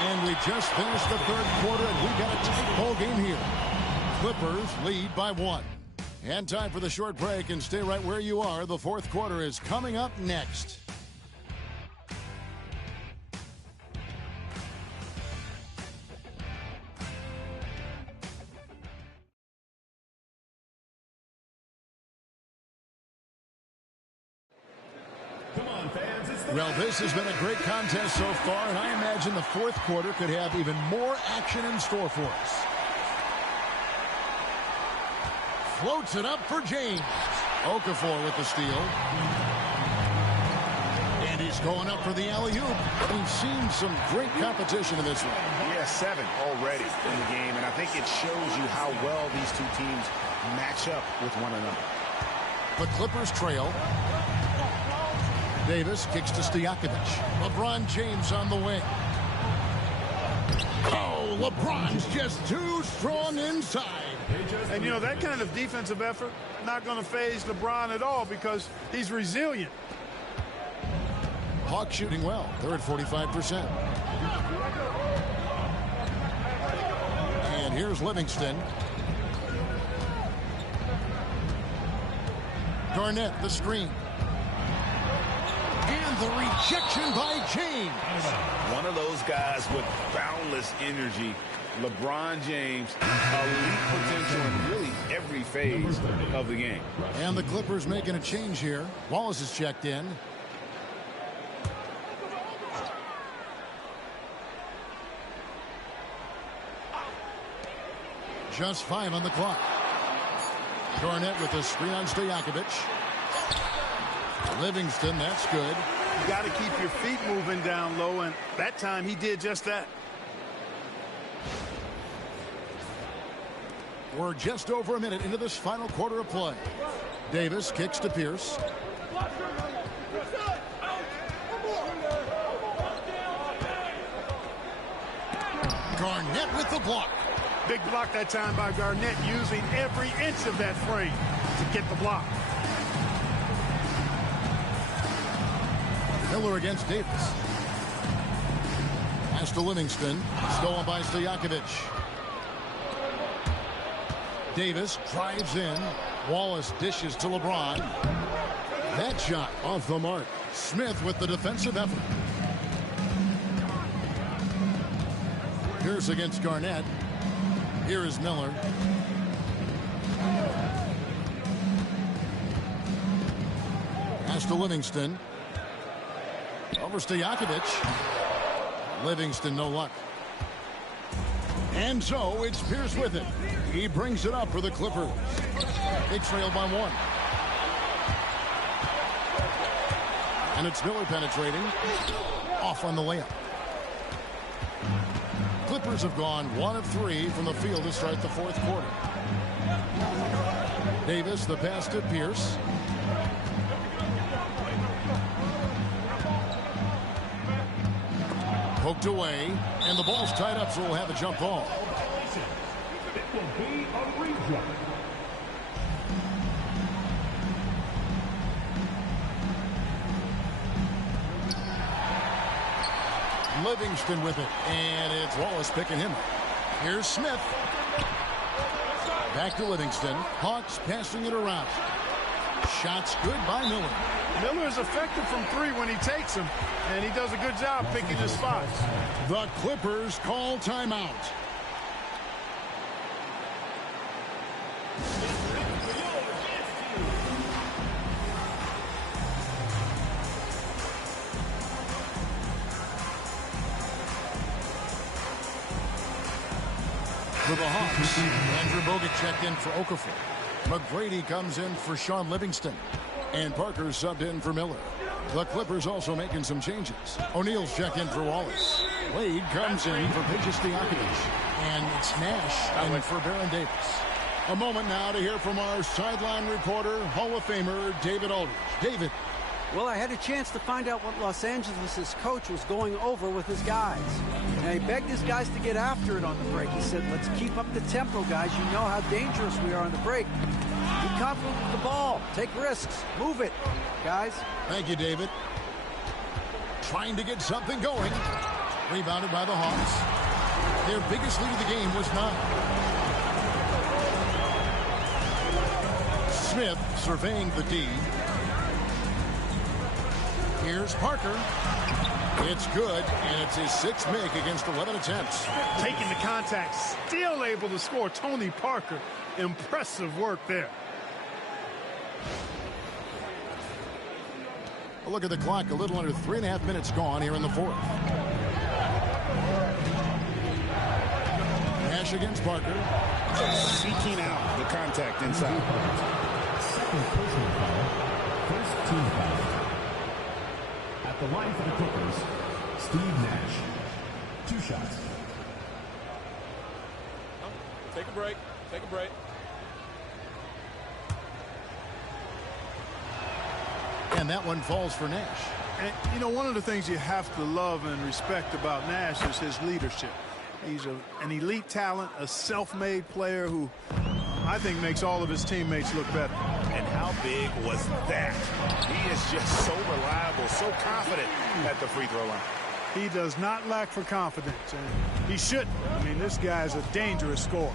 And we just finished the 3rd quarter, and we got a tight ball game here. Clippers lead by 1. And time for the short break, and stay right where you are. The 4th quarter is coming up next. Well, this has been a great contest so far, and I imagine the 4th quarter could have even more action in store for us. Floats it up for James. Okafor with the steal. And he's going up for the alley-oop. We've seen some great competition in this one. Yeah, 7 already in the game, and I think it shows you how well these two teams match up with one another. The Clippers trail. Davis kicks to Stojakovic. LeBron James on the wing. Oh, LeBron's just too strong inside. And, you know, that kind of defensive effort not going to faze LeBron at all because he's resilient. Hawks shooting well. They're at 45%. And here's Livingston. Garnett, the screen. And the rejection by James. One of those guys with boundless energy. LeBron James, elite potential in really every phase of the game. And the Clippers making a change here. Wallace is checked in. Just 5 on the clock. Garnett with a screen on Stojakovic. Livingston, that's good. You got to keep your feet moving down low, and that time he did just that. We're just over a minute into this final quarter of play. Davis kicks to Pierce. Garnett with the block. Big block that time by Garnett, using every inch of that frame to get the block. Miller against Davis. Pass to Livingston. Stolen by Stojakovic. Davis drives in. Wallace dishes to LeBron. That shot off the mark. Smith with the defensive effort. Pierce against Garnett. Here is Miller. Pass to Livingston. Over Stojakovic. Livingston, no luck. And so it's Pierce with it. He brings it up for the Clippers. They trail by 1. And it's Miller penetrating. Off on the layup. Clippers have gone 1 of 3 from the field to start the fourth quarter. Davis, the pass to Pierce. Poked away, and the ball's tied up, so we'll have a jump ball. It will be a re-jump. Livingston with it, and it's Wallace picking him up. Here's Smith. Back to Livingston. Hawks passing it around. Shots good by Miller. Miller is effective from 3 when he takes them, and he does a good job picking his spots. The Clippers call timeout. For the Hawks, Andrew Bogut checked in for Okafor. McGrady comes in for Sean Livingston. And Parker subbed in for Miller. The Clippers also making some changes. O'Neal's checked in for Wallace. Wade comes in for Stojakovic. And it's Nash in for Baron Davis. A moment now to hear from our sideline reporter, Hall of Famer David Aldridge. David. Well, I had a chance to find out what Los Angeles' coach was going over with his guys. Now, he begged his guys to get after it on the break. He said, let's keep up the tempo, guys. You know how dangerous we are on the break. Be confident with the ball. Take risks. Move it, guys. Thank you, David. Trying to get something going. Rebounded by the Hawks. Their biggest lead of the game was 9. Smith surveying the D. Here's Parker. It's good, and it's his 6th make against 11 attempts. Taking the contact, still able to score. Tony Parker, impressive work there. A look at the clock, a little under 3.5 minutes gone here in the fourth. Nash against Parker. Seeking out the contact inside. second personal foul, first team foul. At the line for the Clippers, Steve Nash. 2 shots. Take a break. Take a break. And that one falls for Nash. And, you know, one of the things you have to love and respect about Nash is his leadership. He's an elite talent, a self-made player who I think makes all of his teammates look better. And how big was that? He is just so reliable, so confident at the free throw line. He does not lack for confidence, and he shouldn't. I mean, this guy's a dangerous scorer.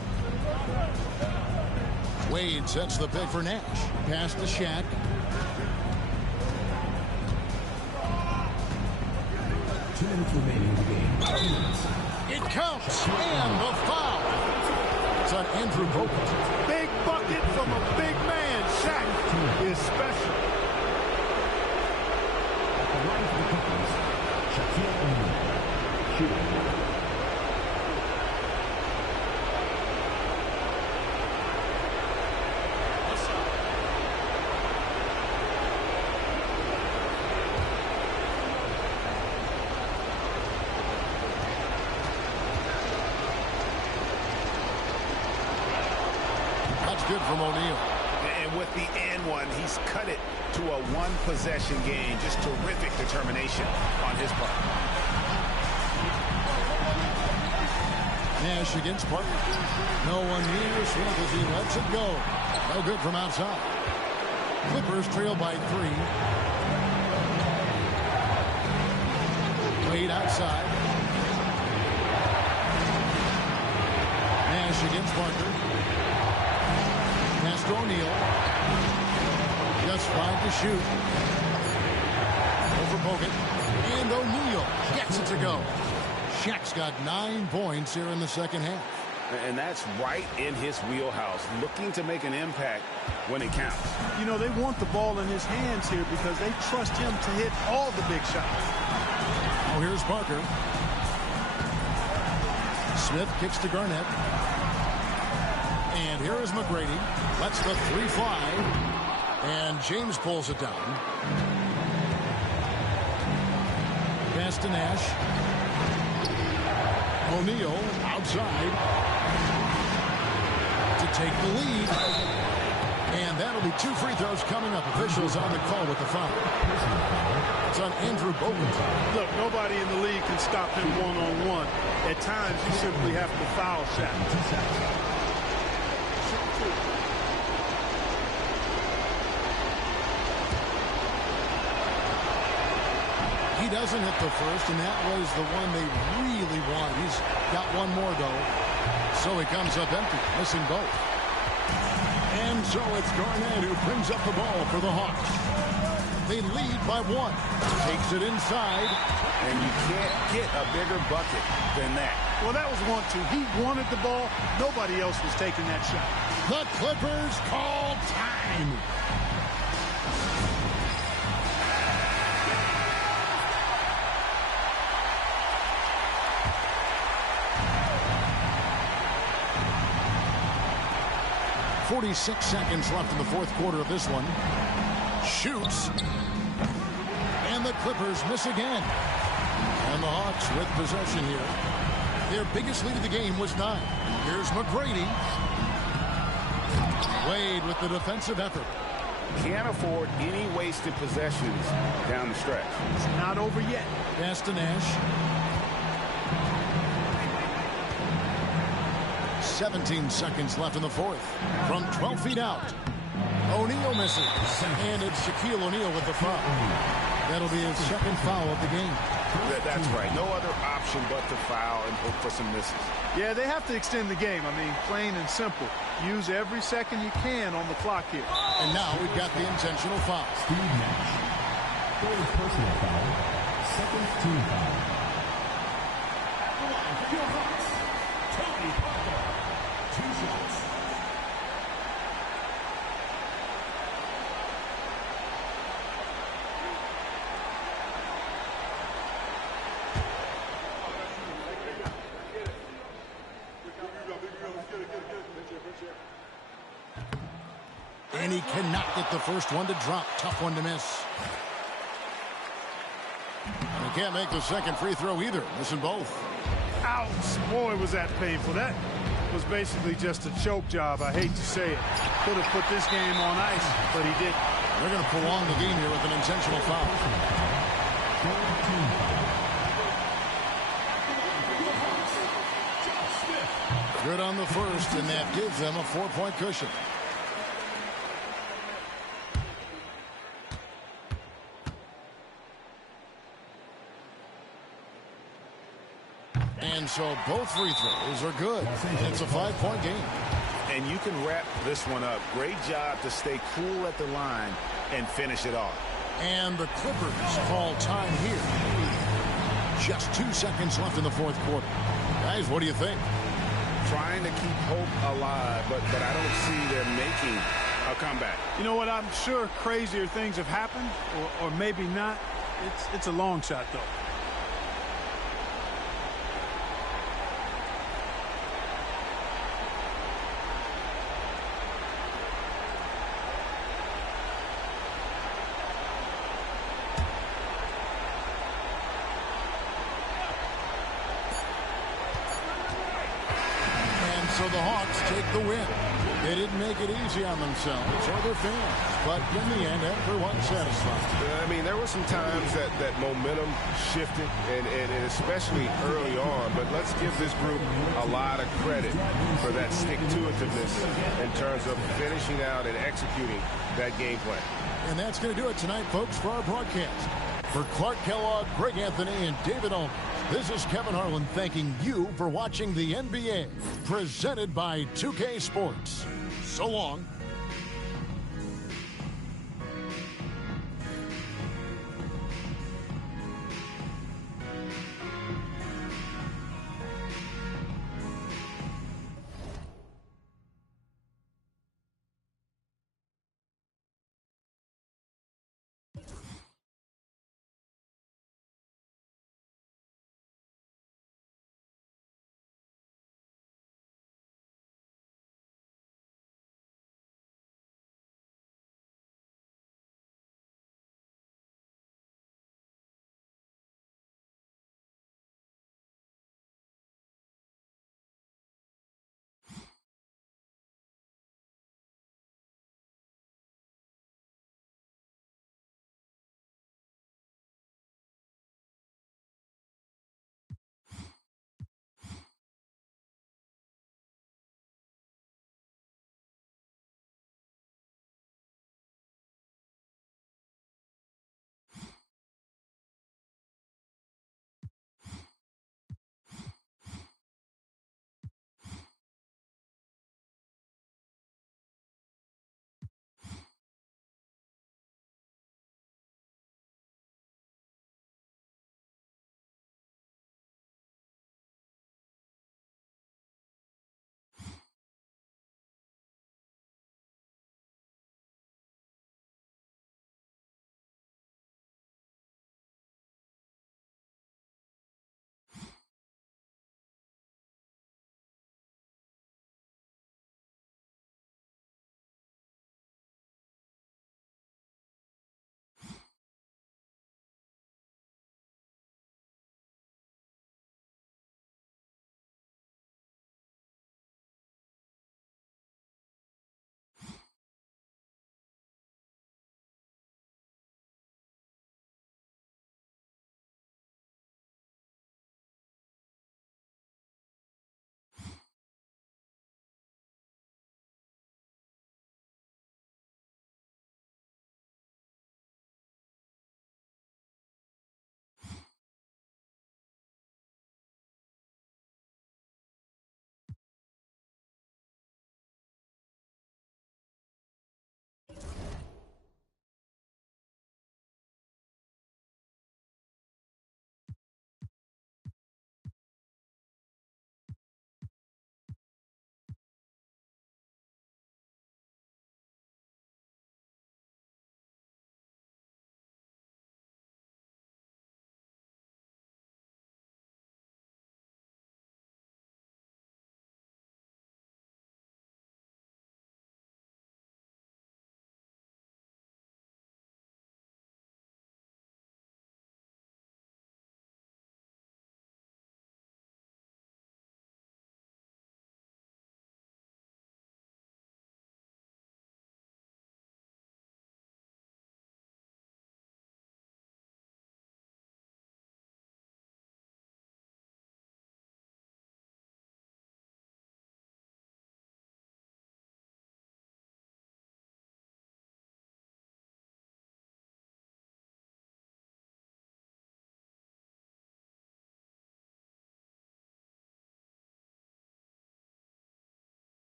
Wade sets the pick for Nash. Pass to Shaq. Two minutes remaining in the game. It counts, and the foul. It's on Andrew Bogut. Big bucket from a big man. Shaq is special. At the line for the Clippers, Shaquille O'Neal. Shooting. Good from O'Neal. And with the and one, he's cut it to a one-possession game. Just terrific determination on his part. Nash against Parker. No one near Smith as he lets it go. No good from outside. Clippers trail by 3. Wade outside. Nash against Parker. Pass to O'Neal. Just 5 to shoot. Over Bogut. And O'Neal gets it to go. Shaq's got 9 points here in the second half. And that's right in his wheelhouse, looking to make an impact when it counts. You know, they want the ball in his hands here because they trust him to hit all the big shots. Oh, here's Parker. Smith kicks to Garnett. And here is McGrady. Lets the 3 fly. And James pulls it down. Pass to Nash. O'Neal outside to take the lead. And that'll be 2 free throws coming up. Officials on the call with the foul. It's on Andrew Bogut. Look, nobody in the league can stop him one-on-one. At times, you simply have to foul Shaq. He doesn't hit the first, and that was the one they really want. He's got one more, though. So he comes up empty, missing both. And so it's Garnett who brings up the ball for the Hawks. They lead by 1. Takes it inside. And you can't get a bigger bucket than that. Well, that was 1-2. He wanted the ball. Nobody else was taking that shot. The Clippers call time. .46 seconds left in the fourth quarter of this one. Shoots. And the Clippers miss again. And the Hawks with possession here. Their biggest lead of the game was 9. Here's McGrady. Wade with the defensive effort. Can't afford any wasted possessions down the stretch. It's not over yet. Pass to Nash. 17 seconds left in the fourth. From 12 feet out. O'Neal misses. And it's Shaquille O'Neal with the foul. That'll be his second foul of the game. That's right. No other option but to foul and hope for some misses. Yeah, they have to extend the game. I mean, plain and simple. Use every second you can on the clock here. And now we've got the intentional foul. Steve Nash. Third personal foul. Second team foul. At the line for your Hawks, Tony Parker. 2 shots. And he cannot get the first one to drop. Tough one to miss. And he can't make the second free throw either. Missing both. Ouch. Boy, was that painful. That was basically just a choke job. I hate to say it. Could have put this game on ice, but he didn't. They're going to prolong the game here with an intentional foul. Good on the first, and that gives them a 4-point cushion. And so both free throws are good. It's a 5-point game. And you can wrap this one up. Great job to stay cool at the line and finish it off. And the Clippers call time here. Just 2 seconds left in the fourth quarter. Guys, what do you think? Trying to keep hope alive, but I don't see them making a comeback. You know what? I'm sure crazier things have happened, or maybe not. It's a long shot, though. So the Hawks take the win. They didn't make it easy on themselves or their fans, but in the end, everyone's satisfied. I mean, there were some times that momentum shifted, and especially early on, but let's give this group a lot of credit for that stick-to-itiveness in terms of finishing out and executing that game plan. And that's going to do it tonight, folks, for our broadcast. For Clark Kellogg, Greg Anthony, and David Olney, this is Kevin Harlan thanking you for watching the NBA, presented by 2K Sports. So long.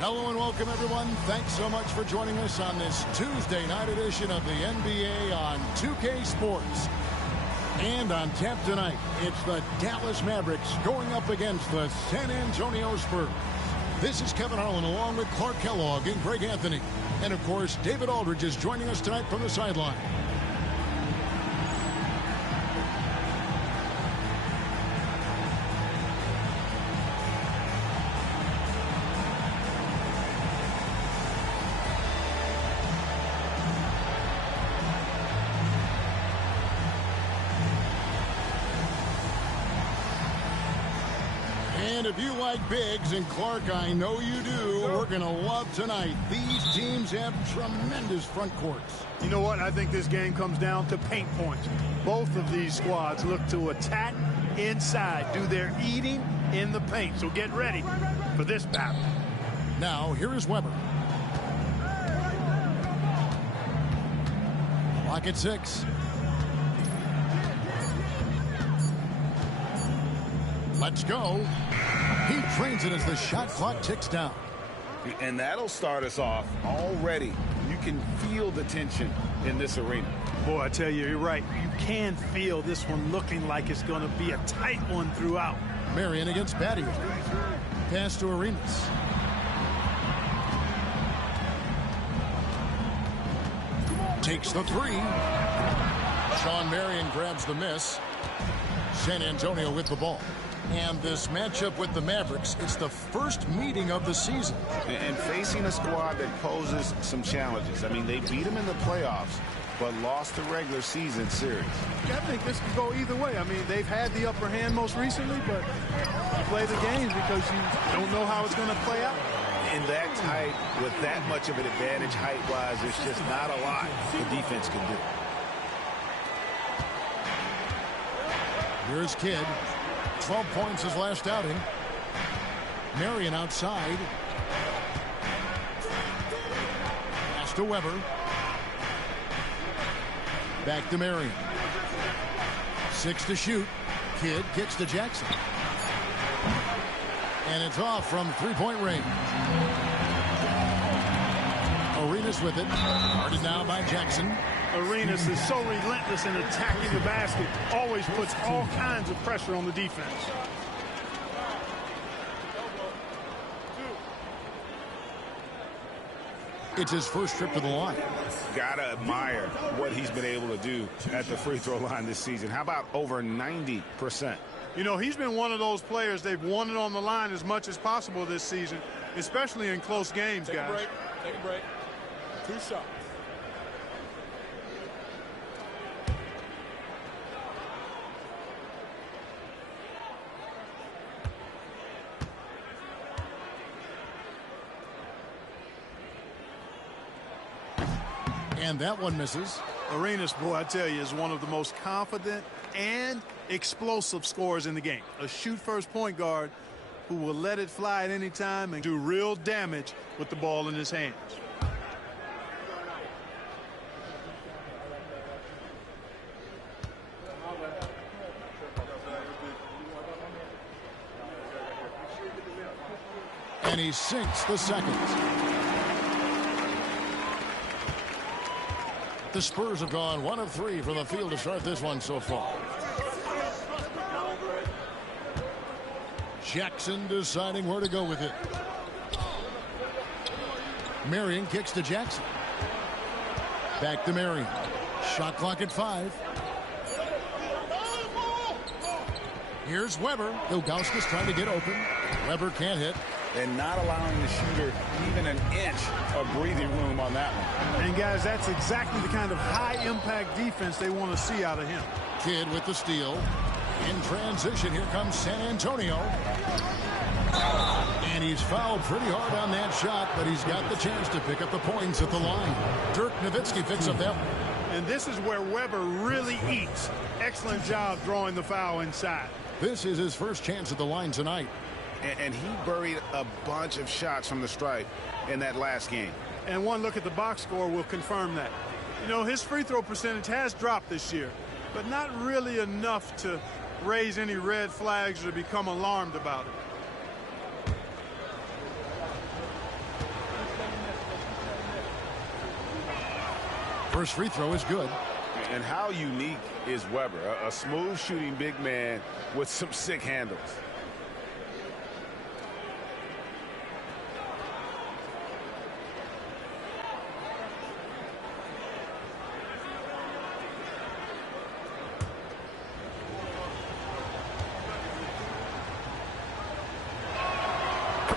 Hello and welcome, everyone. Thanks so much for joining us on this Tuesday night edition of the NBA on 2K Sports. And on tap tonight, it's the Dallas Mavericks going up against the San Antonio Spurs. This is Kevin Harlan along with Clark Kellogg and Greg Anthony. And, of course, David Aldridge is joining us tonight from the sideline. And if you like bigs, and Clark, I know you do, we're going to love tonight. These teams have tremendous front courts. You know what? I think this game comes down to paint points. Both of these squads look to attack inside, do their eating in the paint. So get ready for this battle. Now, here is Weber. Clock at 6. Let's go. He trains it as the shot clock ticks down. And that'll start us off already. You can feel the tension in this arena. Boy, I tell you, you're right. You can feel this one looking like it's going to be a tight one throughout. Marion against Battier. Pass to Arenas. Takes the 3. Sean Marion grabs the miss. San Antonio with the ball. And this matchup with the Mavericks, it's the first meeting of the season. And facing a squad that poses some challenges. I mean, they beat them in the playoffs, but lost the regular season series. I think this could go either way. I mean, they've had the upper hand most recently, but you play the games because you don't know how it's going to play out. In that tight, with that much of an advantage height-wise, there's just not a lot the defense can do. Here's Kidd. 12 points his last outing. Marion outside. Pass to Weber. Back to Marion. 6 to shoot. Kidd kicks to Jackson. And it's off from three-point range. Arenas with it. Guarded now by Jackson. Arenas is so relentless in attacking the basket. Always puts all kinds of pressure on the defense. It's his first trip to the line. Gotta admire what he's been able to do at the free throw line this season. How about over 90%? You know, he's been one of those players they've wanted on the line as much as possible this season, especially in close games, guys. Take a break. 2 shots. And that one misses. Arenas, boy, I tell you, is one of the most confident and explosive scorers in the game. A shoot-first point guard who will let it fly at any time and do real damage with the ball in his hands. And he sinks the second. The Spurs have gone 1 of 3 from the field to start this one so far. Jackson deciding where to go with it. Marion kicks to Jackson. Back to Marion. Shot clock at 5. Here's Weber. Ilgauskas trying to get open. Weber can't hit. And not allowing the shooter even an inch of breathing room on that one. And, guys, that's exactly the kind of high-impact defense they want to see out of him. Kidd with the steal. In transition, here comes San Antonio. And he's fouled pretty hard on that shot, but he's got the chance to pick up the points at the line. Dirk Nowitzki picks up that one. And this is where Weber really eats. Excellent job drawing the foul inside. This is his first chance at the line tonight. And he buried a bunch of shots from the stripe in that last game. And one look at the box score will confirm that. You know, his free throw percentage has dropped this year, but not really enough to raise any red flags or become alarmed about it. First free throw is good. And how unique is Weber? A smooth shooting big man with some sick handles.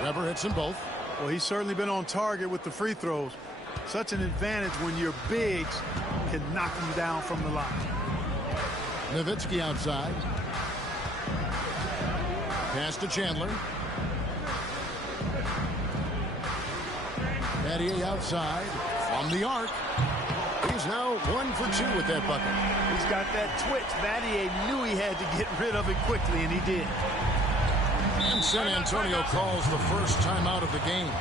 Weber hits them both. Well, he's certainly been on target with the free throws. Such an advantage when your bigs can knock him down from the line. Nowitzki outside. Pass to Chandler. Battier outside. From the arc. He's now 1 for 2 with that bucket. He's got that twitch. Battier knew he had to get rid of it quickly, and he did. And San Antonio calls the first timeout of the game.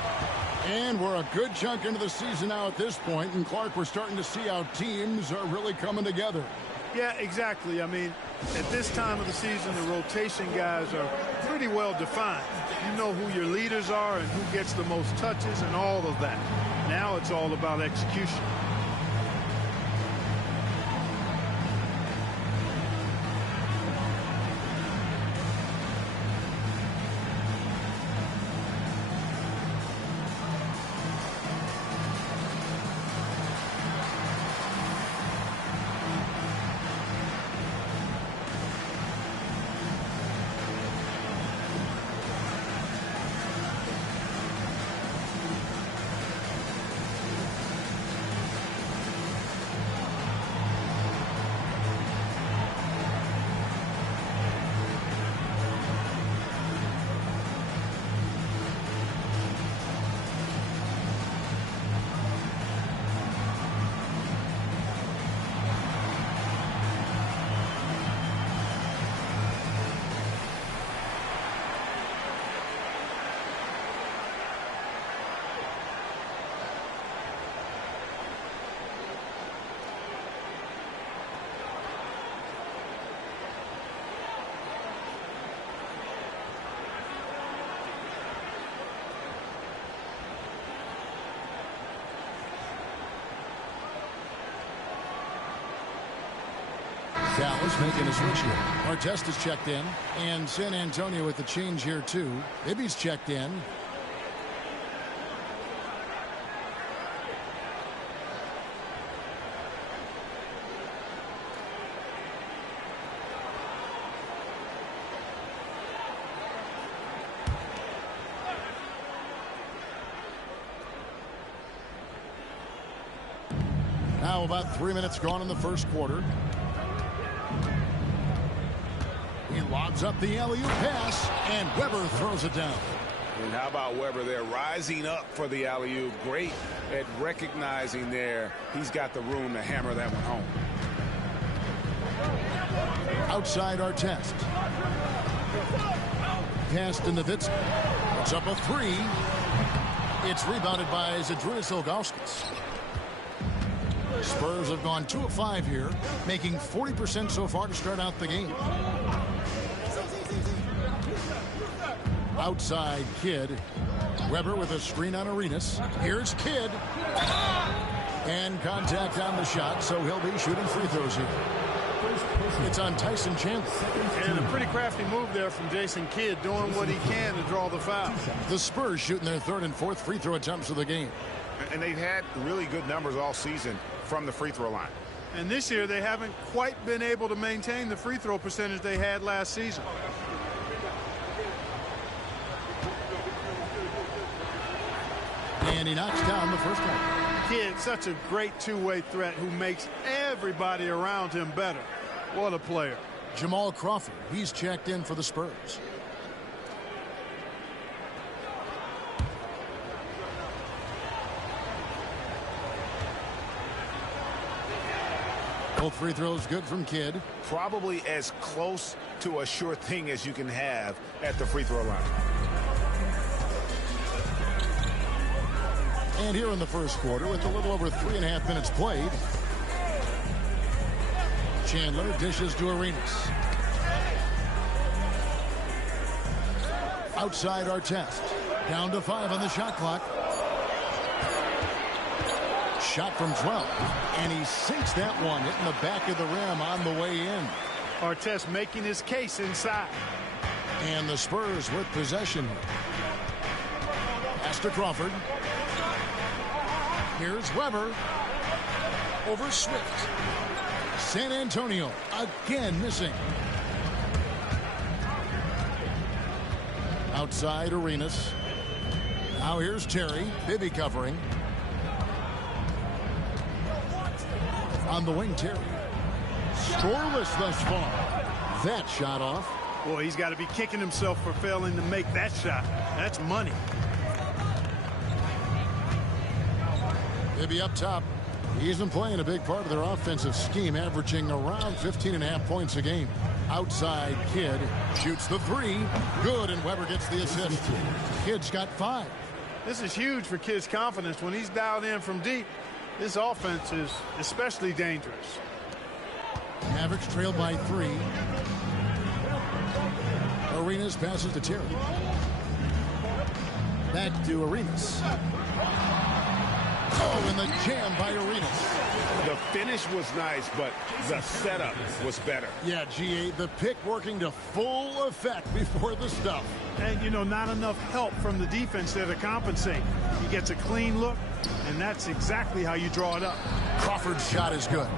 And we're a good chunk into the season now at this point. And, Clark, we're starting to see how teams are really coming together. Yeah, exactly. I mean, at this time of the season, the rotation guys are pretty well defined. You know who your leaders are and who gets the most touches and all of that. Now it's all about execution. Dallas making a switch here. Artest is checked in. And San Antonio with the change here, too. Ibby's checked in. Now about 3 minutes gone in the first quarter. He lobs up the alley-oop pass, and Weber throws it down. And how about Weber there rising up for the alley-oop? Great at recognizing there. He's got the room to hammer that one home. Outside Artest. Pass to Nowitzki. It's up a three. It's rebounded by Zydrunas Ilgauskas. Spurs have gone 2 of 5 here, making 40% so far to start out the game. Outside Kidd. Weber with a screen on Arenas. Here's Kidd. And contact on the shot, so he'll be shooting free throws here. It's on Tyson Chandler. And a pretty crafty move there from Jason Kidd, doing what he can to draw the foul. The Spurs shooting their 3rd and 4th free throw attempts of the game. And they've had really good numbers all season from the free throw line. And this year they haven't quite been able to maintain the free throw percentage they had last season. And he knocks down the first one. Kidd, such a great two-way threat who makes everybody around him better. What a player. Jamal Crawford, he's checked in for the Spurs. Both free throws good from Kidd. Probably as close to a sure thing as you can have at the free throw line. And here in the first quarter, with a little over 3.5 minutes played, Chandler dishes to Arenas. Outside Artest. Down to 5 on the shot clock. shot from 12. And he sinks that one, hitting the back of the rim on the way in. Artest making his case inside. And the Spurs with possession. Pass to Crawford. Here's Weber. Over Swift. San Antonio again missing. Outside Arenas. Now here's Terry. Bibby covering. On the wing, Terry. Scoreless thus far. That shot off. Boy, he's got to be kicking himself for failing to make that shot. That's money. Bibby up top. He's been playing a big part of their offensive scheme, averaging around 15.5 points a game. Outside Kidd shoots the three. Good, and Weber gets the assist. Kidd's got 5. This is huge for Kidd's confidence. When he's dialed in from deep, this offense is especially dangerous. Mavericks trail by 3. Arenas passes to Terry. Back to Arenas. Oh, and the jam by Arenas. The finish was nice, but the setup was better. Yeah, GA, the pick working to full effect before the stuff. And, you know, not enough help from the defense there to compensate. He gets a clean look, and that's exactly how you draw it up. Crawford's shot is good.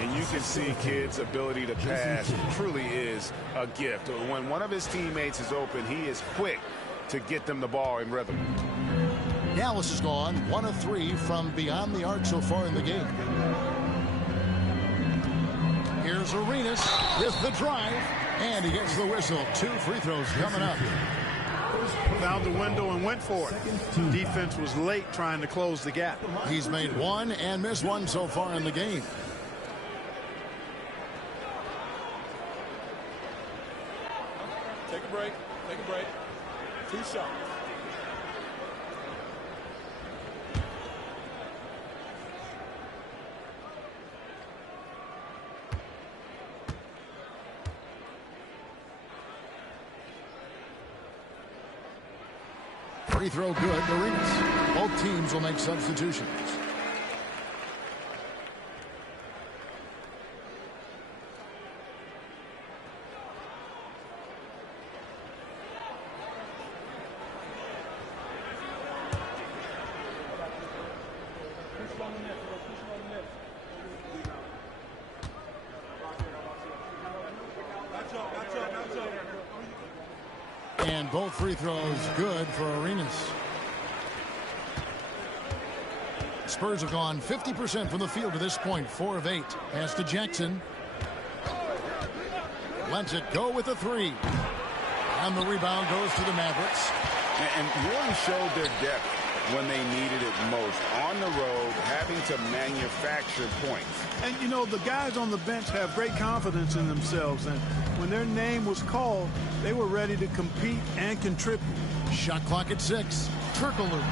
And you can see Kidd's ability to pass truly is a gift. When one of his teammates is open, he is quick to get them the ball in rhythm. Dallas has gone 1 of 3 from beyond the arc so far in the game. Here's Arenas with the drive, and he gets the whistle. 2 free throws coming up. Found the window and went for it. Defense was late trying to close the gap. He's made 1 and missed 1 so far in the game. Take a break. Take a break. 2 shots. Free throw good, Arenas. Both teams will make substitutions. And both free throws good for Arenas. Spurs have gone 50% from the field to this point, 4 of 8. Pass to Jackson. Lets it go with a 3. And the rebound goes to the Mavericks. And really showed their depth when they needed it most. On the road, having to manufacture points. And, you know, the guys on the bench have great confidence in themselves. And when their name was called, they were ready to compete and contribute. Shot clock at 6. Turkoglu.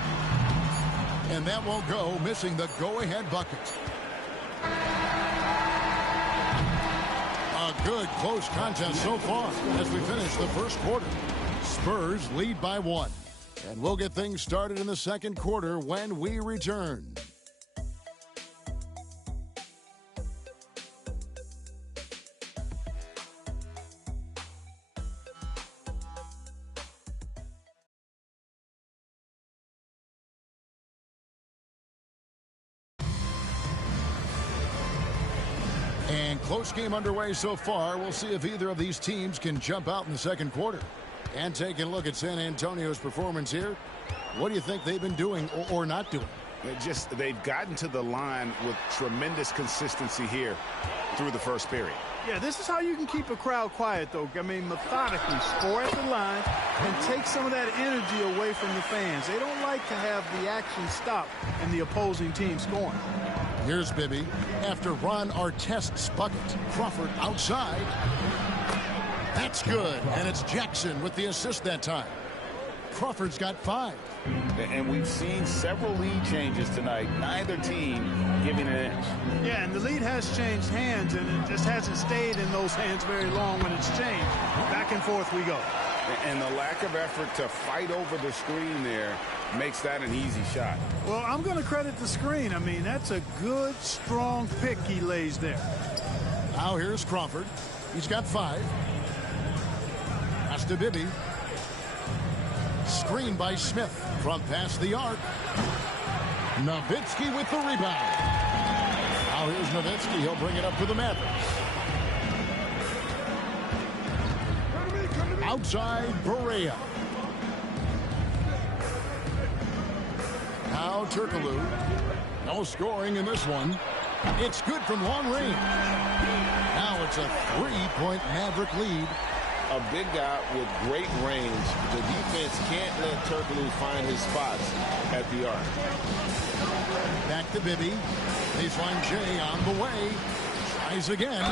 And that won't go, missing the go-ahead bucket. A good close contest so far as we finish the first quarter. Spurs lead by 1. And we'll get things started in the second quarter when we return. And close game underway so far. We'll see if either of these teams can jump out in the second quarter. And taking a look at San Antonio's performance here, what do you think they've been doing or not doing? They've gotten to the line with tremendous consistency here through the first period. Yeah, this is how you can keep a crowd quiet, though. I mean, methodically score at the line and take some of that energy away from the fans. They don't like to have the action stop and the opposing team scoring. Here's Bibby after Ron Artest's bucket. Crawford outside. That's good, and it's Jackson with the assist that time. Crawford's got 5. And we've seen several lead changes tonight. Neither team giving an inch. Yeah, and the lead has changed hands, and it just hasn't stayed in those hands very long when it's changed. Back and forth we go. And the lack of effort to fight over the screen there makes that an easy shot. Well, I'm going to credit the screen. I mean, that's a good, strong pick he lays there. Now here's Crawford. He's got 5. Pass to Bibby. Screen by Smith from past the arc. Nowitzki with the rebound. Now here's Nowitzki. He'll bring it up to the Mavericks. Outside Barea. Now Turkoglu. No scoring in this one. It's good from long range. Now it's a 3-point Maverick lead. A big guy with great range. The defense can't let Turkoglu find his spots at the arc. Back to Bibby. Baseline J on the way. Tries again.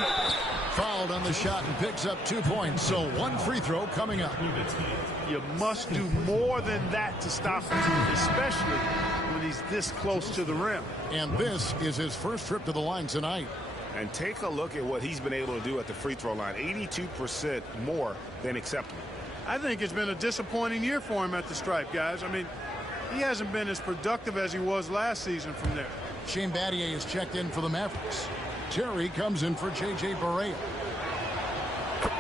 Fouled on the shot and picks up 2 points. So 1 free throw coming up. You must do more than that to stop him, especially when he's this close to the rim. And this is his first trip to the line tonight. And take a look at what he's been able to do at the free throw line. 82% more than acceptable. I think it's been a disappointing year for him at the stripe, guys. I mean, he hasn't been as productive as he was last season from there. Shane Battier is checked in for the Mavericks. Terry comes in for J.J. Barea.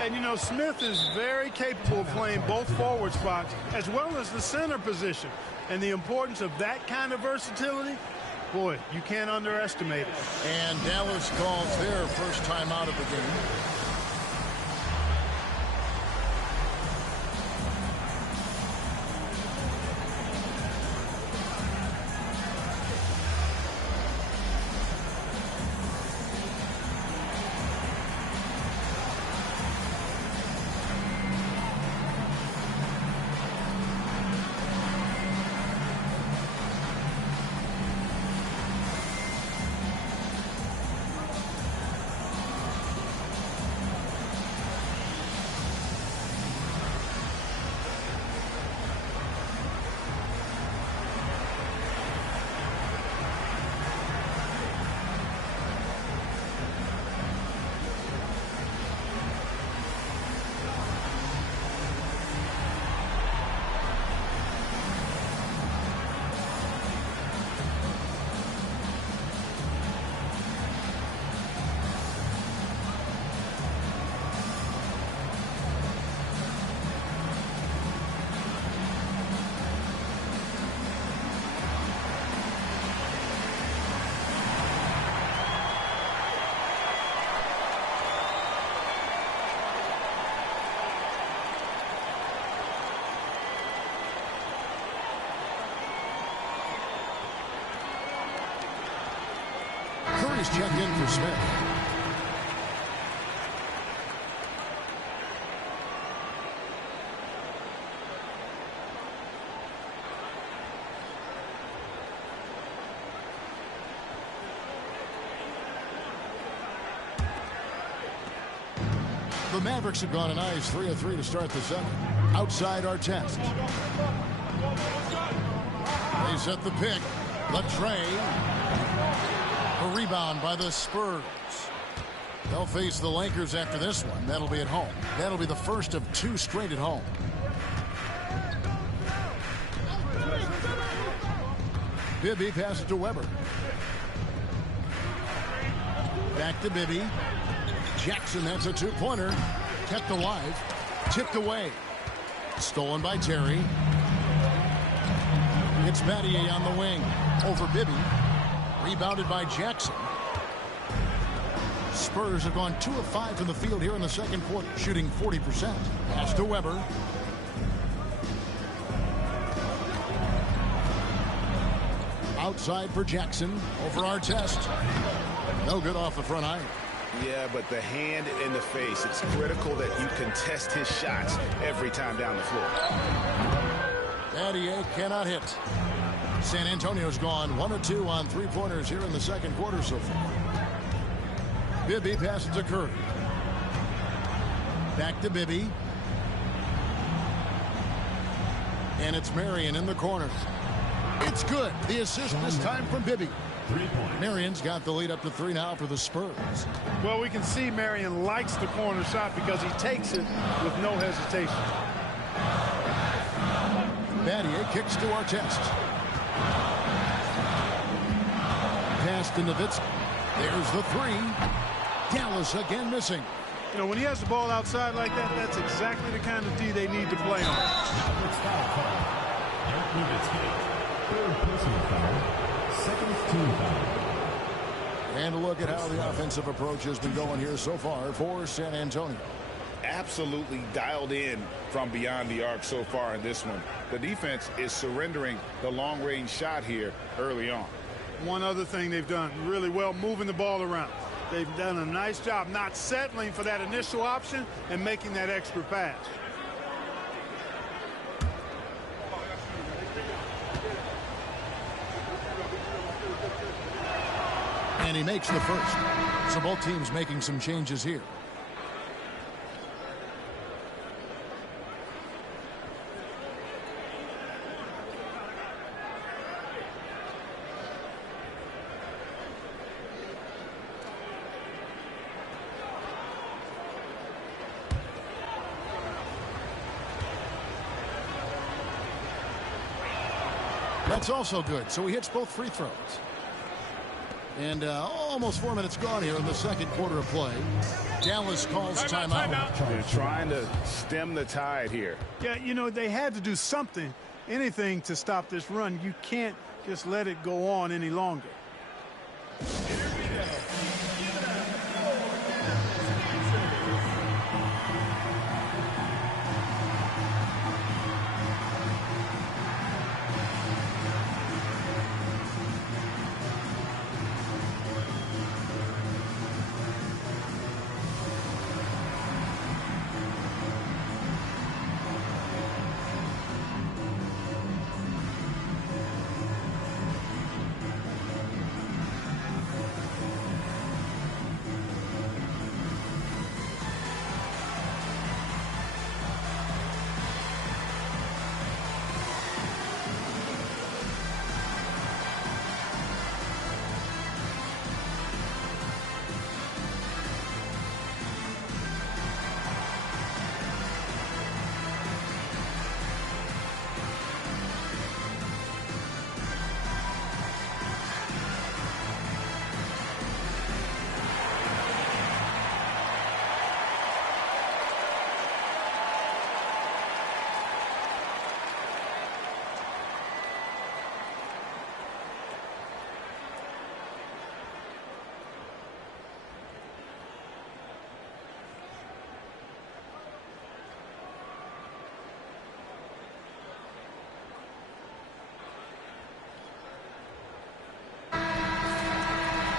And, you know, Smith is very capable of playing both forward spots as well as the center position. And the importance of that kind of versatility, boy, you can't underestimate it. And Dallas calls their first time out of the game. Curry's checked in for Smith. The Mavericks have gone a nice 3 of 3 to start the second. Outside our test. They set the pick. Latrey. A rebound by the Spurs. They'll face the Lakers after this one. That'll be at home. That'll be the first of 2 straight at home. Bibby passes to Weber. Back to Bibby. Jackson, that's a 2-pointer. Kept alive. Tipped away. Stolen by Terry. It's Battier on the wing. Over Bibby. Rebounded by Jackson. Spurs have gone 2 of 5 from the field here in the second quarter, shooting 40%. Pass to Weber. Outside for Jackson. Over our test. No good off the front iron. Yeah, but the hand in the face, it's critical that you contest his shots every time down the floor. Battier cannot hit. San Antonio's gone 1 of 2 on 3-pointers here in the second quarter so far. Bibby passes to Curry. Back to Bibby. And it's Marion in the corner. It's good. The assist this time from Bibby. Marion's got the lead up to 3 now for the Spurs. Well, we can see Marion likes the corner shot because he takes it with no hesitation. Battier kicks to Artest. Pass to Nowitzki. There's the three. Dallas again missing. You know, when he has the ball outside like that, that's exactly the kind of D they need to play on. And a look at how the offensive approach has been going here so far for San Antonio. Absolutely dialed in from beyond the arc so far in this one. The defense is surrendering the long-range shot here early on. One other thing they've done really well, moving the ball around. They've done a nice job not settling for that initial option and making that extra pass. And he makes the first. So both teams making some changes here. That's also good. So he hits both free throws. And almost 4 minutes gone here in the second quarter of play. Dallas calls timeout. They're trying to stem the tide here. Yeah, you know, they had to do something, anything to stop this run. You can't just let it go on any longer.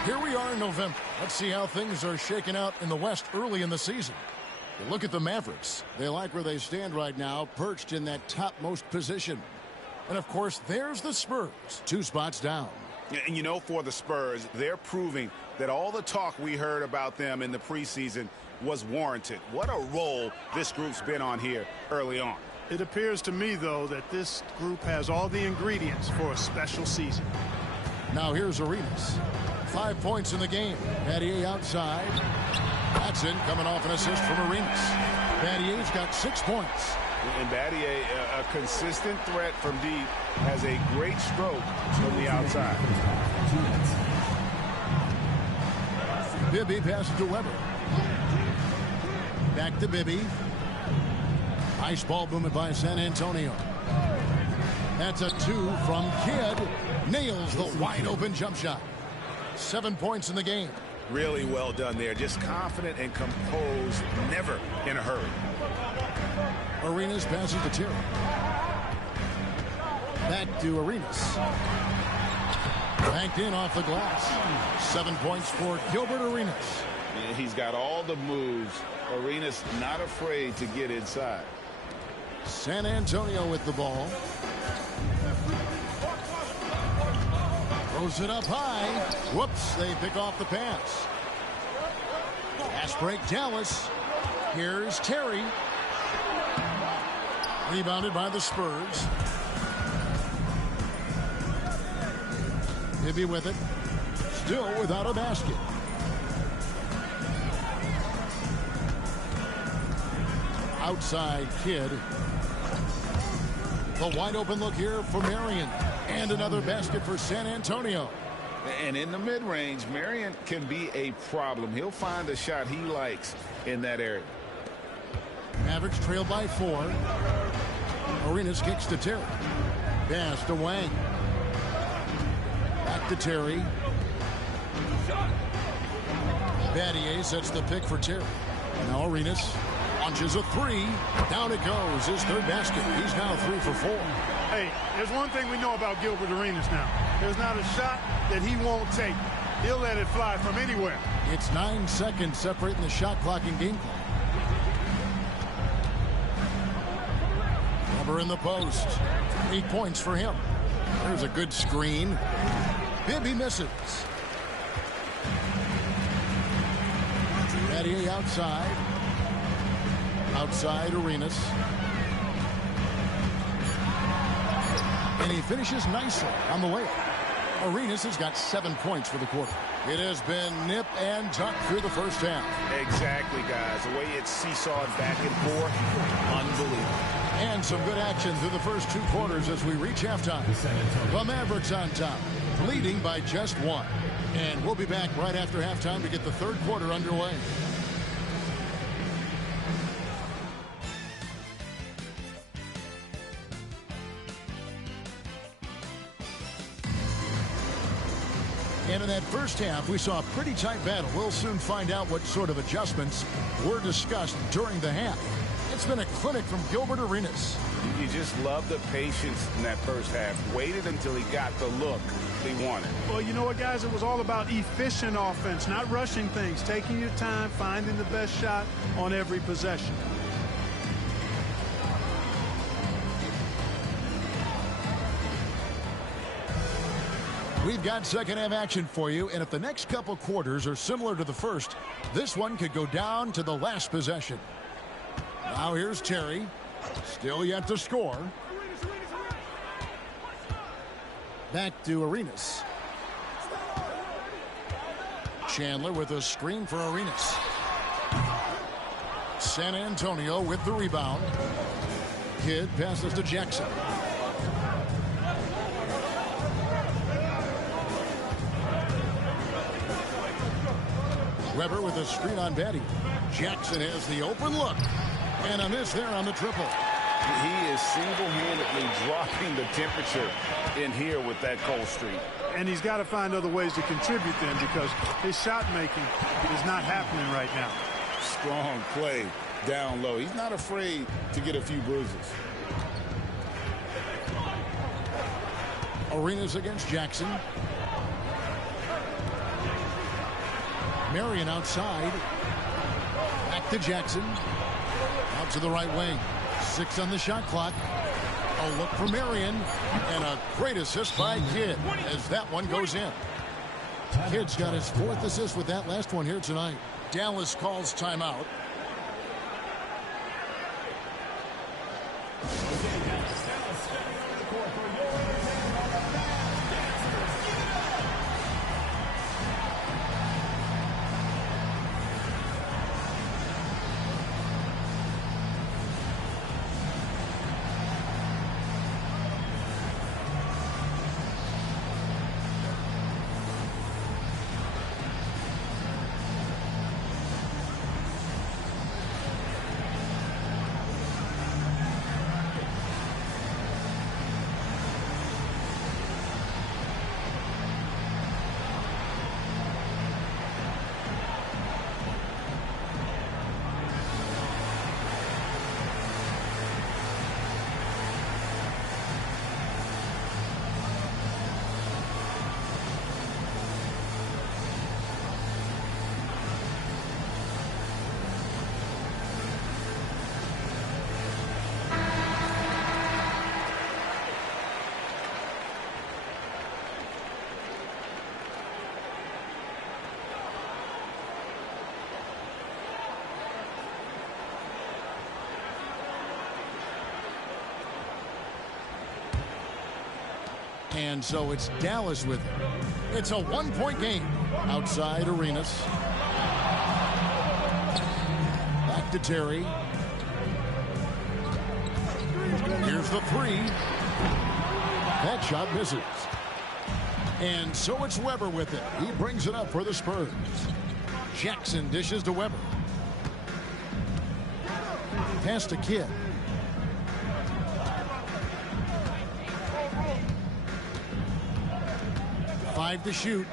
Here we are in November. Let's see how things are shaking out in the West early in the season. You look at the Mavericks. They like where they stand right now, perched in that topmost position. And, of course, there's the Spurs, 2 spots down. And, you know, for the Spurs, they're proving that all the talk we heard about them in the preseason was warranted. What a role this group's been on here early on. It appears to me, though, that this group has all the ingredients for a special season. Now here's Arenas. 5 points in the game. Battier outside. That's in, coming off an assist from Arenas. Battier's got 6 points. And Battier, a consistent threat from deep, has a great stroke from the outside. Bibby passes to Weber. Back to Bibby. Nice ball movement by San Antonio. That's a 2 from Kidd. Nails the wide open jump shot. 7 points in the game. Really well done there. Just confident and composed, never in a hurry. Arenas passes to Terry. Back to Arenas. Banked in off the glass. 7 points for Gilbert Arenas. Yeah, he's got all the moves. Arenas not afraid to get inside. San Antonio with the ball. Throws it up high. Whoops, they pick off the pass. Pass break Dallas. Here's Terry. Rebounded by the Spurs. Bibby with it. Still without a basket. Outside Kidd. The wide open look here for Marion. And another basket for San Antonio. And in the mid-range, Marion can be a problem. He'll find a shot he likes in that area. Mavericks trail by 4. Arenas kicks to Terry. Pass to Wang. Back to Terry. Battier sets the pick for Terry. Now Arenas launches a 3. Down it goes. His third basket. He's now 3 for 4. Hey, there's one thing we know about Gilbert Arenas now. There's not a shot that he won't take. He'll let it fly from anywhere. It's 9 seconds separating the shot clock and game clock. Weber in the post. 8 points for him. There's a good screen. Bibby misses. Battier outside. Outside Arenas. And he finishes nicely on the way. Arenas has got 7 points for the quarter. It has been nip and tuck through the first half. Exactly, guys. The way it's seesawed back and forth, unbelievable. And some good action through the first 2 quarters as we reach halftime. The Mavericks on top, leading by just 1. And we'll be back right after halftime to get the third quarter underway. And in that first half, we saw a pretty tight battle. We'll soon find out what sort of adjustments were discussed during the half. It's been a clinic from Gilbert Arenas. You just love the patience in that first half. Waited until he got the look he wanted. Well, you know what, guys? It was all about efficient offense, not rushing things, taking your time, finding the best shot on every possession. We've got second half action for you, and if the next couple quarters are similar to the first, this one could go down to the last possession. Now here's Terry. Still yet to score. Back to Arenas. Chandler with a screen for Arenas. San Antonio with the rebound. Kidd passes to Jackson. Weber with a screen on Batty. Jackson has the open look. And a miss there on the triple. He is single-handedly dropping the temperature in here with that cold streak. And he's got to find other ways to contribute then, because his shot making is not happening right now. Strong play down low. He's not afraid to get a few bruises. Arenas against Jackson. Marion outside. Back to Jackson. Out to the right wing. 6 on the shot clock. A look for Marion. And a great assist by Kidd as that one goes in. Kidd's got his 4th assist with that last one here tonight. Dallas calls timeout. And so it's Dallas with it. It's a 1-point game. Outside Arenas. Back to Terry. Here's the three. That shot misses. And so it's Weber with it. He brings it up for the Spurs. Jackson dishes to Weber. Pass to Kidd. Five to shoot.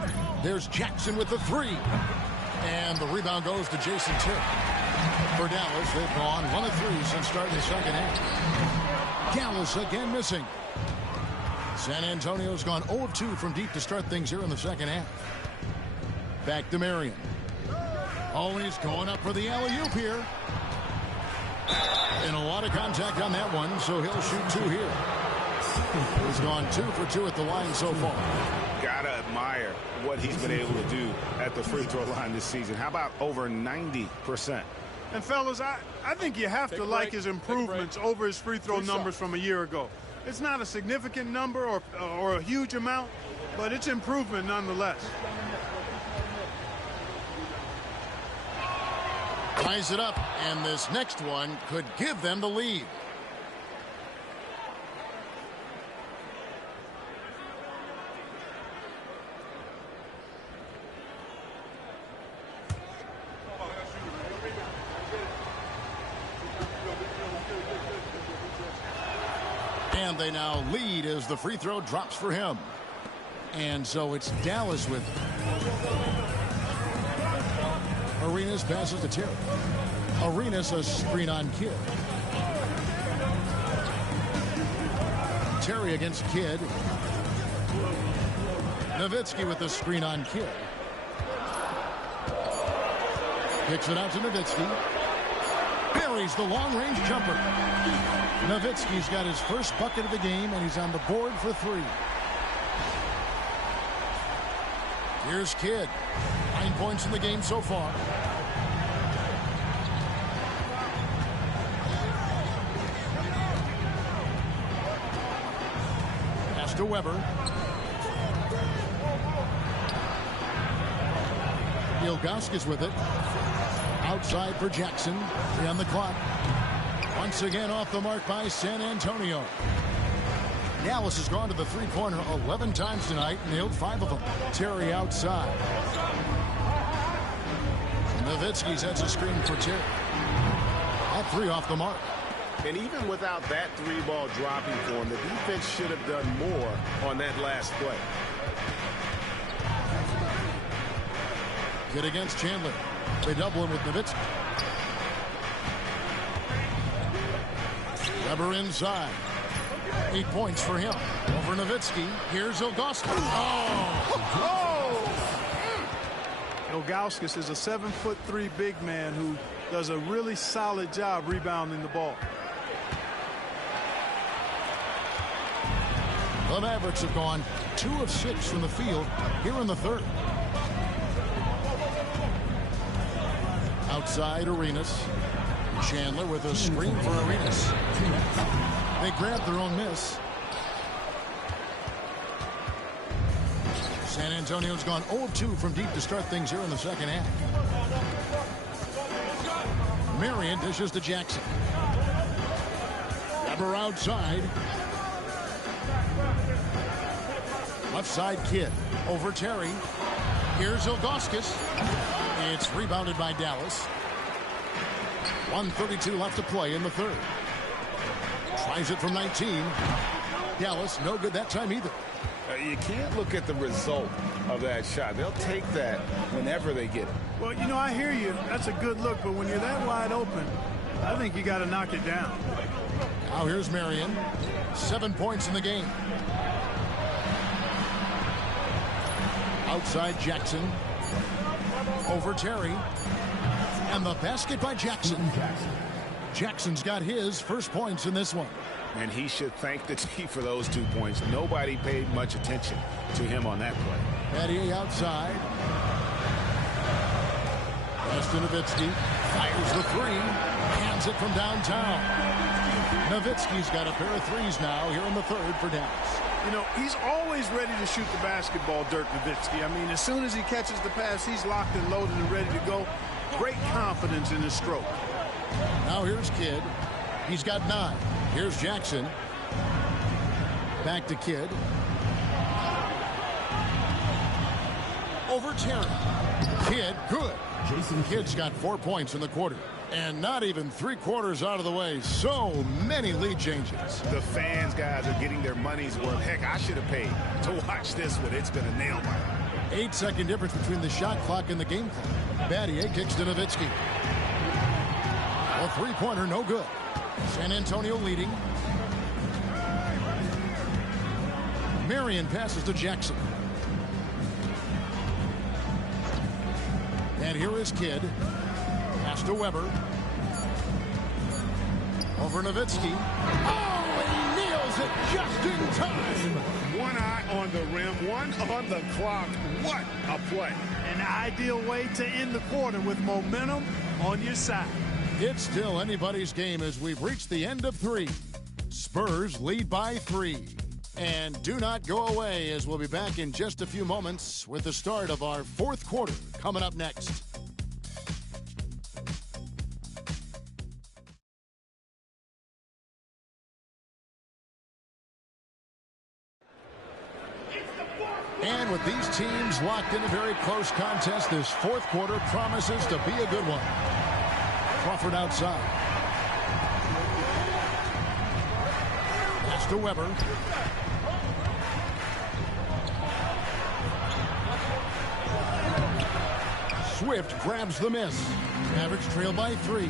There's Jackson with the three. And the rebound goes to Jason Terry. For Dallas, they've gone 1 of 3 since starting the second half. Dallas again missing. San Antonio's gone 0 of 2 from deep to start things here in the second half. Back to Marion. Oh, he's going up for the alley-oop here. And a lot of contact on that one, so he'll shoot 2 here. He's gone 2 for 2 at the line so far. Gotta admire what he's been able to do at the free throw line this season. How about over 90%? And fellas, I think you have to like his improvements over his free throw numbers from a year ago. It's not a significant number or a huge amount, but it's improvement nonetheless. Ties it up, and this next one could give them the lead. And they now lead as the free throw drops for him. And so it's Dallas with Arenas passes to Terry. Arenas a screen on Kidd. Terry against Kidd. Nowitzki with the screen on Kidd. Kicks it out to Nowitzki. Buries the long-range jumper. Nowitzki's got his first bucket of the game, and he's on the board for 3. Here's Kidd. 9 points in the game so far. Pass to Weber. Ilgauskas with it. Outside for Jackson. 3 on the clock. Once again off the mark by San Antonio. Dallas has gone to the three-pointer 11 times tonight, nailed 5 of them. Terry outside. Nowitzki sets a screen for Terry. All 3 off the mark. And even without that 3-ball dropping for him, the defense should have done more on that last play. Good against Chandler. They double him with Nowitzki. Weber inside. 8 points for him. Over Nowitzki. Here's Ilgauskas. Ilgauskas is a 7'3" big man who does a really solid job rebounding the ball. The Mavericks have gone 2 of 6 from the field here in the third. Outside Arenas. Chandler with a screen for Arenas. They grab their own miss. San Antonio's gone 0 of 2 from deep to start things here in the second half. Marion dishes to Jackson. Weber outside. Left side Kidd. Over Terry. Here's Ilgauskas. It's rebounded by Dallas. 1:32 left to play in the third. Tries it from 19. Dallas no good that time either. You can't look at the result of that shot. They'll take that whenever they get it. Well, you know, I hear you. That's a good look, but when you're that wide open, I think you got to knock it down. Now here's Marion. 7 points in the game. Outside Jackson. Over Terry. And the basket by Jackson. Jackson's got his first points in this one. And he should thank the team for those 2 points. Nobody paid much attention to him on that play. Patty outside. Pass to Nowitzki. Fires the 3. Hands it from downtown. Nowitzki's got a pair of 3s now here in the third for Dallas. You know, he's always ready to shoot the basketball, Dirk Nowitzki. I mean, as soon as he catches the pass, he's locked and loaded and ready to go. Great confidence in his stroke. Now here's Kidd. He's got 9. Here's Jackson. Back to Kidd. Over Terry. Kidd, good. Kidd's got 4 points in the quarter. And not even 3/4 out of the way. So many lead changes. The fans, guys, are getting their money's worth. Heck, I should have paid to watch this one. It's been a nail biter. 8-second difference between the shot clock and the game clock. Battier kicks to Nowitzki. A three-pointer, no good. San Antonio leading. Marion passes to Jackson. And here is Kidd. Pass to Weber. Over Nowitzki. Oh, he nails it just in time. One eye on the rim, one on the clock. What a play. An ideal way to end the quarter with momentum on your side. It's still anybody's game as we've reached the end of 3. Spurs lead by 3. And do not go away as we'll be back in just a few moments with the start of our 4th quarter coming up next. And with these teams locked in a very close contest, this 4th quarter promises to be a good one. Crawford outside. Pass to Weber. Swift grabs the miss. Mavericks trail by 3.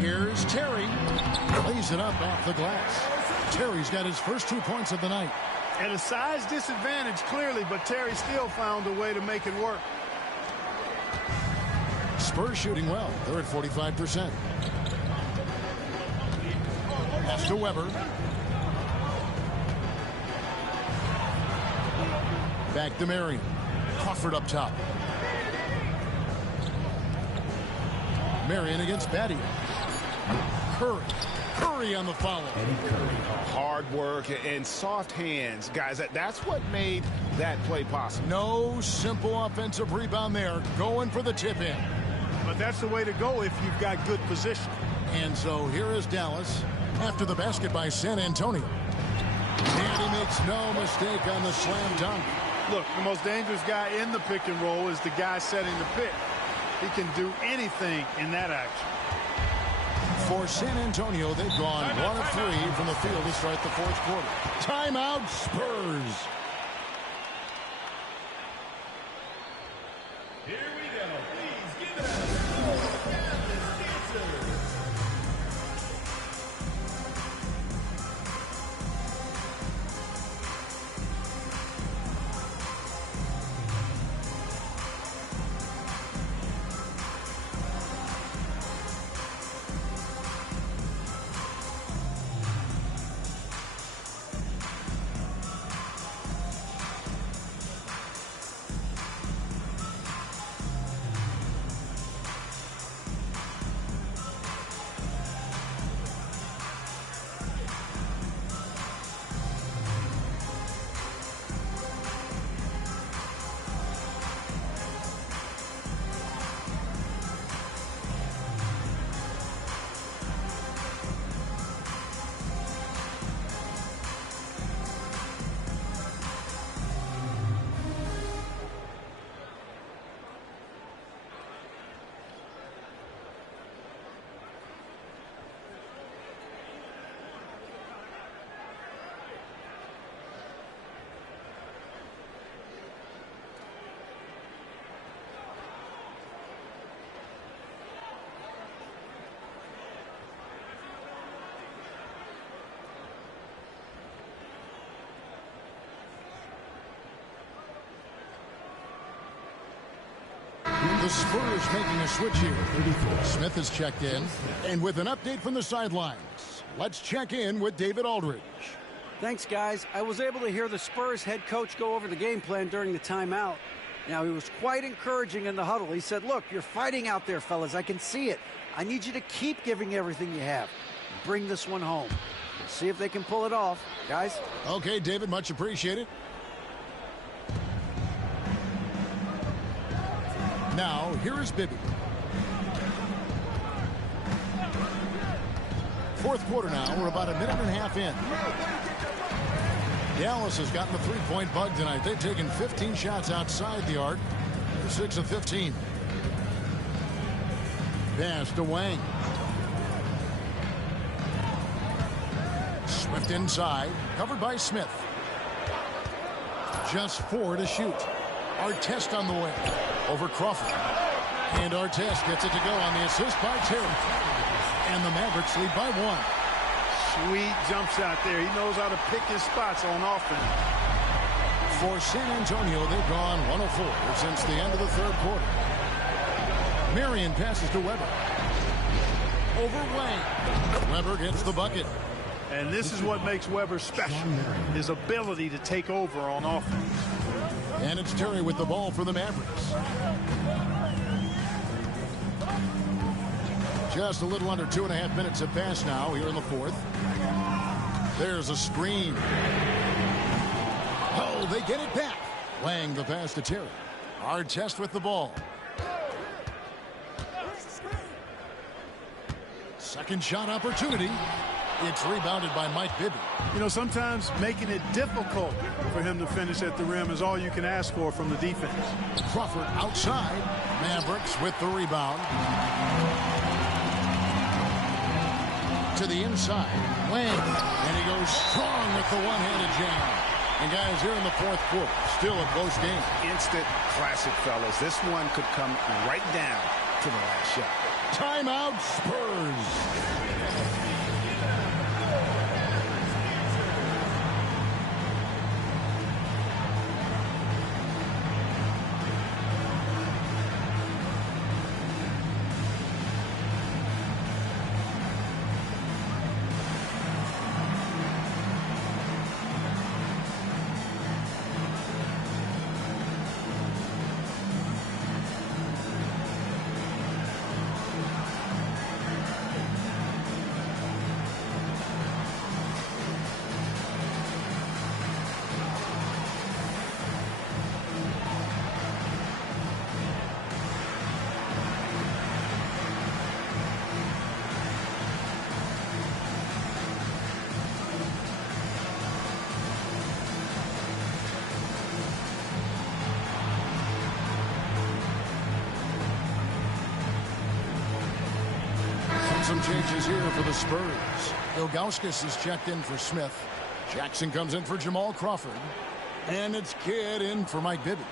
Here's Terry. Lays it up off the glass. Terry's got his first 2 points of the night. At a size disadvantage, clearly, but Terry still found a way to make it work. Spurs shooting well. They're at 45%. Pass to Weber. Back to Marion. Crawford up top. Marion against Battier. Curry on the follow. Hard work and soft hands, guys. That's what made that play possible. No simple offensive rebound there. Going for the tip in. But that's the way to go if you've got good position. And so here is Dallas after the basket by San Antonio. And he makes no mistake on the slam dunk. Look, the most dangerous guy in the pick and roll is the guy setting the pick. He can do anything in that action. For San Antonio, they've gone 1 of 3 from the field to start the 4th quarter. Timeout, Spurs. Here we go. Please give it up. The Spurs making a switch here. Smith has checked in. And with an update from the sidelines, let's check in with David Aldridge. Thanks, guys. I was able to hear the Spurs head coach go over the game plan during the timeout. Now, he was quite encouraging in the huddle. He said, look, you're fighting out there, fellas. I can see it. I need you to keep giving everything you have. Bring this one home. See if they can pull it off. Guys? Okay, David, much appreciated. Now, here is Bibby. Fourth quarter now. We're about a minute and a half in. Dallas has gotten the three-point bug tonight. They've taken 15 shots outside the arc. They're 6 of 15. Pass to Wang. Swift inside. Covered by Smith. Just 4 to shoot. Artest on the way. Over Crawford. And Artest gets it to go on the assist by Terry. And the Mavericks lead by 1. Sweet jump shot there. He knows how to pick his spots on offense. For San Antonio, they've gone 1 of 4 since the end of the third quarter. Marion passes to Weber. Over Wang. Weber gets the bucket. And this is what makes Weber special. His ability to take over on offense. And it's Terry with the ball for the Mavericks. Just a little under 2.5 minutes have passed now here in the fourth. There's a screen. Oh, they get it back. Wang the pass to Terry. Artest with the ball. Second shot opportunity. It's rebounded by Mike Bibby. You know, sometimes making it difficult for him to finish at the rim is all you can ask for from the defense. Crawford outside. Mavericks with the rebound. To the inside. Wang. And he goes strong with the one-handed jam. And guys, here in the fourth quarter, still a close game. Instant classic, fellas. This one could come right down to the last shot. Timeout, Spurs. Some changes here for the Spurs. Ilgauskas is checked in for Smith. Jackson comes in for Jamal Crawford. And it's Kidd in for Mike Bibby.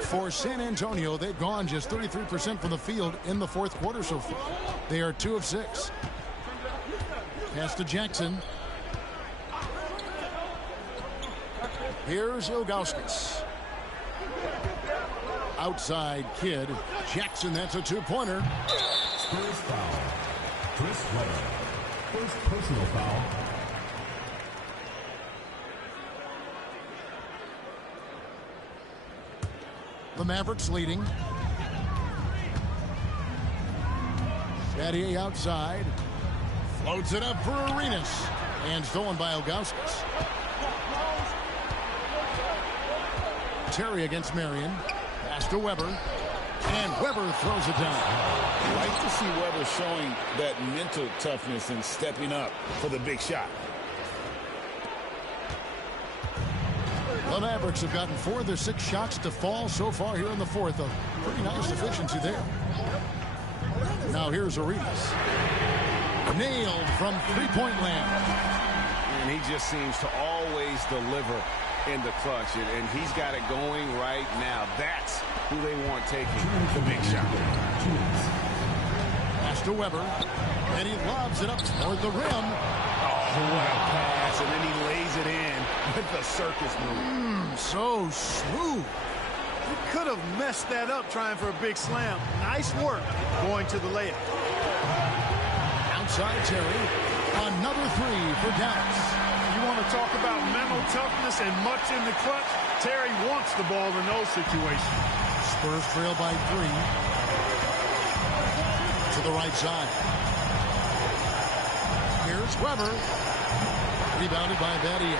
For San Antonio, they've gone just 33% from the field in the fourth quarter so far. They are 2 of 6. Pass to Jackson. Here's Ilgauskas. Outside Kidd. Jackson, that's a two-pointer. Spurs foul. Chris Weber. First personal foul. The Mavericks leading. Chadier outside. Floats it up for Arenas. And stolen by Ilgauskas. Terry against Marion. Pass to Weber. And Weber throws it down. I like to see Weber showing that mental toughness and stepping up for the big shot. The Mavericks have gotten 4 of their 6 shots to fall so far here in the fourth. A pretty nice efficiency there. Now here's Arenas. Nailed from three-point land. And he just seems to always deliver in the clutch, and he's got it going right now. That's who they want taking the big shot. Pass to Weber, and he lobs it up toward the rim. Oh, what a pass, and then he lays it in with the circus move. So smooth. He could have messed that up trying for a big slam. Nice work going to the layup. Outside Terry, another 3 for Dallas. You want to talk about mental toughness and much in the clutch? Terry wants the ball in those situations. Spurs trail by 3. To the right side. Here's Weber. Rebounded by Badia.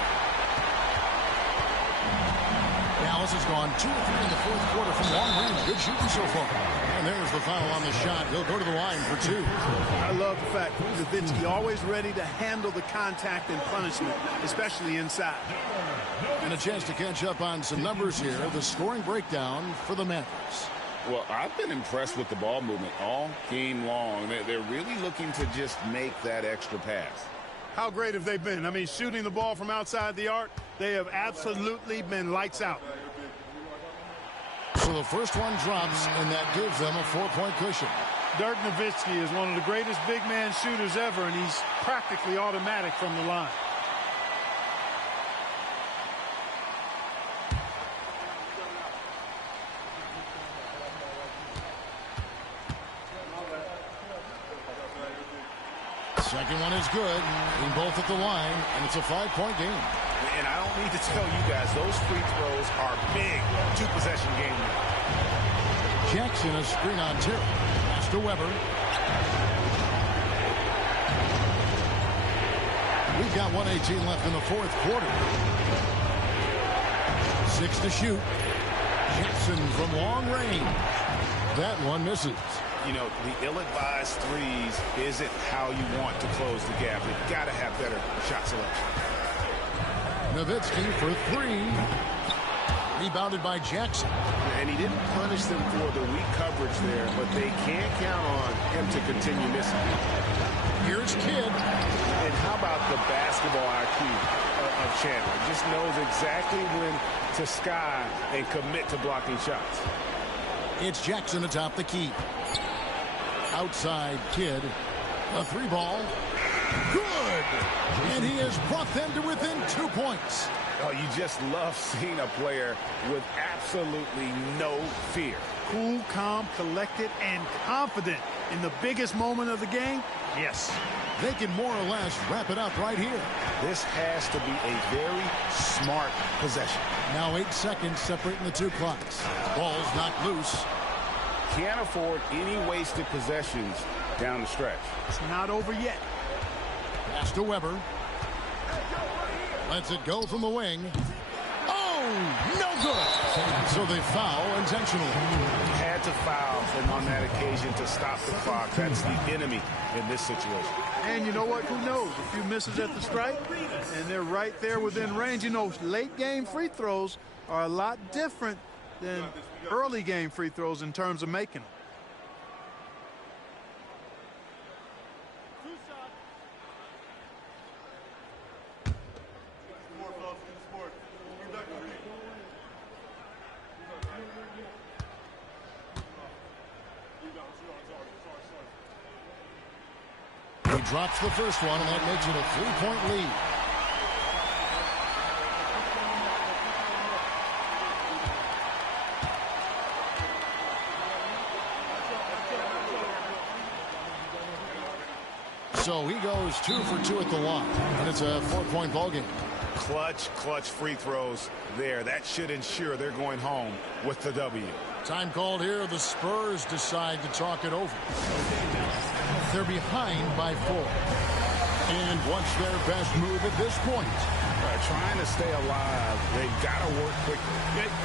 Dallas has gone 2 of 3 in the fourth quarter from long range. Good shooting so far. And there's the foul on the shot. He'll go to the line for 2. I love the fact that Nowitzki always ready to handle the contact and punishment, especially inside. And a chance to catch up on some numbers here. The scoring breakdown for the Mavericks. Well, I've been impressed with the ball movement all game long. They're really looking to just make that extra pass. How great have they been? I mean, shooting the ball from outside the arc, they have absolutely been lights out. So the first one drops, and that gives them a 4-point cushion. Dirk Nowitzki is one of the greatest big man shooters ever, and he's practically automatic from the line. Second one is good. Being both at the line, and it's a 5-point game. And I don't need to tell you guys, those free throws are big 2-possession game. Jackson, a screen on Terry. Pass to Weber. We've got 1:18 left in the fourth quarter. 6 to shoot. Jackson from long range. That one misses. You know, the ill-advised threes isn't how you want to close the gap. You've got to have better shot selection. Nowitzki for 3. Rebounded by Jackson. And he didn't punish them for the weak coverage there, but they can't count on him to continue missing. Here's Kidd. And how about the basketball IQ of Chandler? Just knows exactly when to sky and commit to blocking shots. It's Jackson atop the key. Outside Kidd. A 3-ball. Good! And he has brought them to within 2 points. Oh, you just love seeing a player with absolutely no fear. Cool, calm, collected, and confident in the biggest moment of the game. Yes. They can more or less wrap it up right here. This has to be a very smart possession. Now 8 seconds separating the 2 clocks. Ball's knocked loose. Can't afford any wasted possessions down the stretch. It's not over yet. Pass to Weber. Lets it go from the wing. Oh, no good. So they foul intentionally. Had to foul and on that occasion to stop the clock. That's the enemy in this situation. And you know what? Who knows? A few misses at the stripe, and they're right there within range. You know, late game free throws are a lot different than early game free throws in terms of making them. He drops the first one, and that makes it a 3-point lead. So he goes 2 for 2 at the line, and it's a 4-point ball game. Clutch free throws there. That should ensure they're going home with the W. Time called here. The Spurs decide to talk it over. They're behind by 4. And what's their best move at this point? Trying to stay alive. They've got to work quickly.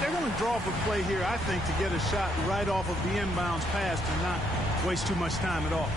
They're going to draw up a play here, I think, to get a shot right off of the inbounds pass and not waste too much time at all.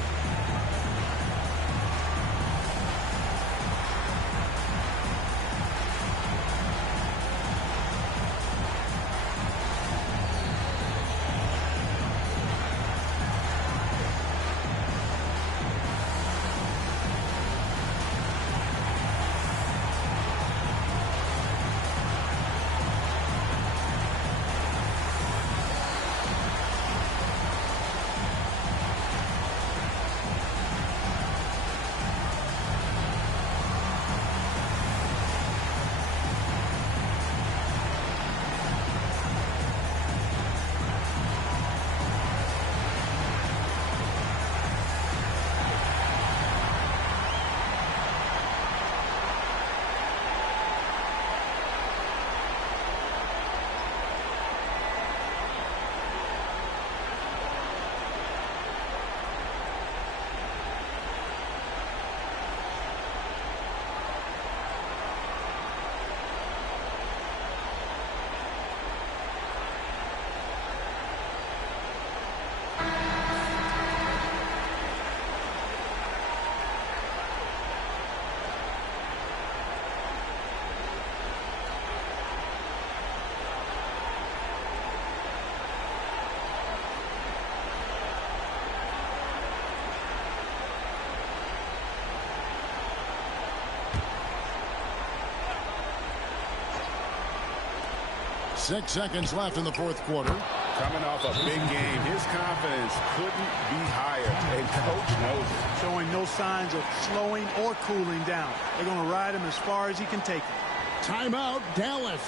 6 seconds left in the fourth quarter. Coming off a big game, his confidence couldn't be higher, and coach knows it. Showing no signs of slowing or cooling down. They're going to ride him as far as he can take it. Timeout, Dallas.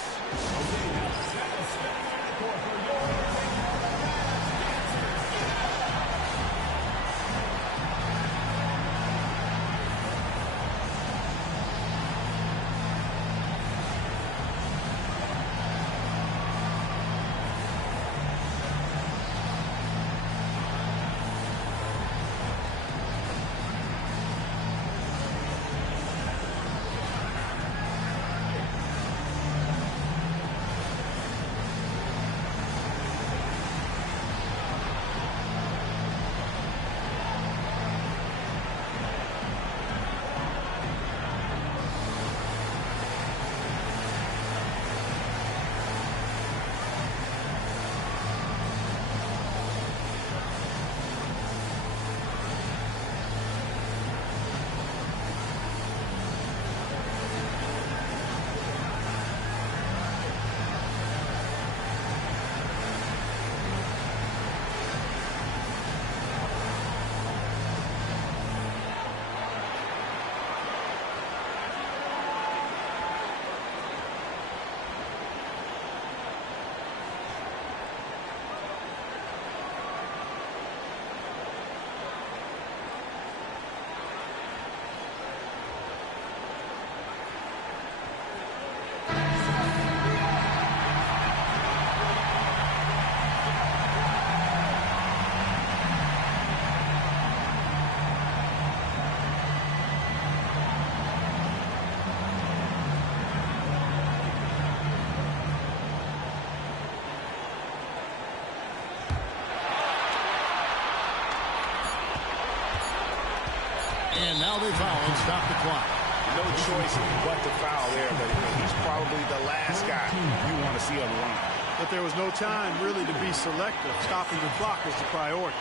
And now they foul and stop the clock. No choice but to foul there, but he's probably the last guy you want to see on the line. But there was no time really to be selective. Stopping the clock was the priority.